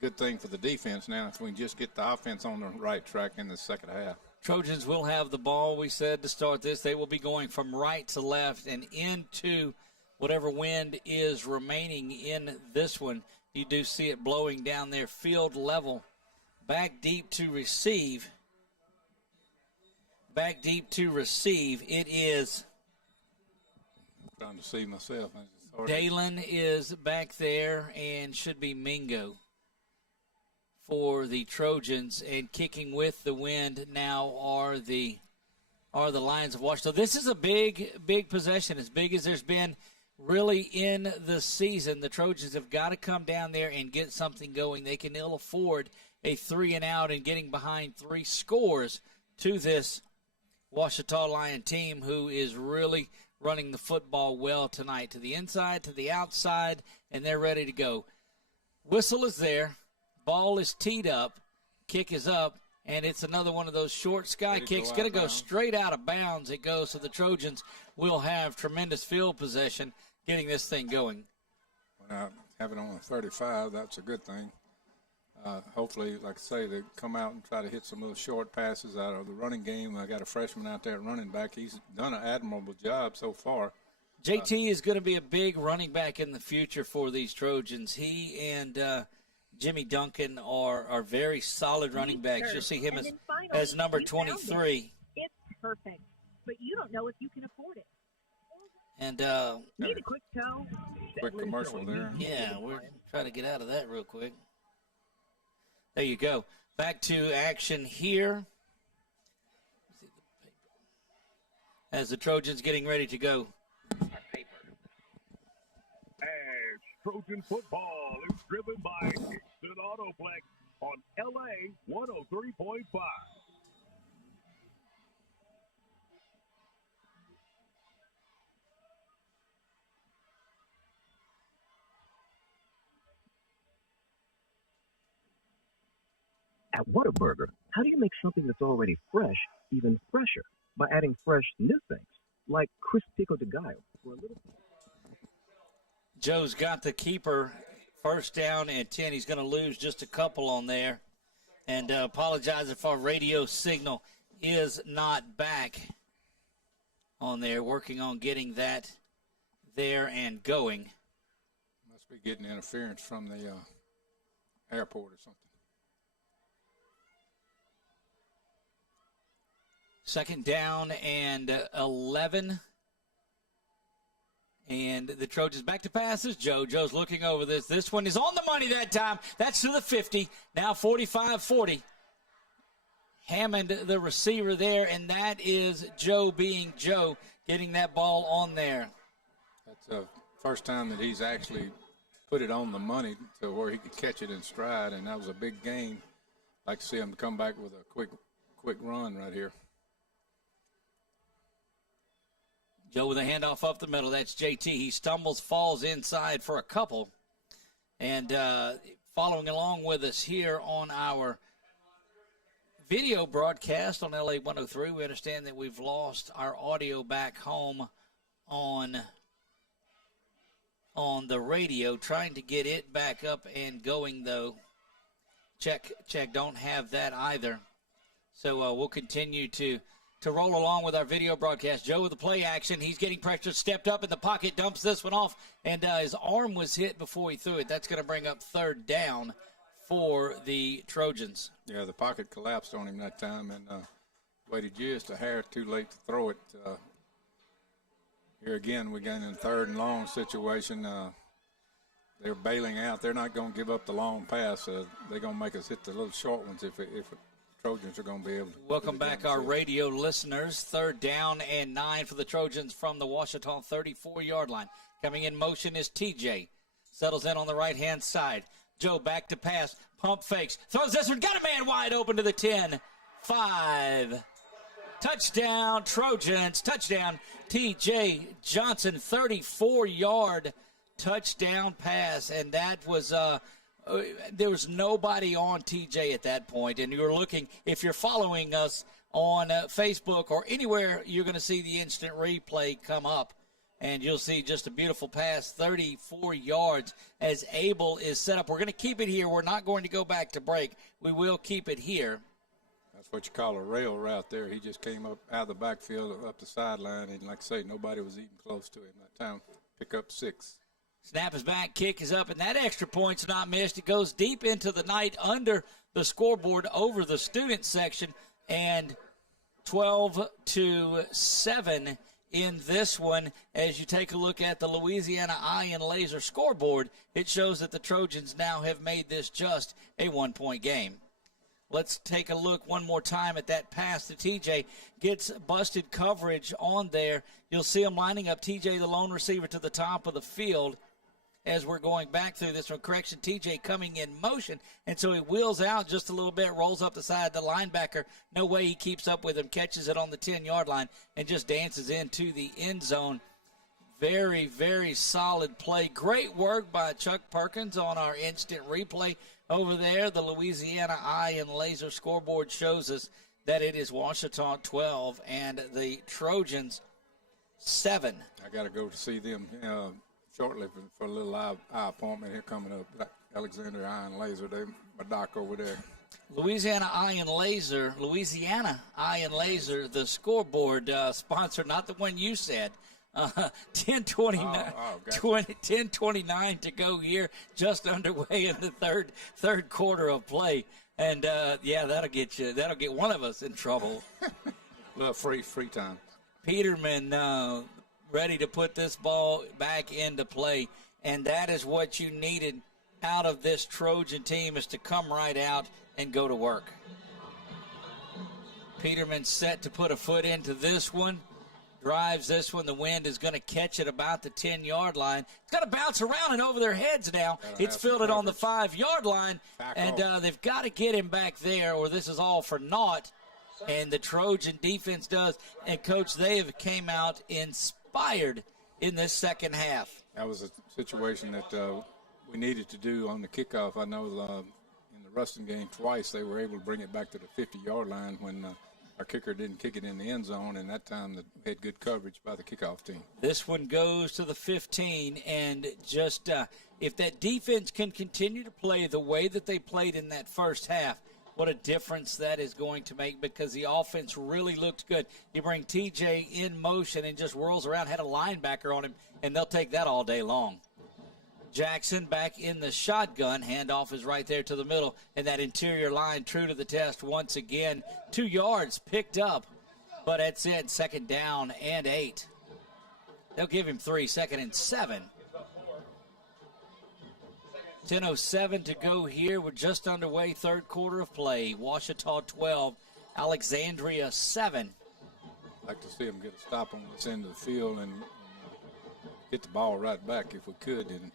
good thing for the defense. Now, if we can just get the offense on the right track in the second half. Trojans will have the ball, we said, to start this. They will be going from right to left and into whatever wind is remaining in this one. You do see it blowing down there, field level. Back deep to receive. It is. I'm trying to see myself. Dalen is back there and should be Mingo for the Trojans, and kicking with the wind now are the Lions of Ouachita. This is a big possession, as big as there's been really in the season. The Trojans have got to come down there and get something going. They can ill afford a 3-and-out and getting behind 3 scores to this Ouachita Lion team, who is really running the football well tonight, to the inside, to the outside, and they're ready to go. Whistle is there. Ball is teed up. Kick is up, and it's another one of those short sky kicks. Going to go straight out of bounds. It goes, so the Trojans will have tremendous field possession getting this thing going. When I have it on the 35, that's a good thing. Hopefully, like I say, they come out and try to hit some little short passes out of the running game. I got a freshman out there running back. He's done an admirable job so far. JT is going to be a big running back in the future for these Trojans. He and Jimmy Duncan are very solid running backs. You'll see him as number 23. It's perfect, but you don't know if you can afford it. And need a quick tow? Quick commercial there. Yeah, we're trying to get out of that real quick. There you go. Back to action here as the Trojans getting ready to go. ASH Trojan football is driven by Dixon Autoplex on LA 103.5. At Whataburger, how do you make something that's already fresh even fresher? By adding fresh new things, like crisp pico de gallo. Joe's got the keeper, first down and 10. He's going to lose just a couple on there. And apologize if our radio signal is not back on there. Working on getting that there and going. Must be getting interference from the airport or something. Second down and 11. And the Trojans back to passes. Joe's looking over this. This one is on the money that time. That's to the 50. Now 45-40. Hammond, the receiver there, and that is Joe being Joe, getting that ball on there. That's the first time that he's actually put it on the money to where he could catch it in stride, and that was a big gain. I'd like to see him come back with a quick run right here. Joe with a handoff up the middle. That's JT. He stumbles, falls inside for a couple. And following along with us here on our video broadcast on LA 103, we understand that we've lost our audio back home on the radio. Trying to get it back up and going, though. Check. Don't have that either. So we'll continue to roll along with our video broadcast. Joe with the play action. He's getting pressure, stepped up in the pocket, dumps this one off, and his arm was hit before he threw it. That's going to bring up third down for the Trojans. Yeah, the pocket collapsed on him that time and waited just a hair too late to throw it. Here again, we're getting in third and long situation. They're bailing out. They're not going to give up the long pass. They're going to make us hit the little short ones if Trojans are going to be able to. Welcome back, our radio listeners. 3rd down and 9 for the Trojans from the Ouachita 34-yard line. Coming in motion is TJ. Settles in on the right-hand side. Joe back to pass. Pump fakes. Throws this one. Got a man wide open to the 10. 5. Touchdown, Trojans. Touchdown, TJ Johnson. 34-yard touchdown pass. And that was there was nobody on TJ at that point. And you're looking, if you're following us on Facebook or anywhere, you're going to see the instant replay come up. And you'll see just a beautiful pass, 34 yards, as Abel is set up. We're going to keep it here. We're not going to go back to break. We will keep it here. That's what you call a rail route there. He just came up out of the backfield, up the sideline, and like I say, nobody was even close to him that time. Pick up 6. Snap is back, kick is up, and that extra point's not missed. It goes deep into the night under the scoreboard over the student section, and 12-7 in this one. As you take a look at the Louisiana Iron Laser scoreboard, it shows that the Trojans now have made this just a 1-point game. Let's take a look one more time at that pass to TJ. Gets busted coverage on there. You'll see him lining up TJ, the lone receiver, to the top of the field. As we're going back through this one, correction, TJ coming in motion, and so he wheels out just a little bit, rolls up the side. The linebacker, no way he keeps up with him, catches it on the 10-yard line, and just dances into the end zone. Very, very solid play. Great work by Chuck Perkins on our instant replay over there. The Louisiana Iron Laser scoreboard shows us that it is Ouachita 12 and the Trojans 7. I got to go to see them shortly for a little eye appointment here coming up. Alexander Iron Laser, my doc over there. Louisiana Iron Laser, the scoreboard sponsor, not the one you said. 10:29 to go here, just underway in the third quarter of play. And, that'll get one of us in trouble. A little free time. Peterman ready to put this ball back into play, and that is what you needed out of this Trojan team, is to come right out and go to work. Peterman set to put a foot into this one, drives this one. The wind is going to catch it about the 10-yard line. It's got to bounce around and over their heads now. It's fielded on the 5-yard line, and they've got to get him back there, or this is all for naught. And the Trojan defense does. And, Coach, they have came out inspired in this second half. That was a situation that we needed to do on the kickoff. I know in the Ruston game twice they were able to bring it back to the 50-yard line when our kicker didn't kick it in the end zone, and that time they had good coverage by the kickoff team. This one goes to the 15, and just if that defense can continue to play the way that they played in that first half, what a difference that is going to make, because the offense really looked good. You bring TJ in motion and just whirls around, had a linebacker on him, and they'll take that all day long. Jackson back in the shotgun. Handoff is right there to the middle, and that interior line true to the test once again. 2 yards picked up, but that's it. 2nd down and 8. They'll give him 3, 2nd and 7. 10:07 to go here. We're just underway, third quarter of play. Ouachita 12, Alexandria 7. I'd like to see them get a stop on this end of the field and get the ball right back if we could and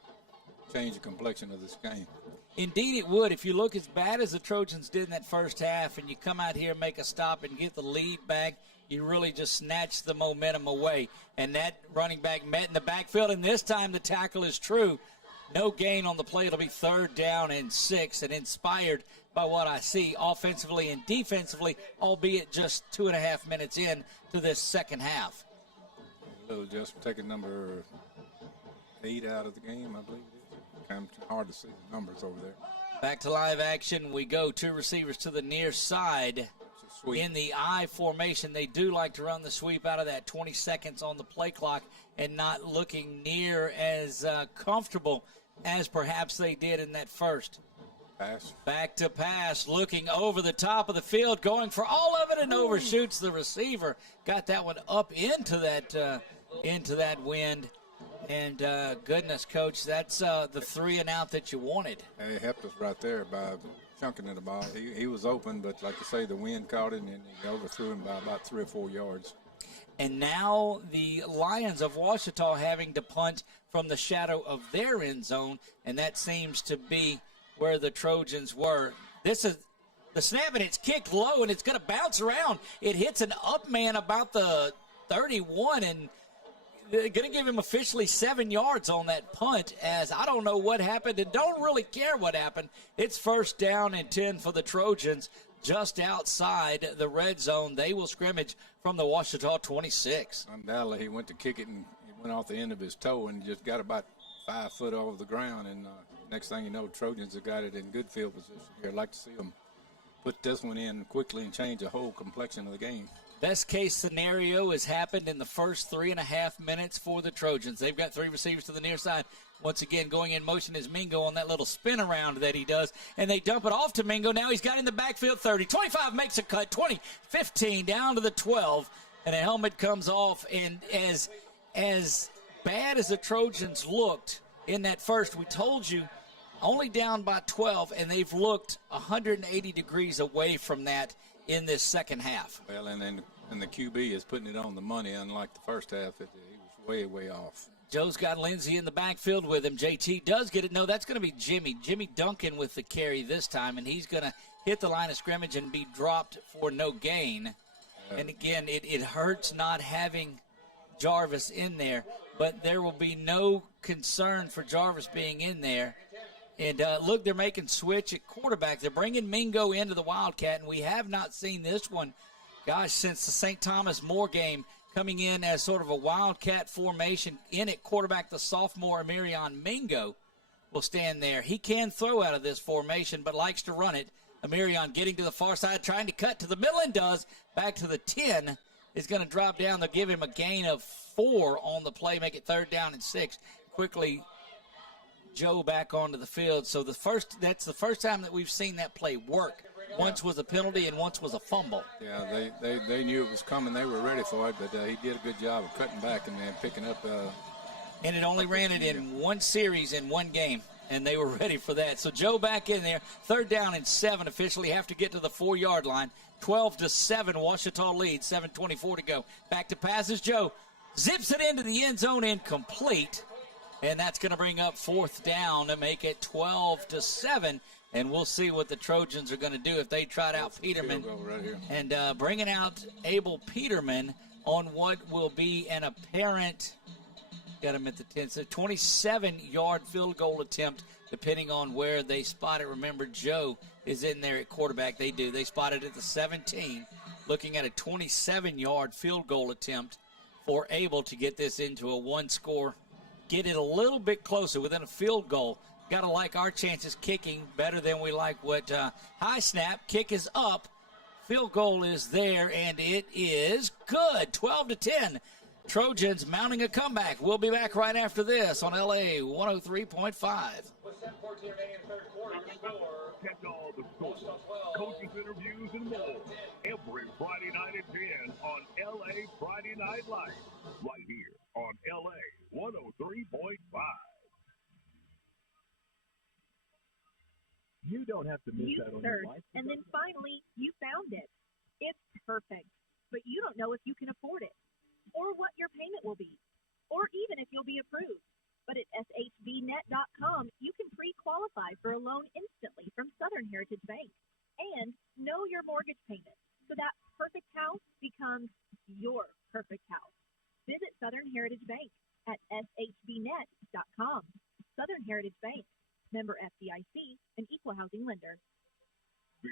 change the complexion of this game. Indeed it would. If you look as bad as the Trojans did in that first half and you come out here and make a stop and get the lead back, you really just snatch the momentum away. And that running back met in the backfield, and this time the tackle is true. No gain on the play. It'll be 3rd down and 6, and inspired by what I see offensively and defensively, albeit just 2.5 minutes in to this second half. A little just taking number 8 out of the game, I believe it is. Kind of hard to see the numbers over there. Back to live action. We go 2 receivers to the near side. In the I formation, they do like to run the sweep out of that 20 seconds on the play clock and not looking near as comfortable as perhaps they did in that first. Pass. Back to pass, looking over the top of the field, going for all of it, and overshoots the receiver. Got that one up into that wind. And goodness, Coach, that's the 3 and out that you wanted. They helped us right there by chunking at the ball. He was open, but like I say, the wind caught it, and he overthrew him by about 3 or 4 yards. And now the Lions of Ouachita having to punt from the shadow of their end zone, and that seems to be where the Trojans were. This is the snap, and it's kicked low, and it's going to bounce around. It hits an up man about the 31, and they're going to give him officially 7 yards on that punt, as I don't know what happened and don't really care what happened. It's first down and 10 for the Trojans just outside the red zone. They will scrimmage from the Ouachita 26. Undoubtedly, he went to kick it, and he went off the end of his toe and just got about 5 foot over the ground. And next thing you know, Trojans have got it in good field position here. I'd like to see them put this one in quickly and change the whole complexion of the game. Best case scenario has happened in the first 3.5 minutes for the Trojans. They've got 3 receivers to the near side. Once again, going in motion is Mingo on that little spin around that he does. And they dump it off to Mingo. Now he's got in the backfield 30. 25 makes a cut. 20, 15 down to the 12. And a helmet comes off. And as bad as the Trojans looked in that first, we told you, only down by 12. And they've looked 180 degrees away from that in this second half. Well, and the QB is putting it on the money, unlike the first half. He was way, way off. Joe's got Lindsey in the backfield with him. JT does get it. No, that's going to be Jimmy. Jimmy Duncan with the carry this time, and he's going to hit the line of scrimmage and be dropped for no gain. And again, it hurts not having Jarvis in there, but there will be no concern for Jarvis being in there. And look, they're making switch at quarterback. They're bringing Mingo into the Wildcat, and we have not seen this one, gosh, since the St. Thomas More game, coming in as sort of a Wildcat formation. In at quarterback, the sophomore Amirion Mingo will stand there. He can throw out of this formation, but likes to run it. Amirion getting to the far side, trying to cut to the middle, and does. Back to the 10. Is going to drop down. They'll give him a gain of 4 on the play, make it 3rd down and 6. Quickly, Joe back onto the field. So that's the first time that we've seen that play work. Once was a penalty and once was a fumble. Yeah, they knew it was coming. They were ready for it, but he did a good job of cutting back and then picking up. And it only ran it in one series in one game, and they were ready for that. So Joe back in there. 3rd down and 7. Officially have to get to the 4-yard line. 12-7, Ouachita leads. 7:24 to go. Back to passes. Joe zips it into the end zone, incomplete. And that's going to bring up 4th down to make it 12-7. And we'll see what the Trojans are going to do if they trot out Peterman. Right and bringing out Abel Peterman on what will be an apparent, got him at the 10, so 27-yard field goal attempt, depending on where they spot it. Remember, Joe is in there at quarterback. They do. They spot it at the 17, looking at a 27-yard field goal attempt for Abel to get this into a one-score, get it a little bit closer within a field goal. Got to like our chances kicking better than we like what high snap. Kick is up. Field goal is there, and it is good. 12-10. Trojans mounting a comeback. We'll be back right after this on LA 103.5. Catch all the scores, coaches interviews, and more every Friday night at 10 on LA Friday Night Live, right here on LA 103.5. You don't have to miss You that on your searched, life. and then finally, you found it. It's perfect, but you don't know if you can afford it, or what your payment will be, or even if you'll be approved. But at shbnet.com, you can pre-qualify for a loan instantly from Southern Heritage Bank and know your mortgage payment, so that perfect house becomes your perfect house. Visit Southern Heritage Bank at shbnet.com. Southern Heritage Bank. Member FDIC, an equal housing lender. This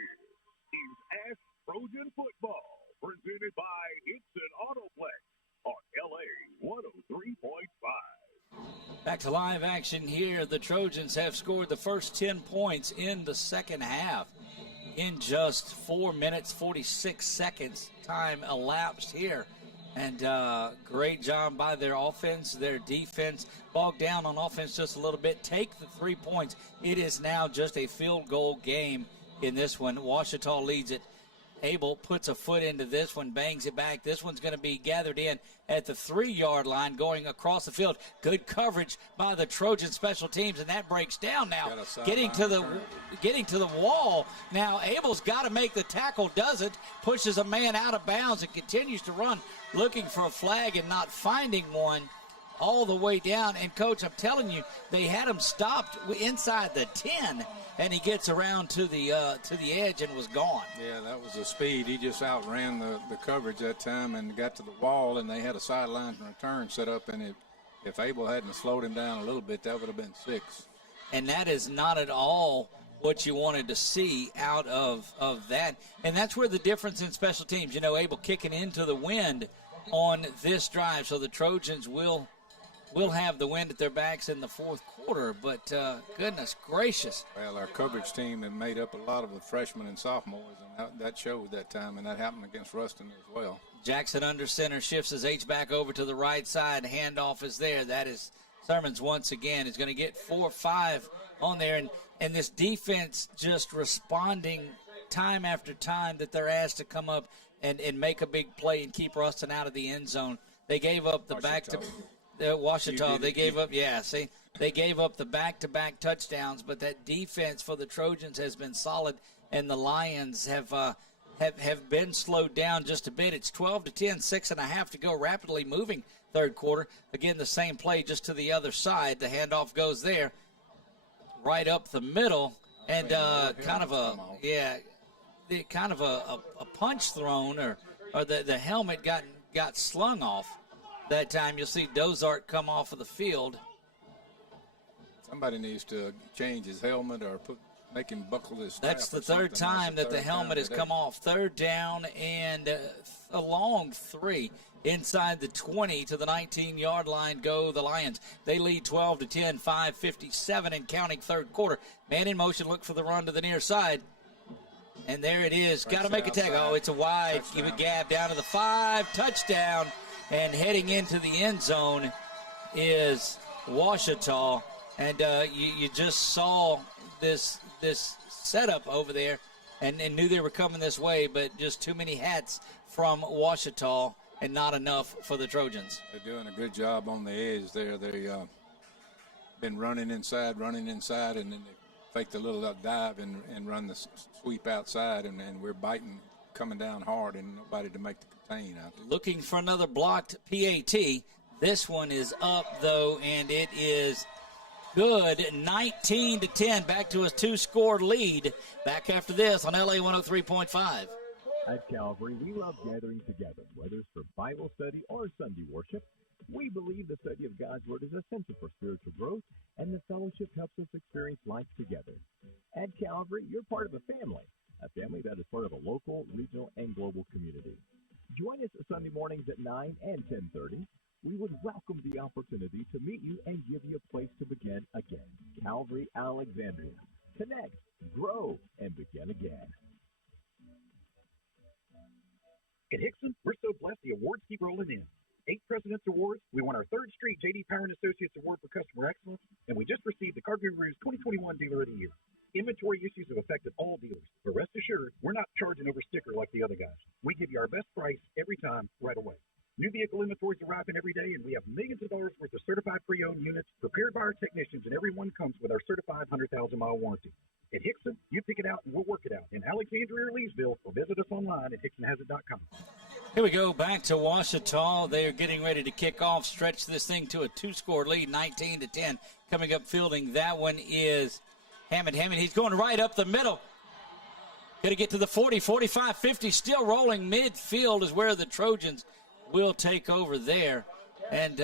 is ASH Trojan Football, presented by Hickson Autoplex on LA 103.5. Back to live action here. The Trojans have scored the first 10 points in the second half in just 4 minutes, 46 seconds. Time elapsed here. And great job by their offense, their defense. Bogged down on offense just a little bit. Take the 3 points. It is now just a field goal game in this one. Ouachita leads it Abel puts a foot into this one, bangs it back. This one's going to be gathered in at the 3-yard line going across the field. Good coverage by the Trojan special teams, and that breaks down now. Getting to the wall. Now Abel's got to make the tackle, doesn't. Pushes a man out of bounds and continues to run, looking for a flag and not finding one all the way down. And, Coach, I'm telling you, they had him stopped inside the 10, and he gets around to the edge and was gone. Yeah, that was the speed. He just outran the coverage that time and got to the wall, and they had a sideline return set up, and if Abel hadn't slowed him down a little bit, that would have been 6. And that is not at all what you wanted to see out of that. And that's where the difference in special teams, Abel kicking into the wind on this drive. So the Trojans will have the wind at their backs in the fourth quarter, but goodness gracious. Well, our coverage team had made up a lot of the freshmen and sophomores, and that showed that time, and that happened against Ruston as well. Jackson under center, shifts his H-back over to the right side. Handoff is there. That is Sermons once again is going to get 4 or 5 on there, and this defense just responding time after time that they're asked to come up and make a big play and keep Ruston out of the end zone. They gave up the Ouachita, they gave up, they gave up the back-to-back touchdowns, but that defense for the Trojans has been solid, and the Lions have been slowed down just a bit. It's 12-10, 6.5 to go, rapidly moving third quarter. Again, the same play just to the other side. The handoff goes there, right up the middle, and kind of a punch thrown, or the helmet got slung off. That time you'll see Dozart come off of the field. Somebody needs to change his helmet or make him buckle his strap. That's the third time that the helmet has come off. Third down and a long 3. Inside the 20 to the 19-yard line go the Lions. They lead 12-10, 5:57 and counting third quarter. Man in motion, look for the run to the near side. And there it is. Got to make a tackle. Oh, it's a wide. Give a gap down to the 5. Touchdown. And heading into the end zone is Ouachita. And you just saw this setup over there and knew they were coming this way, but just too many hats from Ouachita and not enough for the Trojans. They're doing a good job on the edge there. They've been running inside, and then they faked a little dive and run the sweep outside, and we're biting, coming down hard, and nobody to make the contain out there. Looking for another blocked PAT. This one is up, though, and it is good. 19-10, back to a 2-score lead. Back after this on LA 103.5. At Calvary, we love gathering together, whether it's for Bible study or Sunday worship. We believe the study of God's Word is essential for spiritual growth, and the fellowship helps us experience life together. At Calvary, you're part of a family that is part of a local, regional, and global community. Join us Sunday mornings at 9 and 10:30. We would welcome the opportunity to meet you and give you a place to begin again. Calvary, Alexandria. Connect, grow, and begin again. At Hickson, we're so blessed the awards keep rolling in. 8 President's Awards. We won our 3rd straight J.D. Power & Associates Award for Customer Excellence, and we just received the Car Guru's 2021 Dealer of the Year. Inventory issues have affected all dealers, but rest assured, we're not charging over sticker like the other guys. We give you our best price every time, right away. New vehicle inventories arriving every day, and we have millions of dollars worth of certified pre-owned units prepared by our technicians, and every one comes with our certified 100,000-mile warranty. At Hickson, you pick it out and we'll work it out. In Alexandria or Leesville, or visit us online at hicksonhazard.com. Here we go, back to Ouachita. They're getting ready to kick off, stretch this thing to a 2-score lead, 19-10. Coming up fielding, that one is Hammond. He's going right up the middle. Got to get to the 40, 45, 50. Still rolling midfield is where the Trojans will take over there. And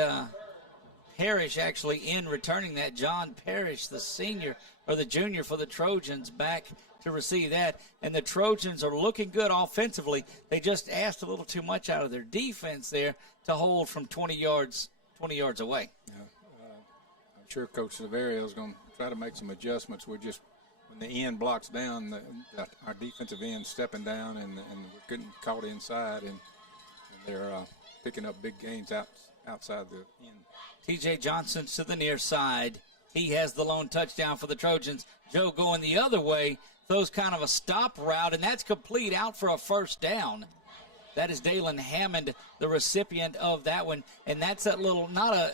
Parrish actually in returning that. John Parrish, the senior or the junior for the Trojans, back to receive that. And the Trojans are looking good offensively. They just asked a little too much out of their defense there to hold from 20 yards away. Yeah, I'm sure Coach Severio is going to try to make some adjustments. We're just, when the end blocks down, our defensive end stepping down, and we're getting caught inside, and they're picking up big gains outside the end. T.J. Johnson to the near side. He has the lone touchdown for the Trojans. Joe going the other way, throws kind of a stop route, and that's complete out for a first down. That is Dalen Hammond, the recipient of that one. And that's that little, not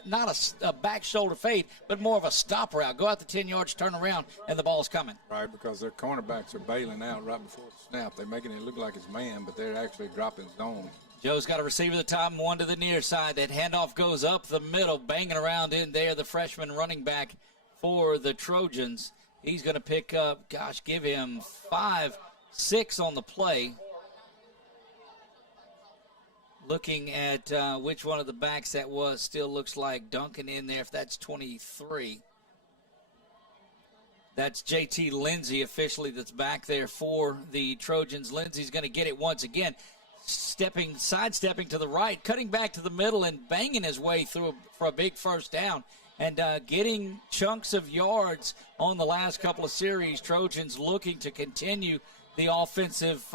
a back shoulder fade, but more of a stop route. Go out the 10 yards, turn around, and the ball's coming. Right, because their cornerbacks are bailing out right before the snap. They're making it look like it's man, but they're actually dropping zone. Joe's got a receiver at the top and one to the near side. That handoff goes up the middle, banging around in there. The freshman running back for the Trojans. He's going to pick up, give him 5-6 on the play. Looking at which one of the backs that was, still looks like Duncan in there, if that's 23. That's JT Lindsay officially that's back there for the Trojans. Lindsay's going to get it once again, sidestepping to the right, cutting back to the middle and banging his way through for a big first down and getting chunks of yards on the last couple of series. Trojans looking to continue the offensive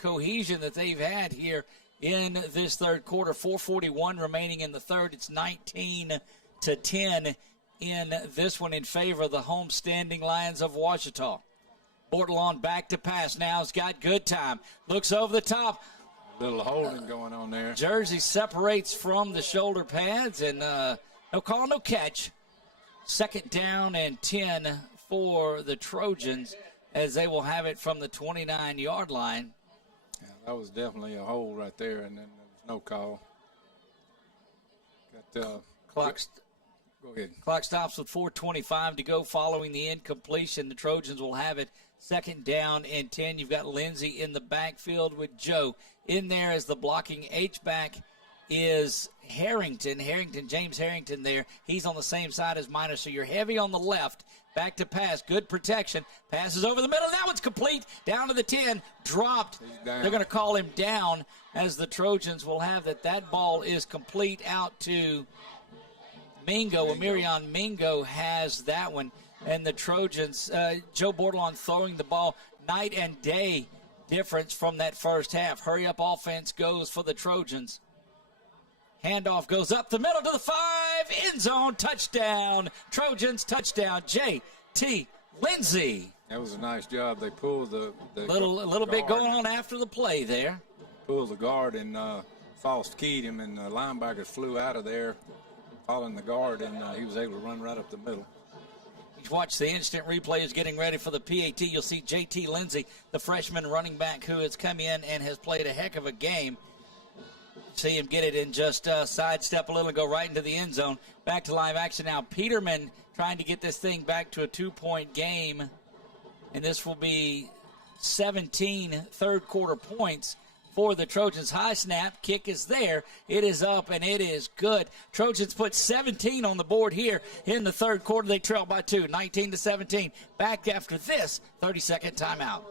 cohesion that they've had here in this third quarter. 4:41 remaining in the third. It's 19-10 in this one in favor of the homestanding Lions of Ouachita. Bordelon back to pass now. Has got good time. Looks over the top. Little holding going on there. Jersey separates from the shoulder pads, and no call, no catch. Second down and 10 for the Trojans as they will have it from the 29-yard line. Yeah, that was definitely a hold right there, and then there was no call. Go ahead. Clock stops with 4:25 to go following the incompletion. The Trojans will have it second down and 10. You've got Lindsey in the backfield with Joe. In there as the blocking H-back is Harrington. James Harrington there. He's on the same side as Minor, so you're heavy on the left. Back to pass. Good protection. Passes over the middle. That one's complete. Down to the 10. Dropped. They're going to call him down as the Trojans will have that. That ball is complete out to Mingo. Amirion Mingo has that one. And the Trojans, Joe Bordelon throwing the ball night and day difference from that first half. Hurry up offense goes for the Trojans. Handoff goes up the middle to the 5, end zone, touchdown. Trojans, touchdown. J.T. Lindsay. That was a nice job. They pulled the little bit going on after the play there. Pulled the guard and false keyed him, and the linebackers flew out of there following the guard, and he was able to run right up the middle. Watch the instant replays getting ready for the PAT. You'll see J.T. Lindsay, the freshman running back who has come in and has played a heck of a game. See him get it and just sidestep a little and go right into the end zone. Back to live action now. Peterman trying to get this thing back to a 2-point game. And this will be 17 third quarter points for the Trojans. High snap, kick is there. It is up, and it is good. Trojans put 17 on the board here in the third quarter. They trail by 2, 19-17. Back after this 30-second timeout.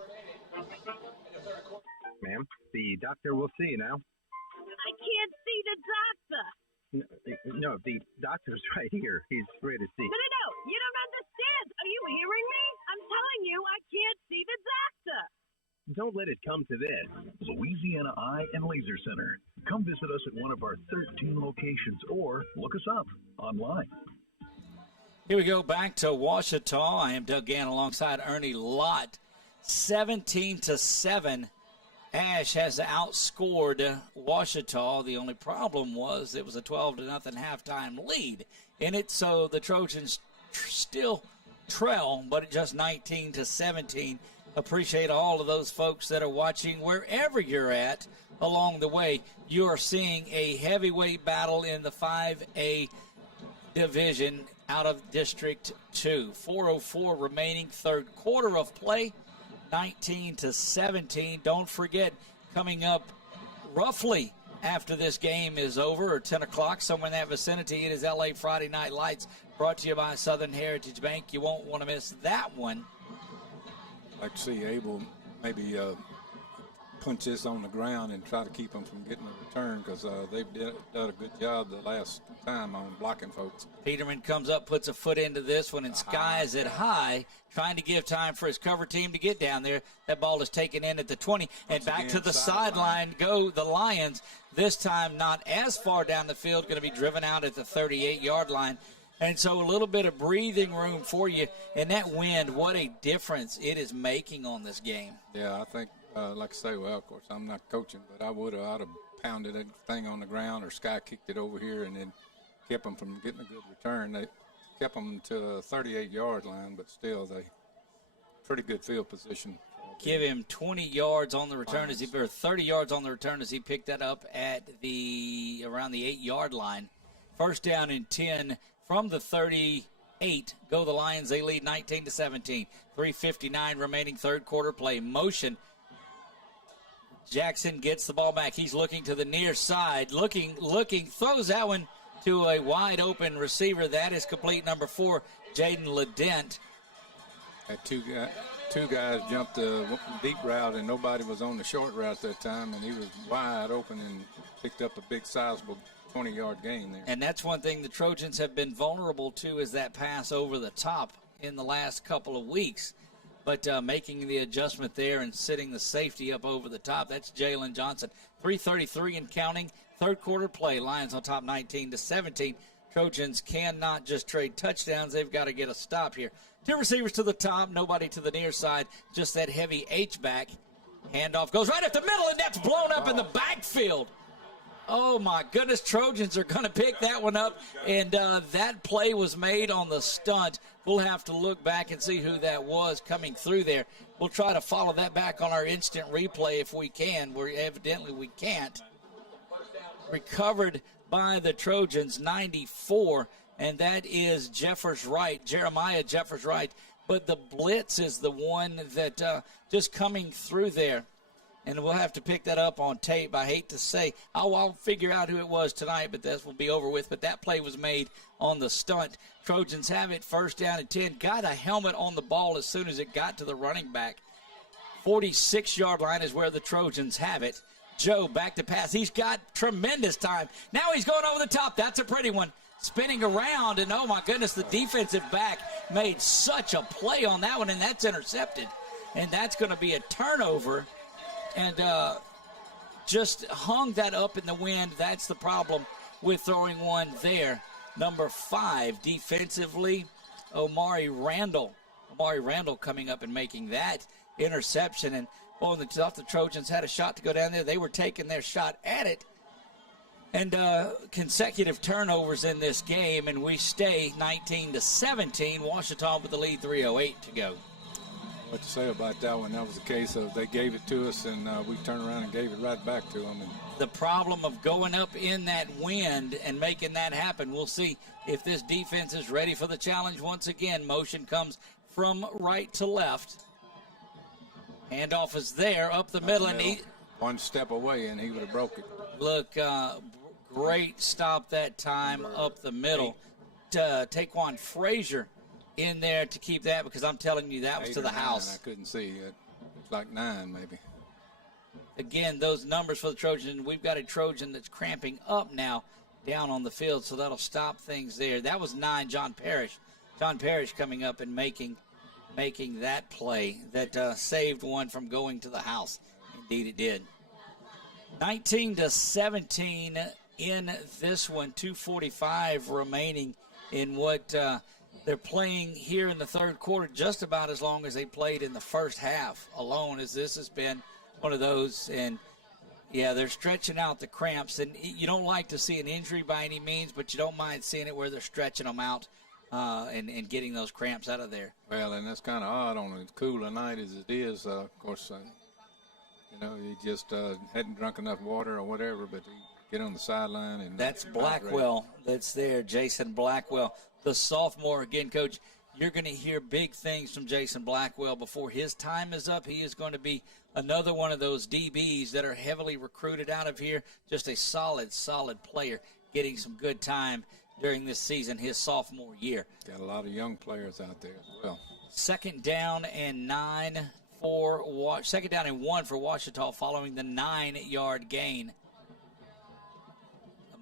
Ma'am, the doctor will see you now. I can't see the doctor. No, the doctor's right here. He's ready to see. No, you don't understand. Are you hearing me? I'm telling you, I can't see the doctor. Don't let it come to this. Louisiana Eye and Laser Center. Come visit us at one of our 13 locations or look us up online. Here we go back to Ouachita. I am Doug Gann alongside Ernie Lott. 17-7. Ash has outscored Ouachita. The only problem was it was a 12-0 halftime lead in it, so the Trojans still trail, but just 19-17. Appreciate all of those folks that are watching wherever you're at along the way. You are seeing a heavyweight battle in the 5A division out of District 2. 4:04 remaining, third quarter of play, 19-17. Don't forget, coming up roughly after this game is over, or 10 o'clock, somewhere in that vicinity, it is LA Friday Night Lights, brought to you by Southern Heritage Bank. You won't want to miss that one. I'd like to see Abel maybe punch this on the ground and try to keep them from getting a return, because they've done a good job the last time on blocking folks. Peterman comes up, puts a foot into this one, and skies it high, trying to give time for his cover team to get down there. That ball is taken in at the 20, and back to the sideline go the Lions. This time not as far down the field, going to be driven out at the 38-yard line. And so a little bit of breathing room for you. And that wind, what a difference it is making on this game. Yeah, I think, like I say, well, of course, I'm not coaching, but I'd have pounded that thing on the ground or sky kicked it over here and then kept them from getting a good return. They kept them to the 38-yard line, but still, they pretty good field position. Give him 20 yards on the return, or 30 yards on the return as he picked that up at around the 8-yard line. First down and 10 from the 38. Go the Lions. They lead 19-17. 3:59 remaining third quarter play. Motion. Jackson gets the ball back. He's looking to the near side. Looking, throws that one to a wide open receiver. That is complete. Number 4, Jaden Ledent. Had two guys jumped the deep route, and nobody was on the short route that time, and he was wide open and picked up a big, sizable 20-yard gain there. And that's one thing the Trojans have been vulnerable to, is that pass over the top in the last couple of weeks. But making the adjustment there and sitting the safety up over the top, that's Jalen Johnson. 3:33 and counting. Third quarter play. Lions on top 19-17. Trojans cannot just trade touchdowns. They've got to get a stop here. 2 receivers to the top, nobody to the near side. Just that heavy H-back. Handoff goes right up the middle, and that's blown up in the backfield. Oh, my goodness. Trojans are going to pick that one up, and that play was made on the stunt. We'll have to look back and see who that was coming through there. We'll try to follow that back on our instant replay if we can. Evidently we can't. Recovered by the Trojans, 94, and that is Jeremiah Jeffers Wright. But the blitz is the one that just coming through there. And we'll have to pick that up on tape. I hate to say, I'll figure out who it was tonight, but this will be over with. But that play was made on the stunt. Trojans have it, first down and 10. Got a helmet on the ball as soon as it got to the running back. 46-yard line is where the Trojans have it. Joe back to pass. He's got tremendous time. Now he's going over the top. That's a pretty one. Spinning around, and oh my goodness, the defensive back made such a play on that one, and that's intercepted. And that's going to be a turnover. And just hung that up in the wind. That's the problem with throwing one there. Number 5, defensively, Omari Randall. Omari Randall coming up and making that interception. And on the top, the Trojans had a shot to go down there. They were taking their shot at it. And consecutive turnovers in this game, and we stay 19-17. Ouachita with the lead, 3:08 to go. What to say about that one? That was a case of they gave it to us, and we turned around and gave it right back to them. And the problem of going up in that wind and making that happen, we'll see if this defense is ready for the challenge once again. Motion comes from right to left. Handoff is there, up the middle. And one step away, and he would have broke it. Look, great stop that time up the middle. Taquan Frazier in there to keep that, because I'm telling you, that was to the house. I couldn't see. It was like 9 maybe. Again, those numbers for the Trojan, we've got a Trojan that's cramping up now down on the field, so that'll stop things there. That was 9, John Parrish. John Parrish coming up and making that play that saved one from going to the house. Indeed it did. 19-17 in this one, 2:45 remaining in what they're playing here in the third quarter, just about as long as they played in the first half alone, as this has been one of those. And, yeah, they're stretching out the cramps. And you don't like to see an injury by any means, but you don't mind seeing it where they're stretching them out and getting those cramps out of there. Well, and that's kind of odd on as cool a night as it is. Of course, he just hadn't drunk enough water or whatever, but he get on the sideline. And that's Blackwell that's there, Jason Blackwell. The sophomore, again, Coach, you're going to hear big things from Jason Blackwell before his time is up. He is going to be another one of those DBs that are heavily recruited out of here. Just a solid player, getting some good time during this season, his sophomore year. Got a lot of young players out there as well. Second down and 1 for Ouachita following the 9-yard gain.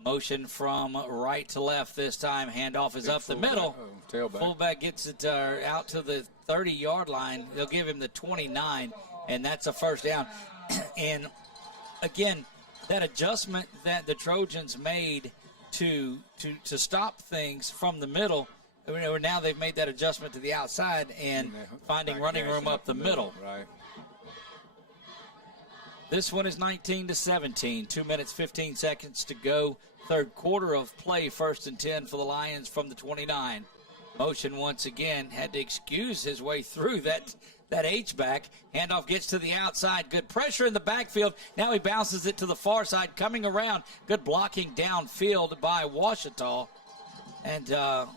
Motion from right to left this time. Handoff is up the middle. Tailback. Fullback gets it out to the 30-yard line. They'll give him the 29, and that's a first down. And, again, that adjustment that the Trojans made to stop things from the middle. Now they've made that adjustment to the outside and finding running room up the middle. Right. This one is 19-17. 2 minutes, 15 seconds to go. Third quarter of play, 1st and 10 for the Lions from the 29. Motion once again, had to excuse his way through that H-back. Handoff gets to the outside. Good pressure in the backfield. Now he bounces it to the far side, coming around. Good blocking downfield by Ouachita. And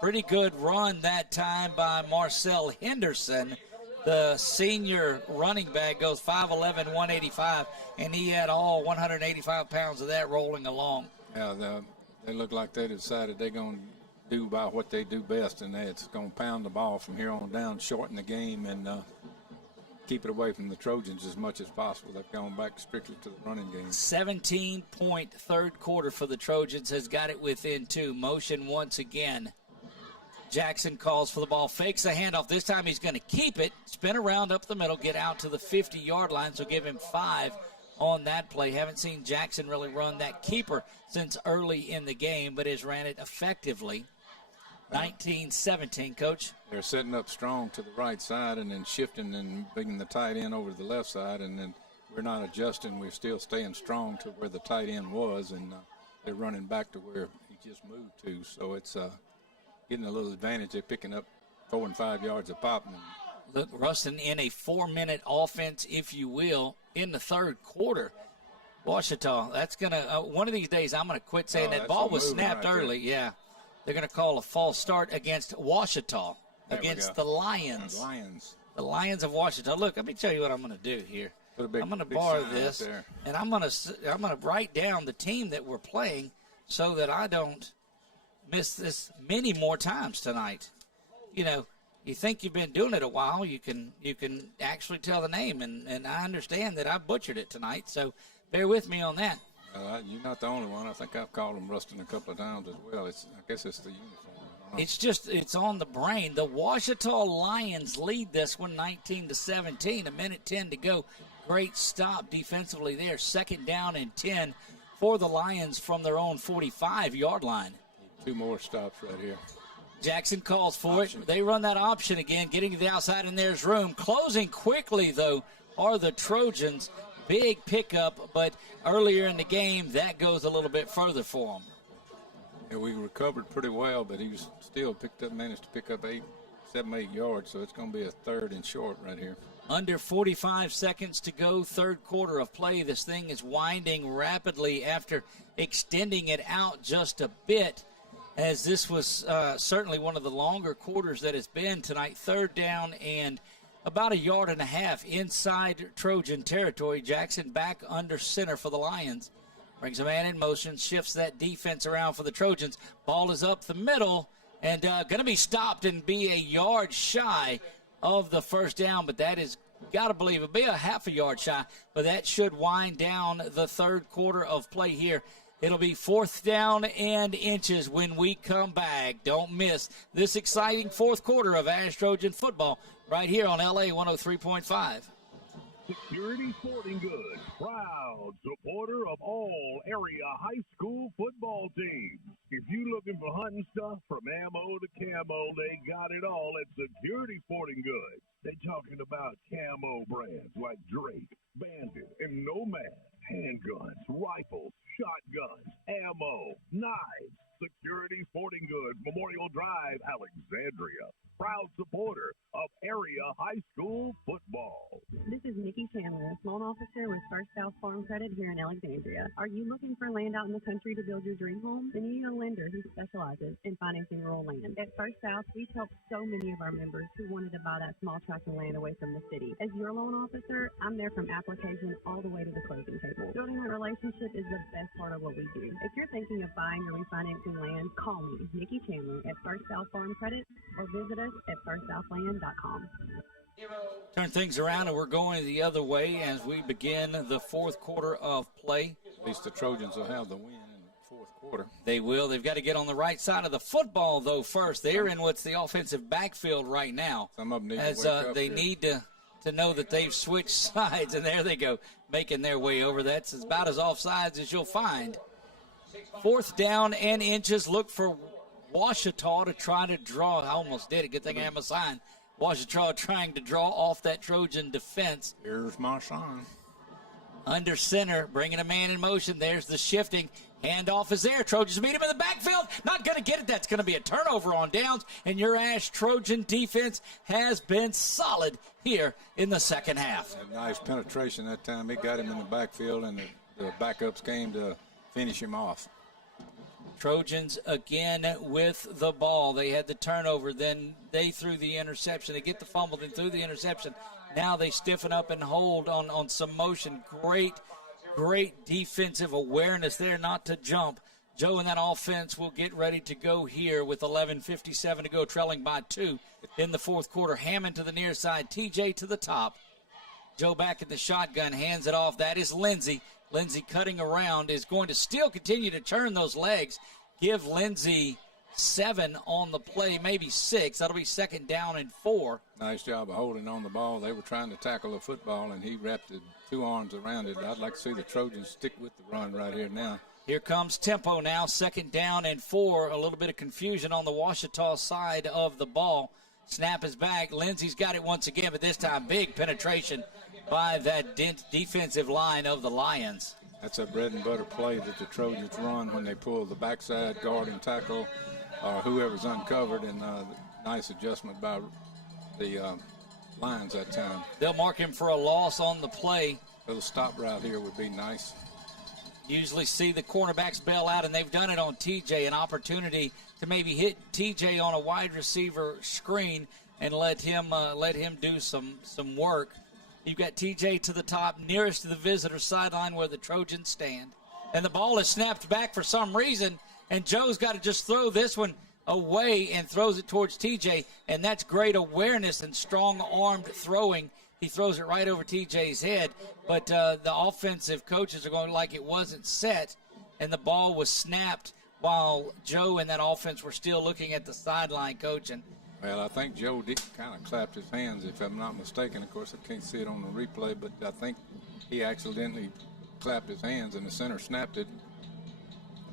pretty good run that time by Marcel Henderson. The senior running back goes 5'11", 185, and he had all 185 pounds of that rolling along. Yeah, they look like they decided they're going to do about what they do best, and it's going to pound the ball from here on down, shorten the game, and keep it away from the Trojans as much as possible. They've gone back strictly to the running game. 17-point third quarter for the Trojans, has got it within 2. Motion once again. Jackson calls for the ball, fakes a handoff. This time he's going to keep it, spin around up the middle, get out to the 50-yard line, so give him 5 on that play. Haven't seen Jackson really run that keeper since early in the game, but has ran it effectively. 19-17, Coach. They're setting up strong to the right side and then shifting and bringing the tight end over to the left side, and then we're not adjusting. We're still staying strong to where the tight end was, and they're running back to where he just moved to. So it's getting a little advantage. They're picking up 4 and 5 yards a pop. Look, Ruston in a 4-minute offense, if you will, in the third quarter. Ouachita, that's going to one of these days I'm going to quit saying that ball was snapped early. Yeah. They're going to call a false start against Ouachita, against the Lions. The Lions of Ouachita. Look, let me tell you what I'm going to do here. I'm going to borrow this, and I'm going to write down the team that we're playing so that I don't miss this many more times tonight. You know, you think you've been doing it a while, you can actually tell the name, and I understand that I butchered it tonight, so bear with me on that. You're not the only one. I think I've called him Ruston a couple of times as well. I guess it's the uniform. It's on the brain. The Ouachita Lions lead this one 19-17. 1:10 to go. Great stop defensively there. 2nd down and 10 for the Lions from their own 45-yard line. 2 more stops right here. Jackson calls for it. They run that option again, getting to the outside, and there's room. Closing quickly, though, are the Trojans. Big pickup, but earlier in the game, that goes a little bit further for them. Yeah, we recovered pretty well, but he was still managed to pick up 7, 8 yards, so it's going to be a 3rd and short right here. Under 45 seconds to go, third quarter of play. This thing is winding rapidly after extending it out just a bit, as this was certainly one of the longer quarters that it's been tonight. 3rd down and about 1.5 yards inside Trojan territory. Jackson back under center for the Lions. Brings a man in motion, shifts that defense around for the Trojans. Ball is up the middle and going to be stopped and be 1 yard shy of the 1st down, but that is, got to believe, it'll be 0.5 yard shy, but that should wind down the third quarter of play here. It'll be 4th down and inches when we come back. Don't miss this exciting fourth quarter of ASH Trojan football right here on LA 103.5. Security Sporting Goods, proud supporter of all area high school football teams. If you looking for hunting stuff from ammo to camo, they got it all at Security Sporting Goods. They talking about camo brands like Drake, Bandit, and Nomad. Handguns, rifles, shotguns, ammo, knives. Security Sporting Goods, Memorial Drive, Alexandria. Proud supporter of area high school football. This is Nikki Chandler, loan officer with First South Farm Credit here in Alexandria. Are you looking for land out in the country to build your dream home? Then you need a lender who specializes in financing rural land. At First South, we've helped so many of our members who wanted to buy that small tract of land away from the city. As your loan officer, I'm there from application all the way to the closing table. Building that relationship is the best part of what we do. If you're thinking of buying or refinancing land, call me, Nikki Chandler, at First South Farm Credit, or visit us at firstsouthland.com. Turn things around, and we're going the other way as we begin the fourth quarter of play. At least the Trojans will have the win in the fourth quarter. They will. They've got to get on the right side of the football, though, first. They're in what's the offensive backfield right now. Some of them need as to wake up they here. need to know that they've switched sides, and there they go, making their way over. That's about as offsides as you'll find. 4th down and inches. Look for Ouachita to try to draw. I almost did it. Good thing I have my sign. Ouachita trying to draw off that Trojan defense. Here's my sign. Under center, bringing a man in motion. There's the shifting. Handoff is there. Trojans meet him in the backfield. Not going to get it. That's going to be a turnover on downs. And your ASH Trojan defense has been solid here in the second half. A nice penetration that time. He got him in the backfield, and the backups came to finish him off. Trojans again with the ball. They had the turnover. Then they threw the interception. They get the fumble, then threw the interception. Now they stiffen up and hold on some motion. Great defensive awareness there not to jump. Joe and that offense will get ready to go here with 11:57 to go, trailing by 2 in the fourth quarter. Hammond to the near side, TJ to the top. Joe back in the shotgun, hands it off. That is Lindsey. Lindsey cutting around is going to still continue to turn those legs. Give Lindsey 7 on the play, maybe 6. That'll be 2nd down and 4. Nice job of holding on the ball. They were trying to tackle the football, and he wrapped the 2 arms around it. I'd like to see the Trojans stick with the run right here now. Here comes tempo now, 2nd down and 4. A little bit of confusion on the Ouachita side of the ball. Snap is back. Lindsey's got it once again, but this time big penetration by that defensive line of the Lions. That's a bread and butter play that the Trojans run when they pull the backside guard and tackle whoever's uncovered, and nice adjustment by the Lions that time. They'll mark him for a loss on the play. A little stop right here would be nice. Usually see the cornerbacks bail out, and they've done it on TJ, an opportunity to maybe hit TJ on a wide receiver screen and let him do some work. You've got TJ to the top, nearest to the visitor sideline where the Trojans stand. And the ball is snapped back for some reason, and Joe's got to just throw this one away and throws it towards TJ, and that's great awareness and strong-armed throwing. He throws it right over TJ's head, but the offensive coaches are going like it wasn't set, and the ball was snapped while Joe and that offense were still looking at the sideline coaching. Well, I think Joe did kind of clapped his hands, if I'm not mistaken. Of course, I can't see it on the replay, but I think he accidentally clapped his hands, and the center snapped it.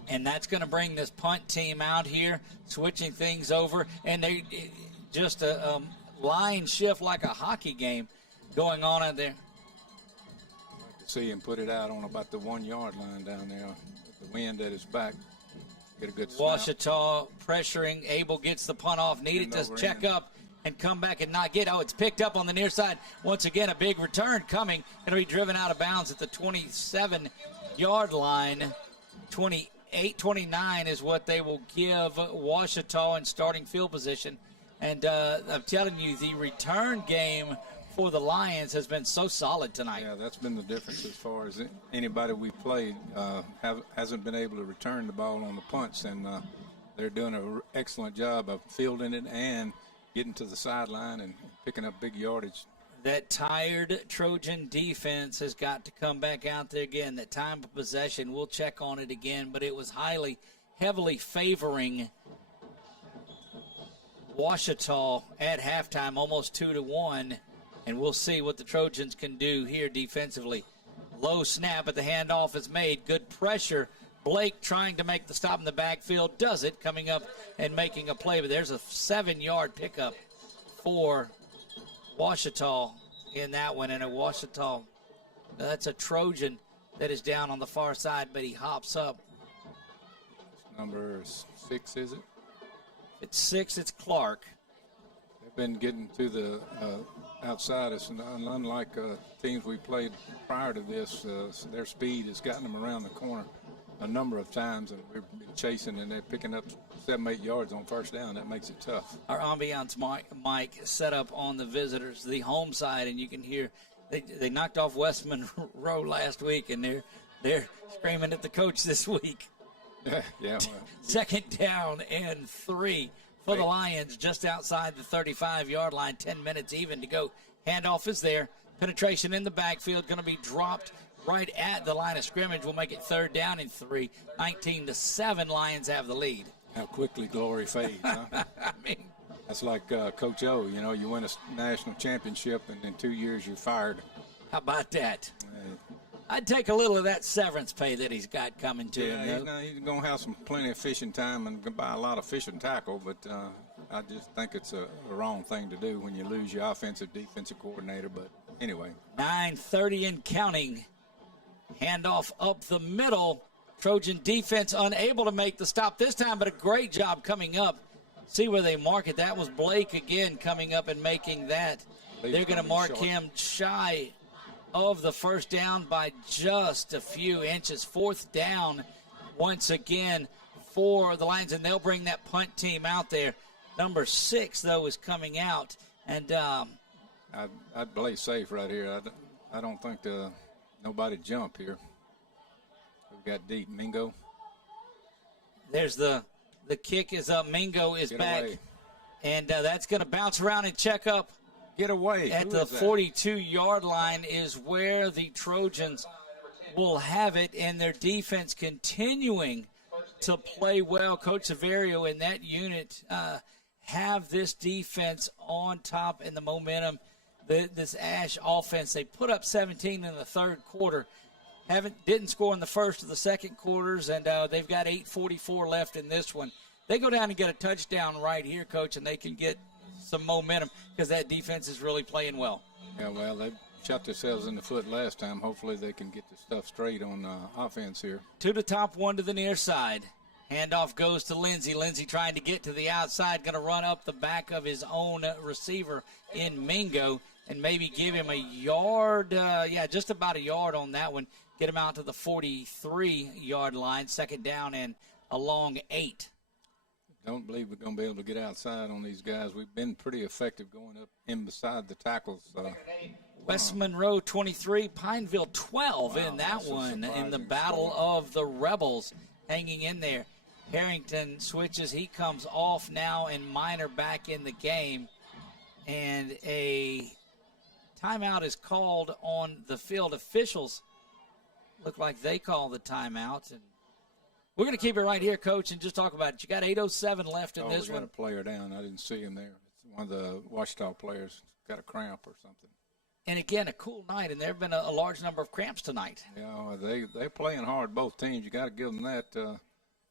And that's going to bring this punt team out here, switching things over, and they just a line shift like a hockey game going on out there. See him put it out on about the 1 yard line down there. With the wind at his back. Get a good snap. Ouachita pressuring. Abel gets the punt off. Needed to check up and come back and not get. Oh, it's picked up on the near side. Once again, a big return coming. Going to be driven out of bounds at the 27-yard line. 28-29 is what they will give Ouachita in starting field position. And I'm telling you, the return game for the Lions has been so solid tonight. Yeah, that's been the difference as far as anybody we played hasn't been able to return the ball on the punts, and they're doing an excellent job of fielding it and getting to the sideline and picking up big yardage. That tired Trojan defense has got to come back out there again. That time of possession, we'll check on it again, but it was heavily favoring Ouachita at halftime, almost 2-1. And we'll see what the Trojans can do here defensively. Low snap, but the handoff is made. Good pressure. Blake trying to make the stop in the backfield. Does it, coming up and making a play. But there's a 7-yard pickup for Ouachita in that one. And a Ouachita, that's a Trojan that is down on the far side, but he hops up. Number 6, is it? It's 6, it's Clark. They've been getting to the outside us, and unlike teams we played prior to this, their speed has gotten them around the corner a number of times, and we're chasing, and they're picking up 7-8 yards on first down. That makes it tough. Our ambiance mic set up on the visitors, the home side, and you can hear they knocked off West Monroe last week, and they're screaming at the coach this week. Yeah. Well, 2nd down and 3 for the Lions, just outside the 35-yard line. 10 minutes even to go. Handoff is there. Penetration in the backfield, going to be dropped right at the line of scrimmage. We'll make it 3rd down and 3. 19-7, Lions have the lead. How quickly glory fades, huh? I mean, that's like Coach O. You know, you win a national championship, and in 2 years you're fired. How about that? I'd take a little of that severance pay that he's got coming to him. He's going to have plenty of fishing time and can buy a lot of fishing tackle, but I just think it's a wrong thing to do when you lose your offensive defensive coordinator. But anyway. 9:30 and counting. Handoff up the middle. Trojan defense unable to make the stop this time, but a great job coming up. See where they mark it. That was Blake again coming up and making that. They're going to mark him shy of the first down by just a few inches. Fourth down once again for the Lions, and they'll bring that punt team out there. Number 6, though, is coming out. And I'd play safe right here. I don't think nobody jump here. We got deep. Mingo. There's the kick is up. Mingo is back. Away. And that's going to bounce around and check up. Get away. At the 42-yard line is where the Trojans will have it, and their defense continuing to play well. Coach Severio and that unit have this defense on top and the momentum. This ASH offense, they put up 17 in the third quarter. Didn't score in the first or the second quarters, and they've got 8:44 left in this one. They go down and get a touchdown right here, Coach, and they can get some momentum because that defense is really playing well. Yeah, well, they shot themselves in the foot last time. Hopefully they can get the stuff straight on offense here. 2 to top, 1 to the near side. Handoff goes to Lindsey. Lindsey trying to get to the outside, going to run up the back of his own receiver in Mingo and maybe give him a yard. Just about a yard on that one. Get him out to the 43-yard line. Second down and a long 8. Don't believe we're going to be able to get outside on these guys. We've been pretty effective going up in beside the tackles. West Monroe 23, Pineville 12 in that one in the battle of the Rebels hanging in there. Harrington switches. He comes off now, and Minor back in the game. And a timeout is called on the field. Officials look like they call the timeout. And we're going to keep it right here, Coach, and just talk about it. You got 8:07 left in this one. We got a player down. I didn't see him there. It's one of the Ouachita players got a cramp or something. And, again, a cool night, and there have been a large number of cramps tonight. Yeah, they're playing hard, both teams. You got to give them that.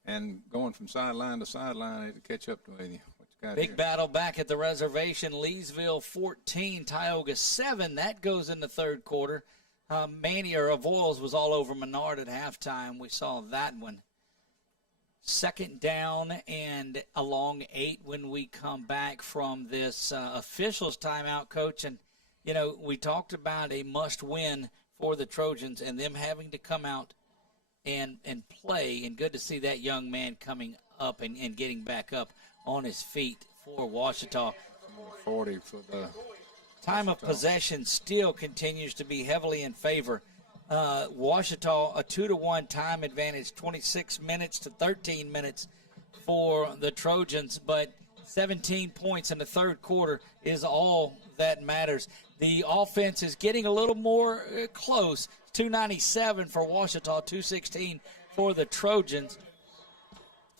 And going from sideline to sideline to catch up to you. Big battle back at the reservation. Leesville 14, Tioga 7. That goes in the third quarter. Avoyles was all over Menard at halftime. We saw that one. Second down and a long 8 when we come back from this officials timeout, Coach. And, we talked about a must-win for the Trojans and them having to come out and play. And good to see that young man coming up and getting back up on his feet for Ouachita. 40 for the time of possession still continues to be heavily in favor. Ouachita, a 2-1 time advantage, 26 minutes to 13 minutes for the Trojans, but 17 points in the third quarter is all that matters. The offense is getting a little more close. 297 for Ouachita, 216 for the Trojans.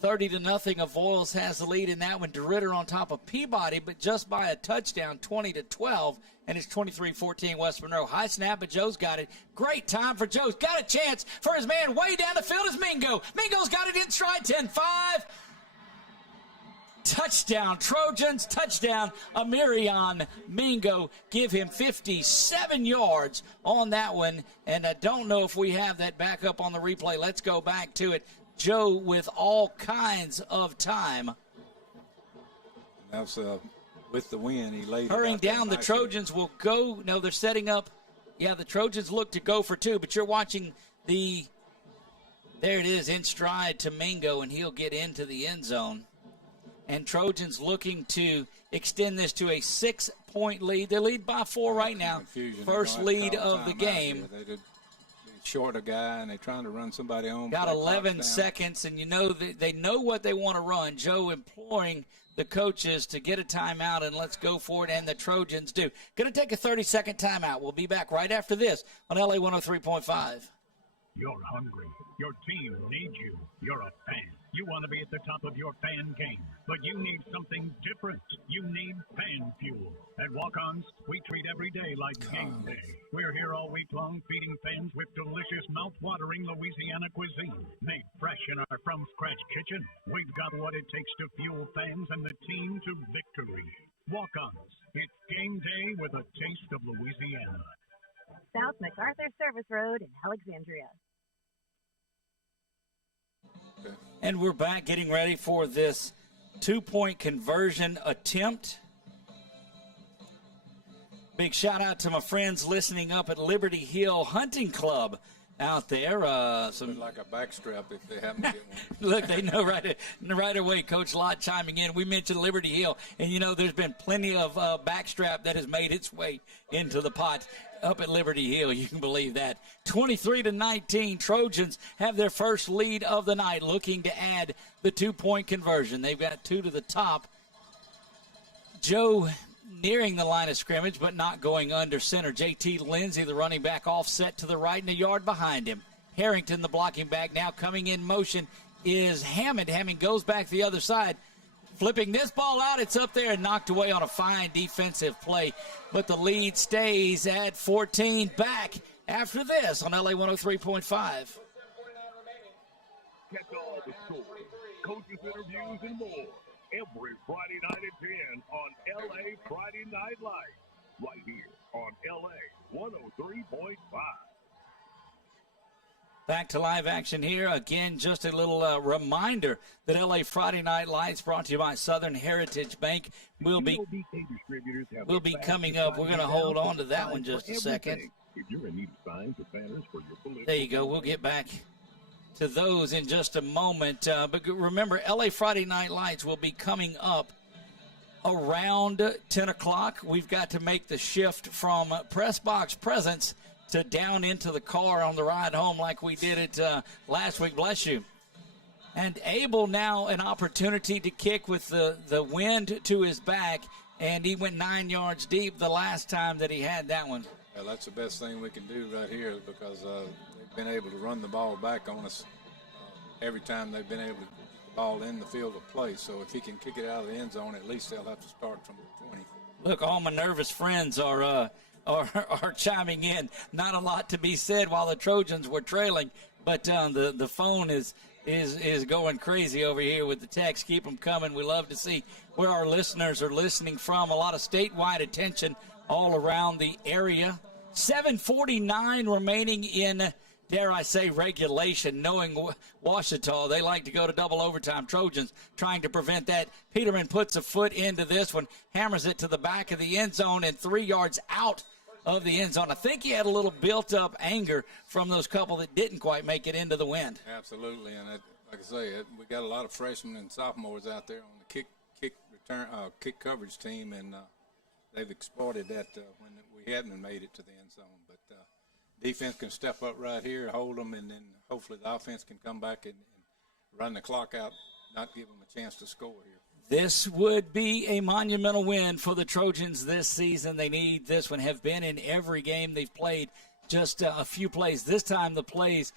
30-0. Avoyles has the lead in that one. DeRitter on top of Peabody, but just by a touchdown, 20-12, and it's 23-14 West Monroe. High snap, but Joe's got it. Great time for Joe's. Got a chance for his man way down the field is Mingo. Mingo's got it in stride, 10-5. Touchdown, Trojans. Touchdown, Amirion Mingo. Give him 57 yards on that one, and I don't know if we have that back up on the replay. Let's go back to it. Joe with all kinds of time. That's with the win. He laid hurrying down. The Trojans will go. No, they're setting up. Yeah, the Trojans look to go for 2, but you're watching the. There it is in stride to Mingo, and he'll get into the end zone. And Trojans looking to extend this to a 6-point lead. They lead by 4 right now. First lead of the game. They did short a guy, and they're trying to run somebody on. Got 11 seconds, and they know what they want to run. Joe imploring the coaches to get a timeout, and let's go for it, and the Trojans do. Going to take a 30-second timeout. We'll be back right after this on LA 103.5. You're hungry. Your team needs you. You're a fan. You want to be at the top of your fan game, but you need something different. You need fan fuel. At Walk-Ons, we treat every day like game day. We're here all week long feeding fans with delicious, mouth-watering Louisiana cuisine made fresh in our from-scratch kitchen. We've got what it takes to fuel fans and the team to victory. Walk-Ons, it's game day with a taste of Louisiana. South MacArthur Service Road in Alexandria. And we're back getting ready for this two-point conversion attempt. Big shout out to my friends listening up at Liberty Hill Hunting Club out there. Some like a backstrap if they happen to get one. Look, they know right away. Coach Lott chiming in. We mentioned Liberty Hill, and you know there's been plenty of backstrap that has made its way into the pot up at Liberty Hill. You can believe that. 23-19, Trojans have their first lead of the night, looking to add the two-point conversion. They've got two to the top. Joe nearing the line of scrimmage, but not going under center. J.T. Lindsey, the running back, offset to the right and a yard behind him. Harrington, the blocking back, now coming in motion is Hammond. Hammond goes back the other side. Flipping this ball out, it's up there and knocked away on a fine defensive play. But the lead stays at 14. Back after this on LA 103.5. Catch all the scores, coaches' interviews, and more every Friday night at 10 on LA Friday Night Lights, right here on LA 103.5. Back to live action here. Again, just a little reminder that LA Friday Night Lights, brought to you by Southern Heritage Bank, will be coming up. We're going to hold on to that one just a second. If you're in need of signs or banners for your political... There you go. We'll get back to those in just a moment. But remember, LA Friday Night Lights will be coming up around 10 o'clock. We've got to make the shift from press box presence to down into the car on the ride home like we did it last week. Bless you. And Abel now an opportunity to kick with the wind to his back, and he went 9 yards deep the last time that he had that one. Well, that's the best thing we can do right here because they've been able to run the ball back on us every time they've been able to get the ball in the field of play. So if he can kick it out of the end zone, at least they'll have to start from the 20. Look, all my nervous friends are chiming in. Not a lot to be said while the Trojans were trailing, but the phone is going crazy over here with the text. Keep them coming. We love to see where our listeners are listening from. A lot of statewide attention all around the area. 7:49 remaining in, dare I say, regulation. Knowing Ouachita, they like to go to double overtime. Trojans trying to prevent that. Peterman puts a foot into this one, hammers it to the back of the end zone, and 3 yards out of the end zone. I think he had a little built-up anger from those couple that didn't quite make it into the wind. Absolutely, and like I say, we got a lot of freshmen and sophomores out there on the kick coverage team, and they've exploited that when we hadn't made it to the end zone. But defense can step up right here, hold them, and then hopefully the offense can come back and run the clock out, not give them a chance to score here. This would be a monumental win for the Trojans this season. They need this one, have been in every game they've played, just a few plays. This time the plays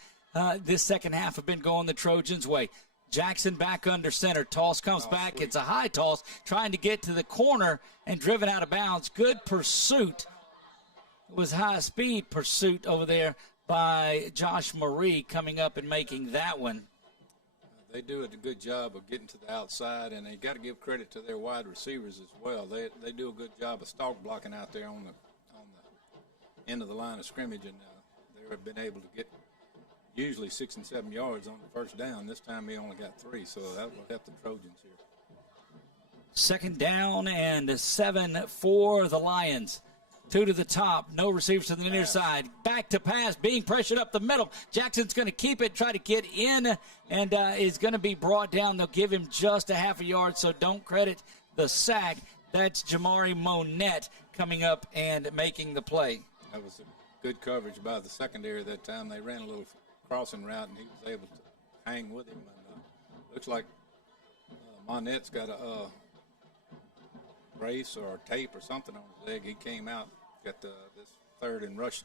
this second half have been going the Trojans' way. Jackson back under center. Toss comes back. Sweet. It's a high toss, trying to get to the corner and driven out of bounds. Good pursuit. It was high-speed pursuit over there by Josh Marie coming up and making that one. They do a good job of getting to the outside, and they got to give credit to their wide receivers as well. They do a good job of stalk blocking out there on the end of the line of scrimmage, and they've been able to get usually 6 and 7 yards on the first down. This time he only got 3, so that will help the Trojans here. Second down and 7 for the Lions. 2 to the top, no receivers to the near side. Back to pass, being pressured up the middle. Jackson's going to keep it, try to get in, and is going to be brought down. They'll give him just a half a yard, so don't credit the sack. That's Jamari Monette coming up and making the play. That was a good coverage by the secondary that time. They ran a little crossing route, and he was able to hang with him. And looks like Monette's got a brace or tape or something on his leg. He came out, got this third and rush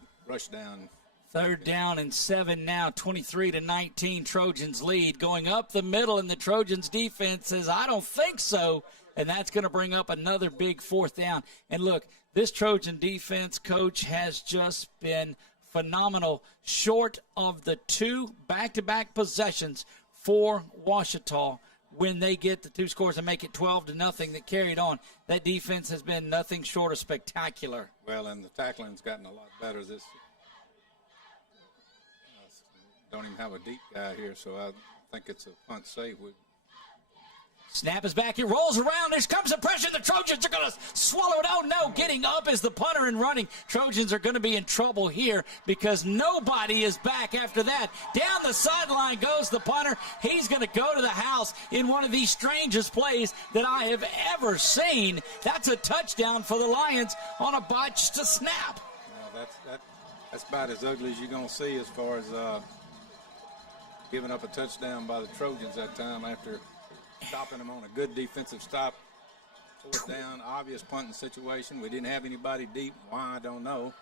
down. 3rd down and 7 now, 23-19, Trojans lead. Going up the middle, and the Trojans defense says, I don't think so. And that's going to bring up another big 4th down. And look, this Trojan defense, Coach, has just been phenomenal, short of the 2 back-to-back possessions for Ouachita when they get the 2 scores and make it 12-0 that carried on. That defense has been nothing short of spectacular. Well, and the tackling's gotten a lot better this don't even have a deep guy here, so I think it's a punt safe. Snap is back. It rolls around. There comes the pressure. The Trojans are going to swallow it. Oh, no. Getting up is the punter and running. Trojans are going to be in trouble here because nobody is back after that. Down the sideline goes the punter. He's going to go to the house in one of the strangest plays that I have ever seen. That's a touchdown for the Lions on a botched snap. Well, that's about as ugly as you're going to see as far as giving up a touchdown by the Trojans that time after stopping them on a good defensive stop. 4th down, obvious punting situation. We didn't have anybody deep. Why, I don't know.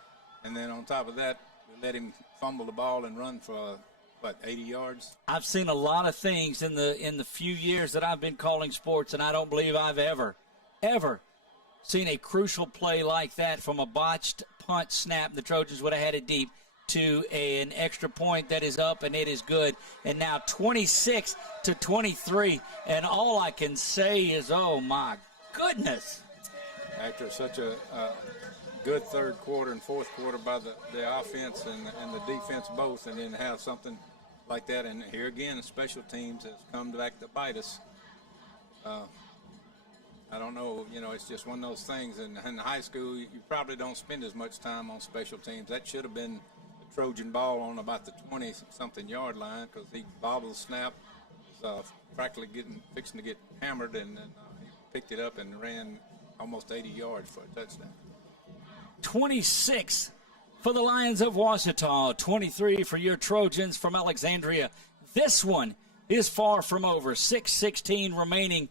And then on top of that, we let him fumble the ball and run for, 80 yards? I've seen a lot of things in the few years that I've been calling sports, and I don't believe I've ever seen a crucial play like that from a botched punt snap. The Trojans would have had it deep to an extra point that is up, and it is good. And now 26-23, and all I can say is, oh, my goodness. After such a good 3rd quarter and 4th quarter by the offense and the defense both, and then have something like that. And here again, special teams has come back to bite us. I don't know, it's just one of those things. In high school, you probably don't spend as much time on special teams. That should have been Trojan ball on about the 20-something yard line because he bobbled the snap, was practically fixing to get hammered, and then he picked it up and ran almost 80 yards for a touchdown. 26 for the Lions of Ouachita, 23 for your Trojans from Alexandria. This one is far from over. 6:16 remaining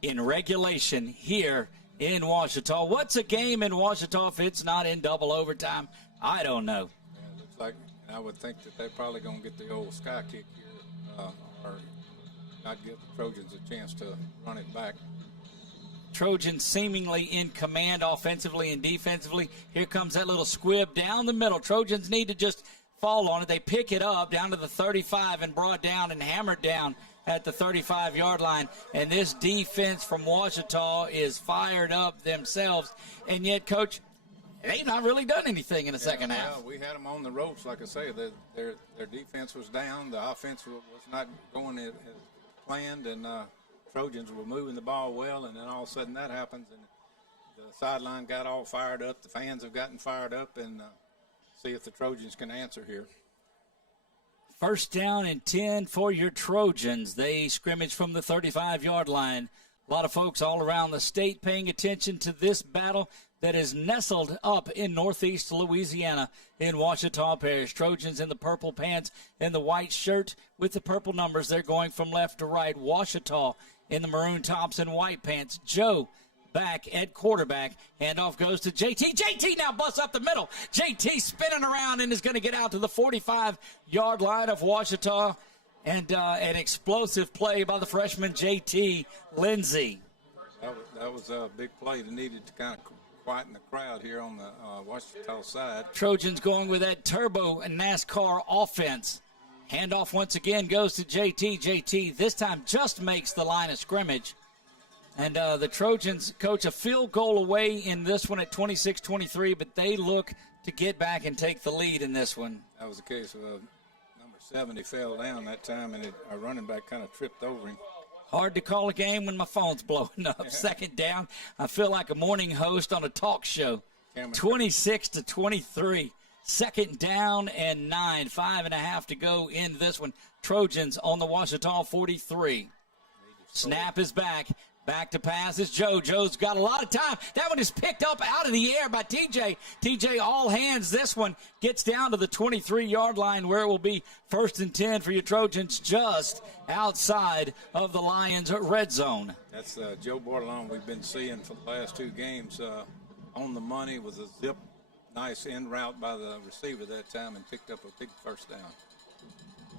in regulation here in Ouachita. What's a game in Ouachita if it's not in double overtime? I don't know. Like, I would think that they're probably going to get the old sky kick here or not give the Trojans a chance to run it back. Trojans seemingly in command offensively and defensively. Here comes that little squib down the middle. Trojans need to just fall on it. They pick it up down to the 35 and brought down and hammered down at the 35-yard line. And this defense from Ouachita is fired up themselves. And yet, Coach, they've not really done anything in the second half. We had them on the ropes, like I say. Their defense was down. The offense was not going as planned, and Trojans were moving the ball well, and then all of a sudden that happens, and the sideline got all fired up. The fans have gotten fired up, and see if the Trojans can answer here. 1st down and 10 for your Trojans. They scrimmage from the 35-yard line. A lot of folks all around the state paying attention to this battle that is nestled up in northeast Louisiana in Ouachita Parish. Trojans in the purple pants and the white shirt with the purple numbers. They're going from left to right. Ouachita in the maroon tops and white pants. Joe back at quarterback. Handoff goes to JT. JT now busts up the middle. JT spinning around and is going to get out to the 45-yard line of Ouachita. And an explosive play by the freshman JT Lindsey. That was a big play that needed to kind of quieten the crowd here on the Ouachita side. Trojans going with that turbo and NASCAR offense. Handoff once again goes to JT. JT this time just makes the line of scrimmage. And the Trojans, Coach, a field goal away in this one at 26-23, but they look to get back and take the lead in this one. That was the case of number 70 fell down that time, and our running back kind of tripped over him. Hard to call a game when my phone's blowing up. 2nd down. I feel like a morning host on a talk show. 26-23. 2nd down and 9. 5.5 to go in this one. Trojans on the Ouachita 43. Snap is back. Back to pass is Joe. Joe's got a lot of time. That one is picked up out of the air by TJ. TJ all hands. This one gets down to the 23-yard line where it will be 1st and 10 for your Trojans just outside of the Lions' red zone. That's Joe Bordelon we've been seeing for the last 2 games. On the money with a nice in route by the receiver that time and picked up a big first down.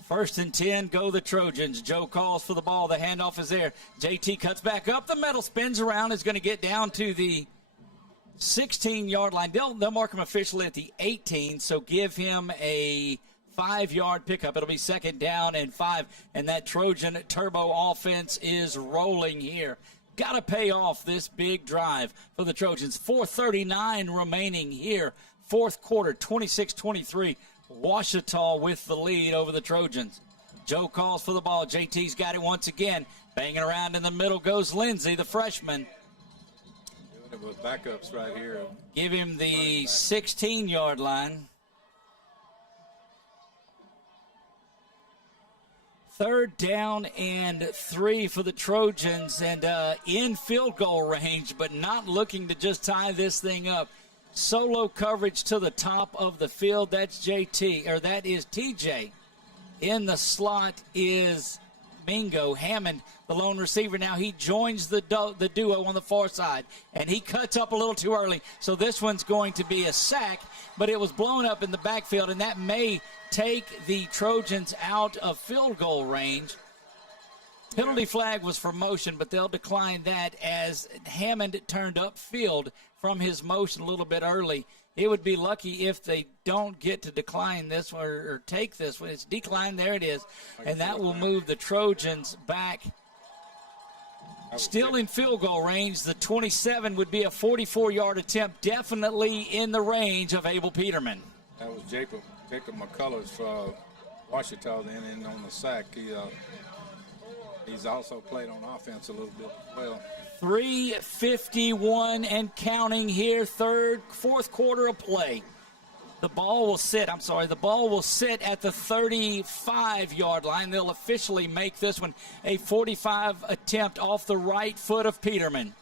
1st and 10, go the Trojans. Joe calls for the ball. The handoff is there. JT cuts back up the middle, spins around, is going to get down to the 16-yard line. They'll mark him officially at the 18, so give him a 5-yard pickup. It'll be 2nd down and 5, and that Trojan turbo offense is rolling here. Got to pay off this big drive for the Trojans. 4:39 remaining here. 4th quarter, 26-23. Ouachita with the lead over the Trojans. Joe calls for the ball. JT's got it once again. Banging around in the middle goes Lindsey, the freshman. Doing it with backups right here. Give him the 16-yard line. 3rd down and 3 for the Trojans, and in field goal range, but not looking to just tie this thing up. Solo coverage to the top of the field. That's JT, or that is TJ. In the slot is Mingo. Hammond, the lone receiver. Now he joins the duo on the far side, and he cuts up a little too early. So this one's going to be a sack, but it was blown up in the backfield, and that may take the Trojans out of field goal range. Penalty flag was for motion, but they'll decline that as Hammond turned upfield from his motion a little bit early. It would be lucky if they don't get to decline this one or take this one. It's declined. There it is. And that will move the Trojans back. Still in field goal range. The 27 would be a 44-yard attempt, definitely in the range of Abel Peterman. That was Jacob McCullers for Ouachita then, and on the sack. He's also played on offense a little bit as well. 3:51 and counting here, 4th quarter of play. The ball will sit at the 35-yard line. They'll officially make this one a 45 attempt off the right foot of Peterman.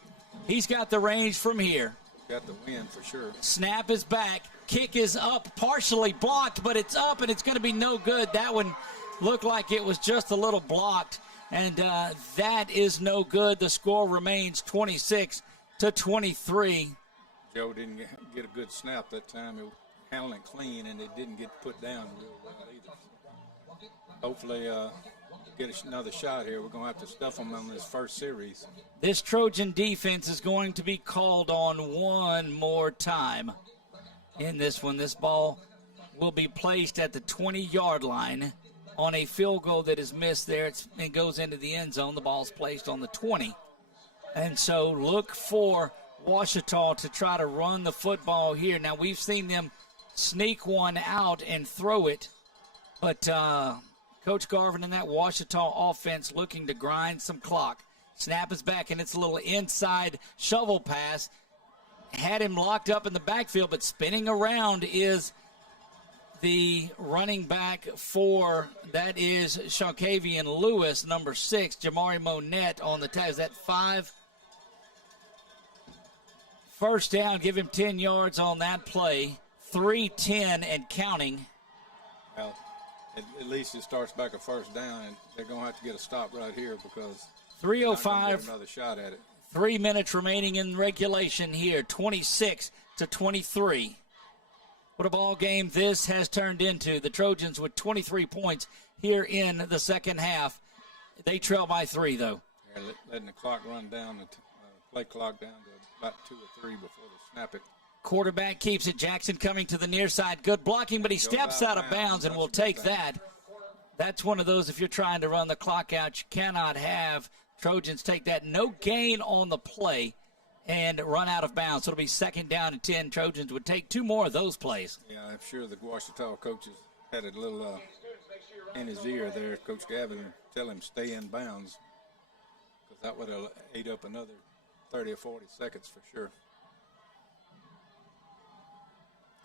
He's got the range from here. Got the win for sure. Snap is back. Kick is up, partially blocked, but it's up, and it's going to be no good. That one looked like it was just a little blocked. And that is no good. The score remains 26-23. Joe didn't get a good snap that time. It was handling clean, and it didn't get put down real well either. Hopefully get another shot here. We're going to have to stuff them on this first series. This Trojan defense is going to be called on one more time in this one. This ball will be placed at the 20-yard line. On a field goal that is missed there, it goes into the end zone. The ball's placed on the 20. And so look for Ouachita to try to run the football here. Now, we've seen them sneak one out and throw it, but Coach Garvin and that Ouachita offense looking to grind some clock. Snap is back, and it's a little inside shovel pass. Had him locked up in the backfield, but spinning around is the running back for, that is Shawkavian Lewis, number 6, Jamari Monette on the tag. Is that 5? 1st down, give him 10 yards on that play. 3:10 and counting. Well, at least it starts back a 1st down, and they're going to have to get a stop right here because 3:05. Another shot at it. 3 minutes remaining in regulation here, 26-23. What a ball game this has turned into. The Trojans with 23 points here in the second half. They trail by 3, though. They're letting the clock run down, the play clock down to about 2 or 3 before they snap it. Quarterback keeps it. Jackson coming to the near side. Good blocking, but he steps out of bounds, and we'll take that. That's one of those, if you're trying to run the clock out, you cannot have Trojans take that. No gain on the play and run out of bounds. So it'll be 2nd down and 10. Trojans would take 2 more of those plays. Yeah, I'm sure the Ouachita coaches had a little in his ear there, Coach Gavin, tell him stay in bounds, because that would have ate up another 30 or 40 seconds for sure.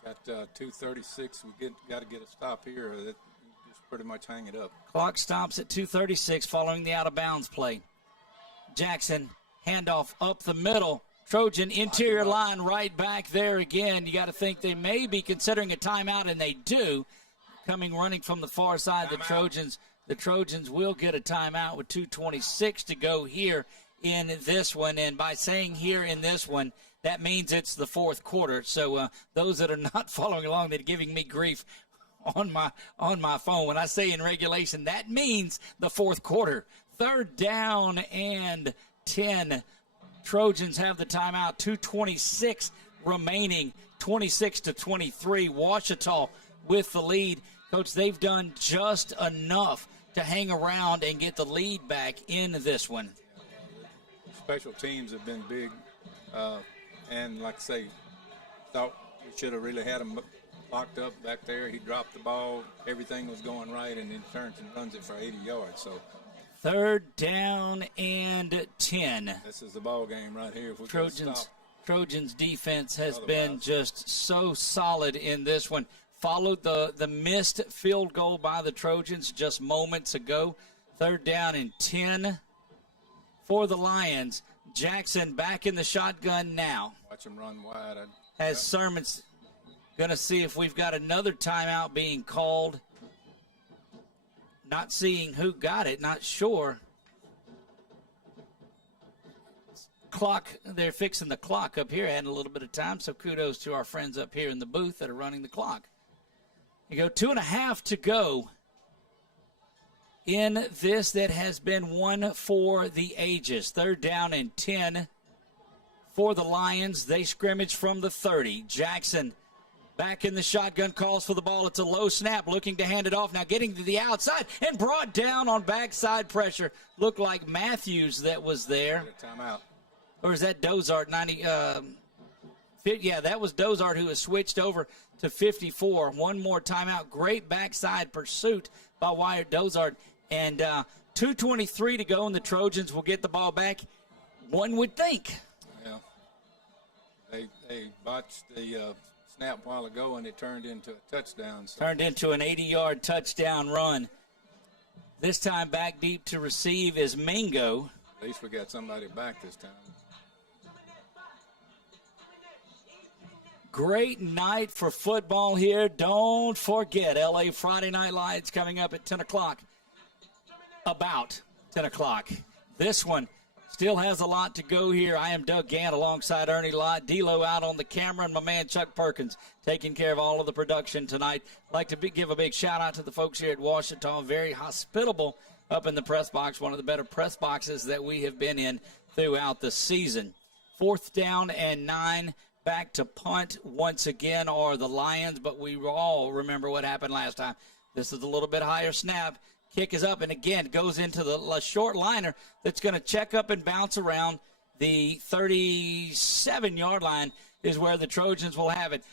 Got 2:36. We got to get a stop here. Just pretty much hang it up. Clock stops at 2:36 following the out-of-bounds play. Jackson, handoff up the middle. Trojan interior line right back there again. You got to think they may be considering a timeout, and they do. Coming running from the far side, the Trojans will get a timeout with 2:26 to go here in this one. And by saying here in this one, that means it's the fourth quarter. So those that are not following along, they're giving me grief on my phone. When I say in regulation, that means the fourth quarter. 3rd down and 10. Trojans have the timeout. 2:26 remaining. 26-23. Ouachita with the lead. Coach, they've done just enough to hang around and get the lead back in this one. Special teams have been big, and like I say, thought we should have really had him locked up back there. He dropped the ball. Everything was going right, and then turns and runs it for 80 yards. So 3rd down and 10. This is the ball game right here. If we Trojans defense has been just so solid in this one. Followed the missed field goal by the Trojans just moments ago. 3rd down and 10 for the Lions. Jackson back in the shotgun now. Watch him run wide. Has Sermon's going to see if we've got another timeout being called. Not seeing who got it, not sure. Clock, they're fixing the clock up here, adding a little bit of time, so kudos to our friends up here in the booth that are running the clock. You go 2.5 to go in this that has been one for the ages. 3rd down and 10 for the Lions. They scrimmage from the 30. Jackson back in the shotgun, calls for the ball. It's a low snap, looking to hand it off. Now getting to the outside and brought down on backside pressure. Looked like Matthews that was there. Timeout. Or is that Dozart? Yeah, that was Dozart who has switched over to 54. One more timeout. Great backside pursuit by Wyatt Dozart. And 2:23 to go, and the Trojans will get the ball back, one would think. Yeah. They botched the snap a while ago, and it turned into a touchdown. So. Turned into an 80-yard touchdown run. This time back deep to receive is Mingo. At least we got somebody back this time. Great night for football here. Don't forget, LA Friday Night Lights coming up at 10 o'clock. About 10 o'clock. This one still has a lot to go here. I am Doug Gant alongside Ernie Lott. D-Lo out on the camera, and my man Chuck Perkins taking care of all of the production tonight. I'd like to give a big shout-out to the folks here at Ouachita. Very hospitable up in the press box, one of the better press boxes that we have been in throughout the season. 4th down and 9. Back to punt once again are the Lions, but we all remember what happened last time. This is a little bit higher snap. Kick is up, and again goes into the short liner that's going to check up and bounce around the 37-yard line is where the Trojans will have it.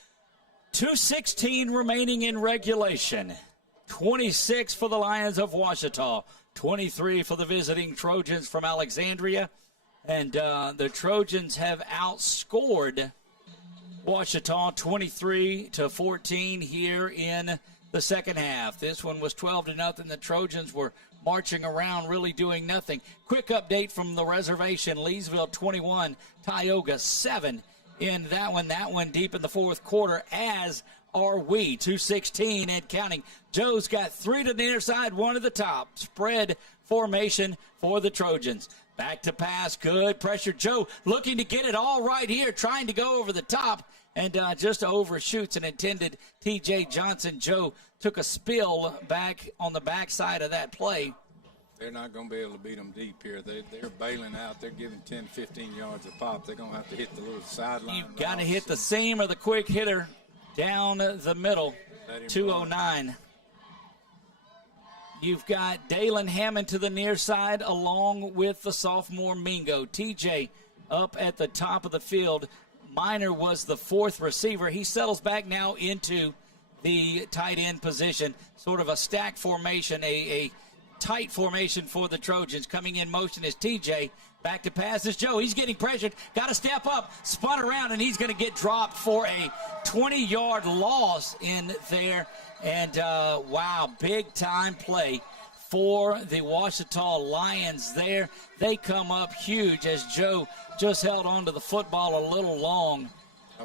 2:16 remaining in regulation. 26 for the Lions of Ouachita. 23 for the visiting Trojans from Alexandria. And the Trojans have outscored Ouachita 23-14 here in the second half. This one was 12-0. The Trojans were marching around, really doing nothing. Quick update from the reservation. Leesville 21, Tioga 7 in that one. That one deep in the fourth quarter, as are we. 2:16 and counting. Joe's got 3 to the near side, 1 to the top. Spread formation for the Trojans. Back to pass, good pressure. Joe looking to get it all right here, trying to go over the top, and just overshoots an intended T.J. Johnson. Joe took a spill back on the backside of that play. They're not going to be able to beat them deep here. They're bailing out. They're giving 10, 15 yards a pop. They're going to have to hit the little sideline. You've got to hit the seam or the quick hitter down the middle. 2:09. You've got Dalen Hammond to the near side along with the sophomore Mingo. TJ up at the top of the field. Minor was the 4th receiver. He settles back now into the tight end position. Sort of a stack formation, a tight formation for the Trojans. Coming in motion is TJ. Back to pass is Joe. He's getting pressured. Got to step up. Spun around, and he's going to get dropped for a 20-yard loss in there. And, wow, big-time play for the Ouachita Lions there. They come up huge as Joe just held on to the football a little long.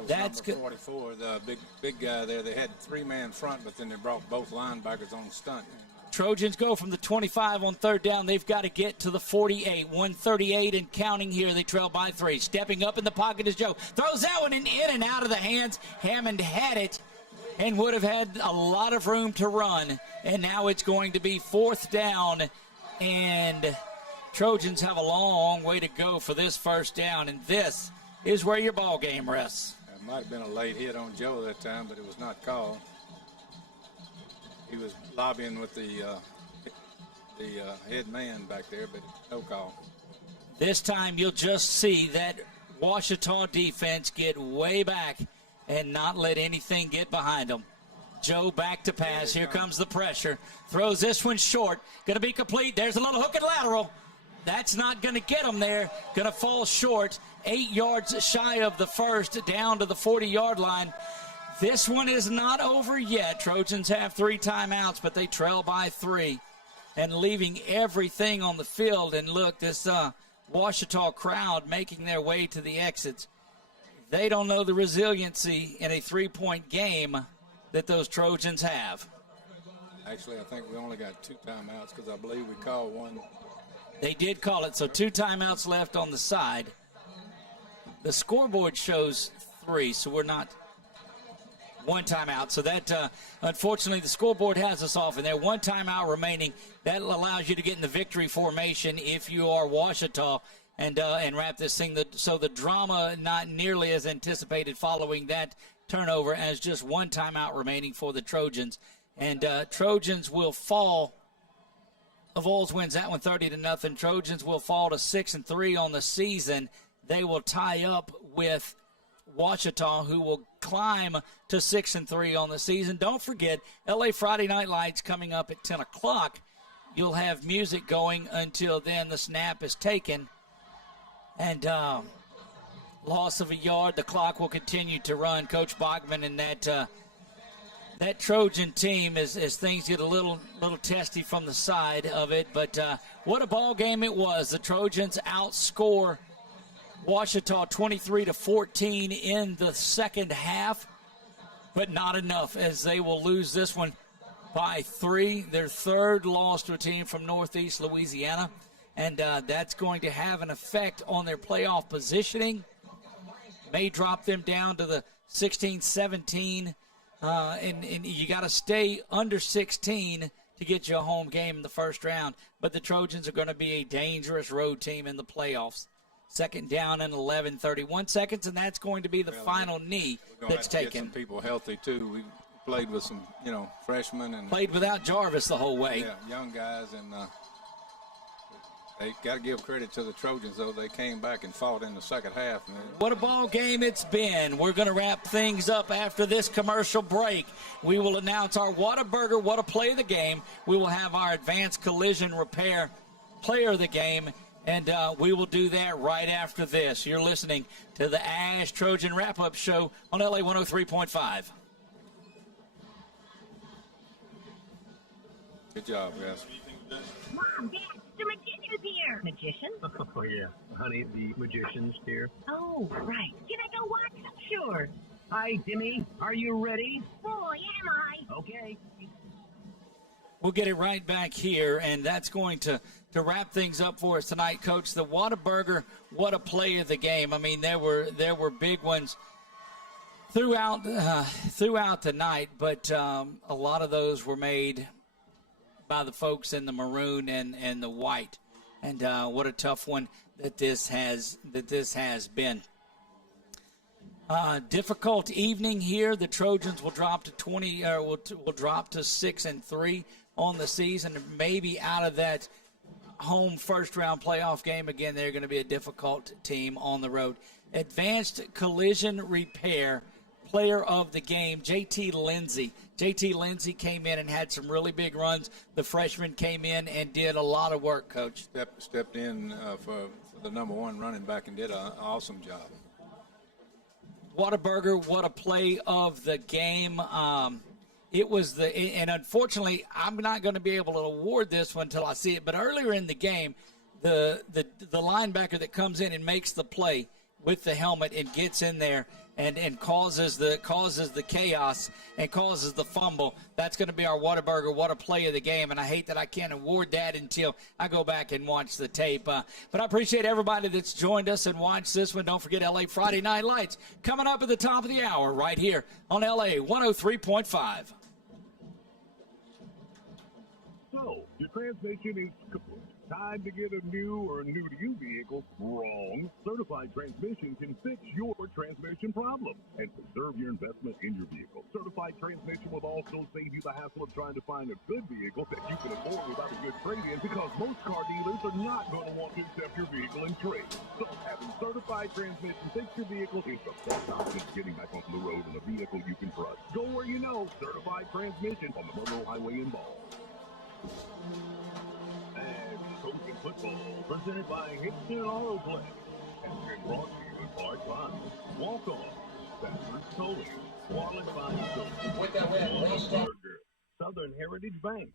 That's number 44, the big guy there. They had 3-man front, but then they brought both linebackers on stunt. Trojans go from the 25 on third down. They've got to get to the 48. 138 and counting here. They trail by 3. Stepping up in the pocket is Joe. Throws that one in and out of the hands. Hammond had it and would have had a lot of room to run. And now it's going to be 4th down. And Trojans have a long way to go for this first down. And this is where your ball game rests. It might have been a late hit on Joe that time, but it was not called. He was lobbying with the head man back there, but no call. This time you'll just see that Ouachita defense get way back and not let anything get behind them. Joe back to pass. Here comes the pressure. Throws this one short. Going to be complete. There's a little hook and lateral. That's not going to get him there. Going to fall short. 8 yards shy of the first, down to the 40-yard line. This one is not over yet. Trojans have 3 timeouts, but they trail by 3 and leaving everything on the field. And look, this Ouachita crowd making their way to the exits. They don't know the resiliency in a 3-point game that those Trojans have. Actually, I think we only got 2 timeouts because I believe we called one. They did call it, so 2 timeouts left on the side. The scoreboard shows 3, so we're not 1 timeout. So that, unfortunately, the scoreboard has us off, and there 1 timeout remaining. That allows you to get in the victory formation if you are Ouachita and wrap this thing. So the drama not nearly as anticipated following that turnover, as just 1 timeout remaining for the Trojans. And Trojans will fall. Vols wins that one 30-0. Trojans will fall to 6-3 on the season. They will tie up with Ouachita, who will climb to 6-3 on the season. Don't forget, LA Friday Night Lights coming up at 10 o'clock. You'll have music going until then. The snap is taken. And loss of a yard. The clock will continue to run. Coach Bachman and that Trojan team, as things get a little testy from the side of it. But what a ball game it was. The Trojans outscore Ouachita 23-14 in the second half, but not enough, as they will lose this one by 3. Their 3rd loss to a team from Northeast Louisiana, and that's going to have an effect on their playoff positioning. May drop them down to the 16-17, and you got to stay under 16 to get you a home game in the first round. But the Trojans are going to be a dangerous road team in the playoffs. 2nd down and 11, 31 seconds, and that's going to be the final knee that's taken. Get some people healthy, too. We played with some, freshmen. And played without Jarvis the whole way. Yeah, young guys, and they got to give credit to the Trojans, though. They came back and fought in the second half. What a ball game it's been. We're going to wrap things up after this commercial break. We will announce our Whataburger, What a Play of the Game. We will have our Advanced Collision Repair Player of the Game. And we will do that right after this. You're listening to the ASH Trojan Wrap-Up Show on LA 103.5. Good job, guys. Mom, Dad, the magician's here. Magician? Oh, yeah. Honey, the magician's here. Oh, right. Can I go watch them? Sure. Hi, Timmy. Are you ready? Boy, am I. Okay. We'll get it right back here, and that's going to wrap things up for us tonight, Coach. The Whataburger, what a play of the game. I mean, there were big ones throughout the night, but a lot of those were made by the folks in the maroon and the white. And what a tough one that this has been. Difficult evening here. The Trojans will drop to will drop to 6-3 on the season. Maybe out of that home first-round playoff game again, they're going to be a difficult team on the road. Advanced Collision Repair Player of the Game, JT Lindsay. JT Lindsay came in and had some really big runs. The freshman came in and did a lot of work, Coach. Stepped in for the number 1 running back and did an awesome job. Whataburger, what a play of the game. It was and unfortunately, I'm not going to be able to award this one until I see it. But earlier in the game, the linebacker that comes in and makes the play with the helmet and gets in there and causes the chaos and causes the fumble, that's going to be our Whataburger, what a play of the game. And I hate that I can't award that until I go back and watch the tape. But I appreciate everybody that's joined us and watched this one. Don't forget LA Friday Night Lights coming up at the top of the hour right here on LA 103.5. So, your transmission is kaput. Time to get a new or new-to-you vehicle? Wrong. Certified Transmission can fix your transmission problem and preserve your investment in your vehicle. Certified Transmission will also save you the hassle of trying to find a good vehicle that you can afford without a good trade-in, because most car dealers are not going to want to accept your vehicle in trade. So, having Certified Transmission fix your vehicle is the best option of getting back on the road in a vehicle you can trust. Go where you know. Certified Transmission on the Monroe Highway in Ball. And Trojan football presented by Hickson Autoplex and brought to you in part by Walk-On, Stafford Towing, Wallet Body Soap, Southern Heritage Bank,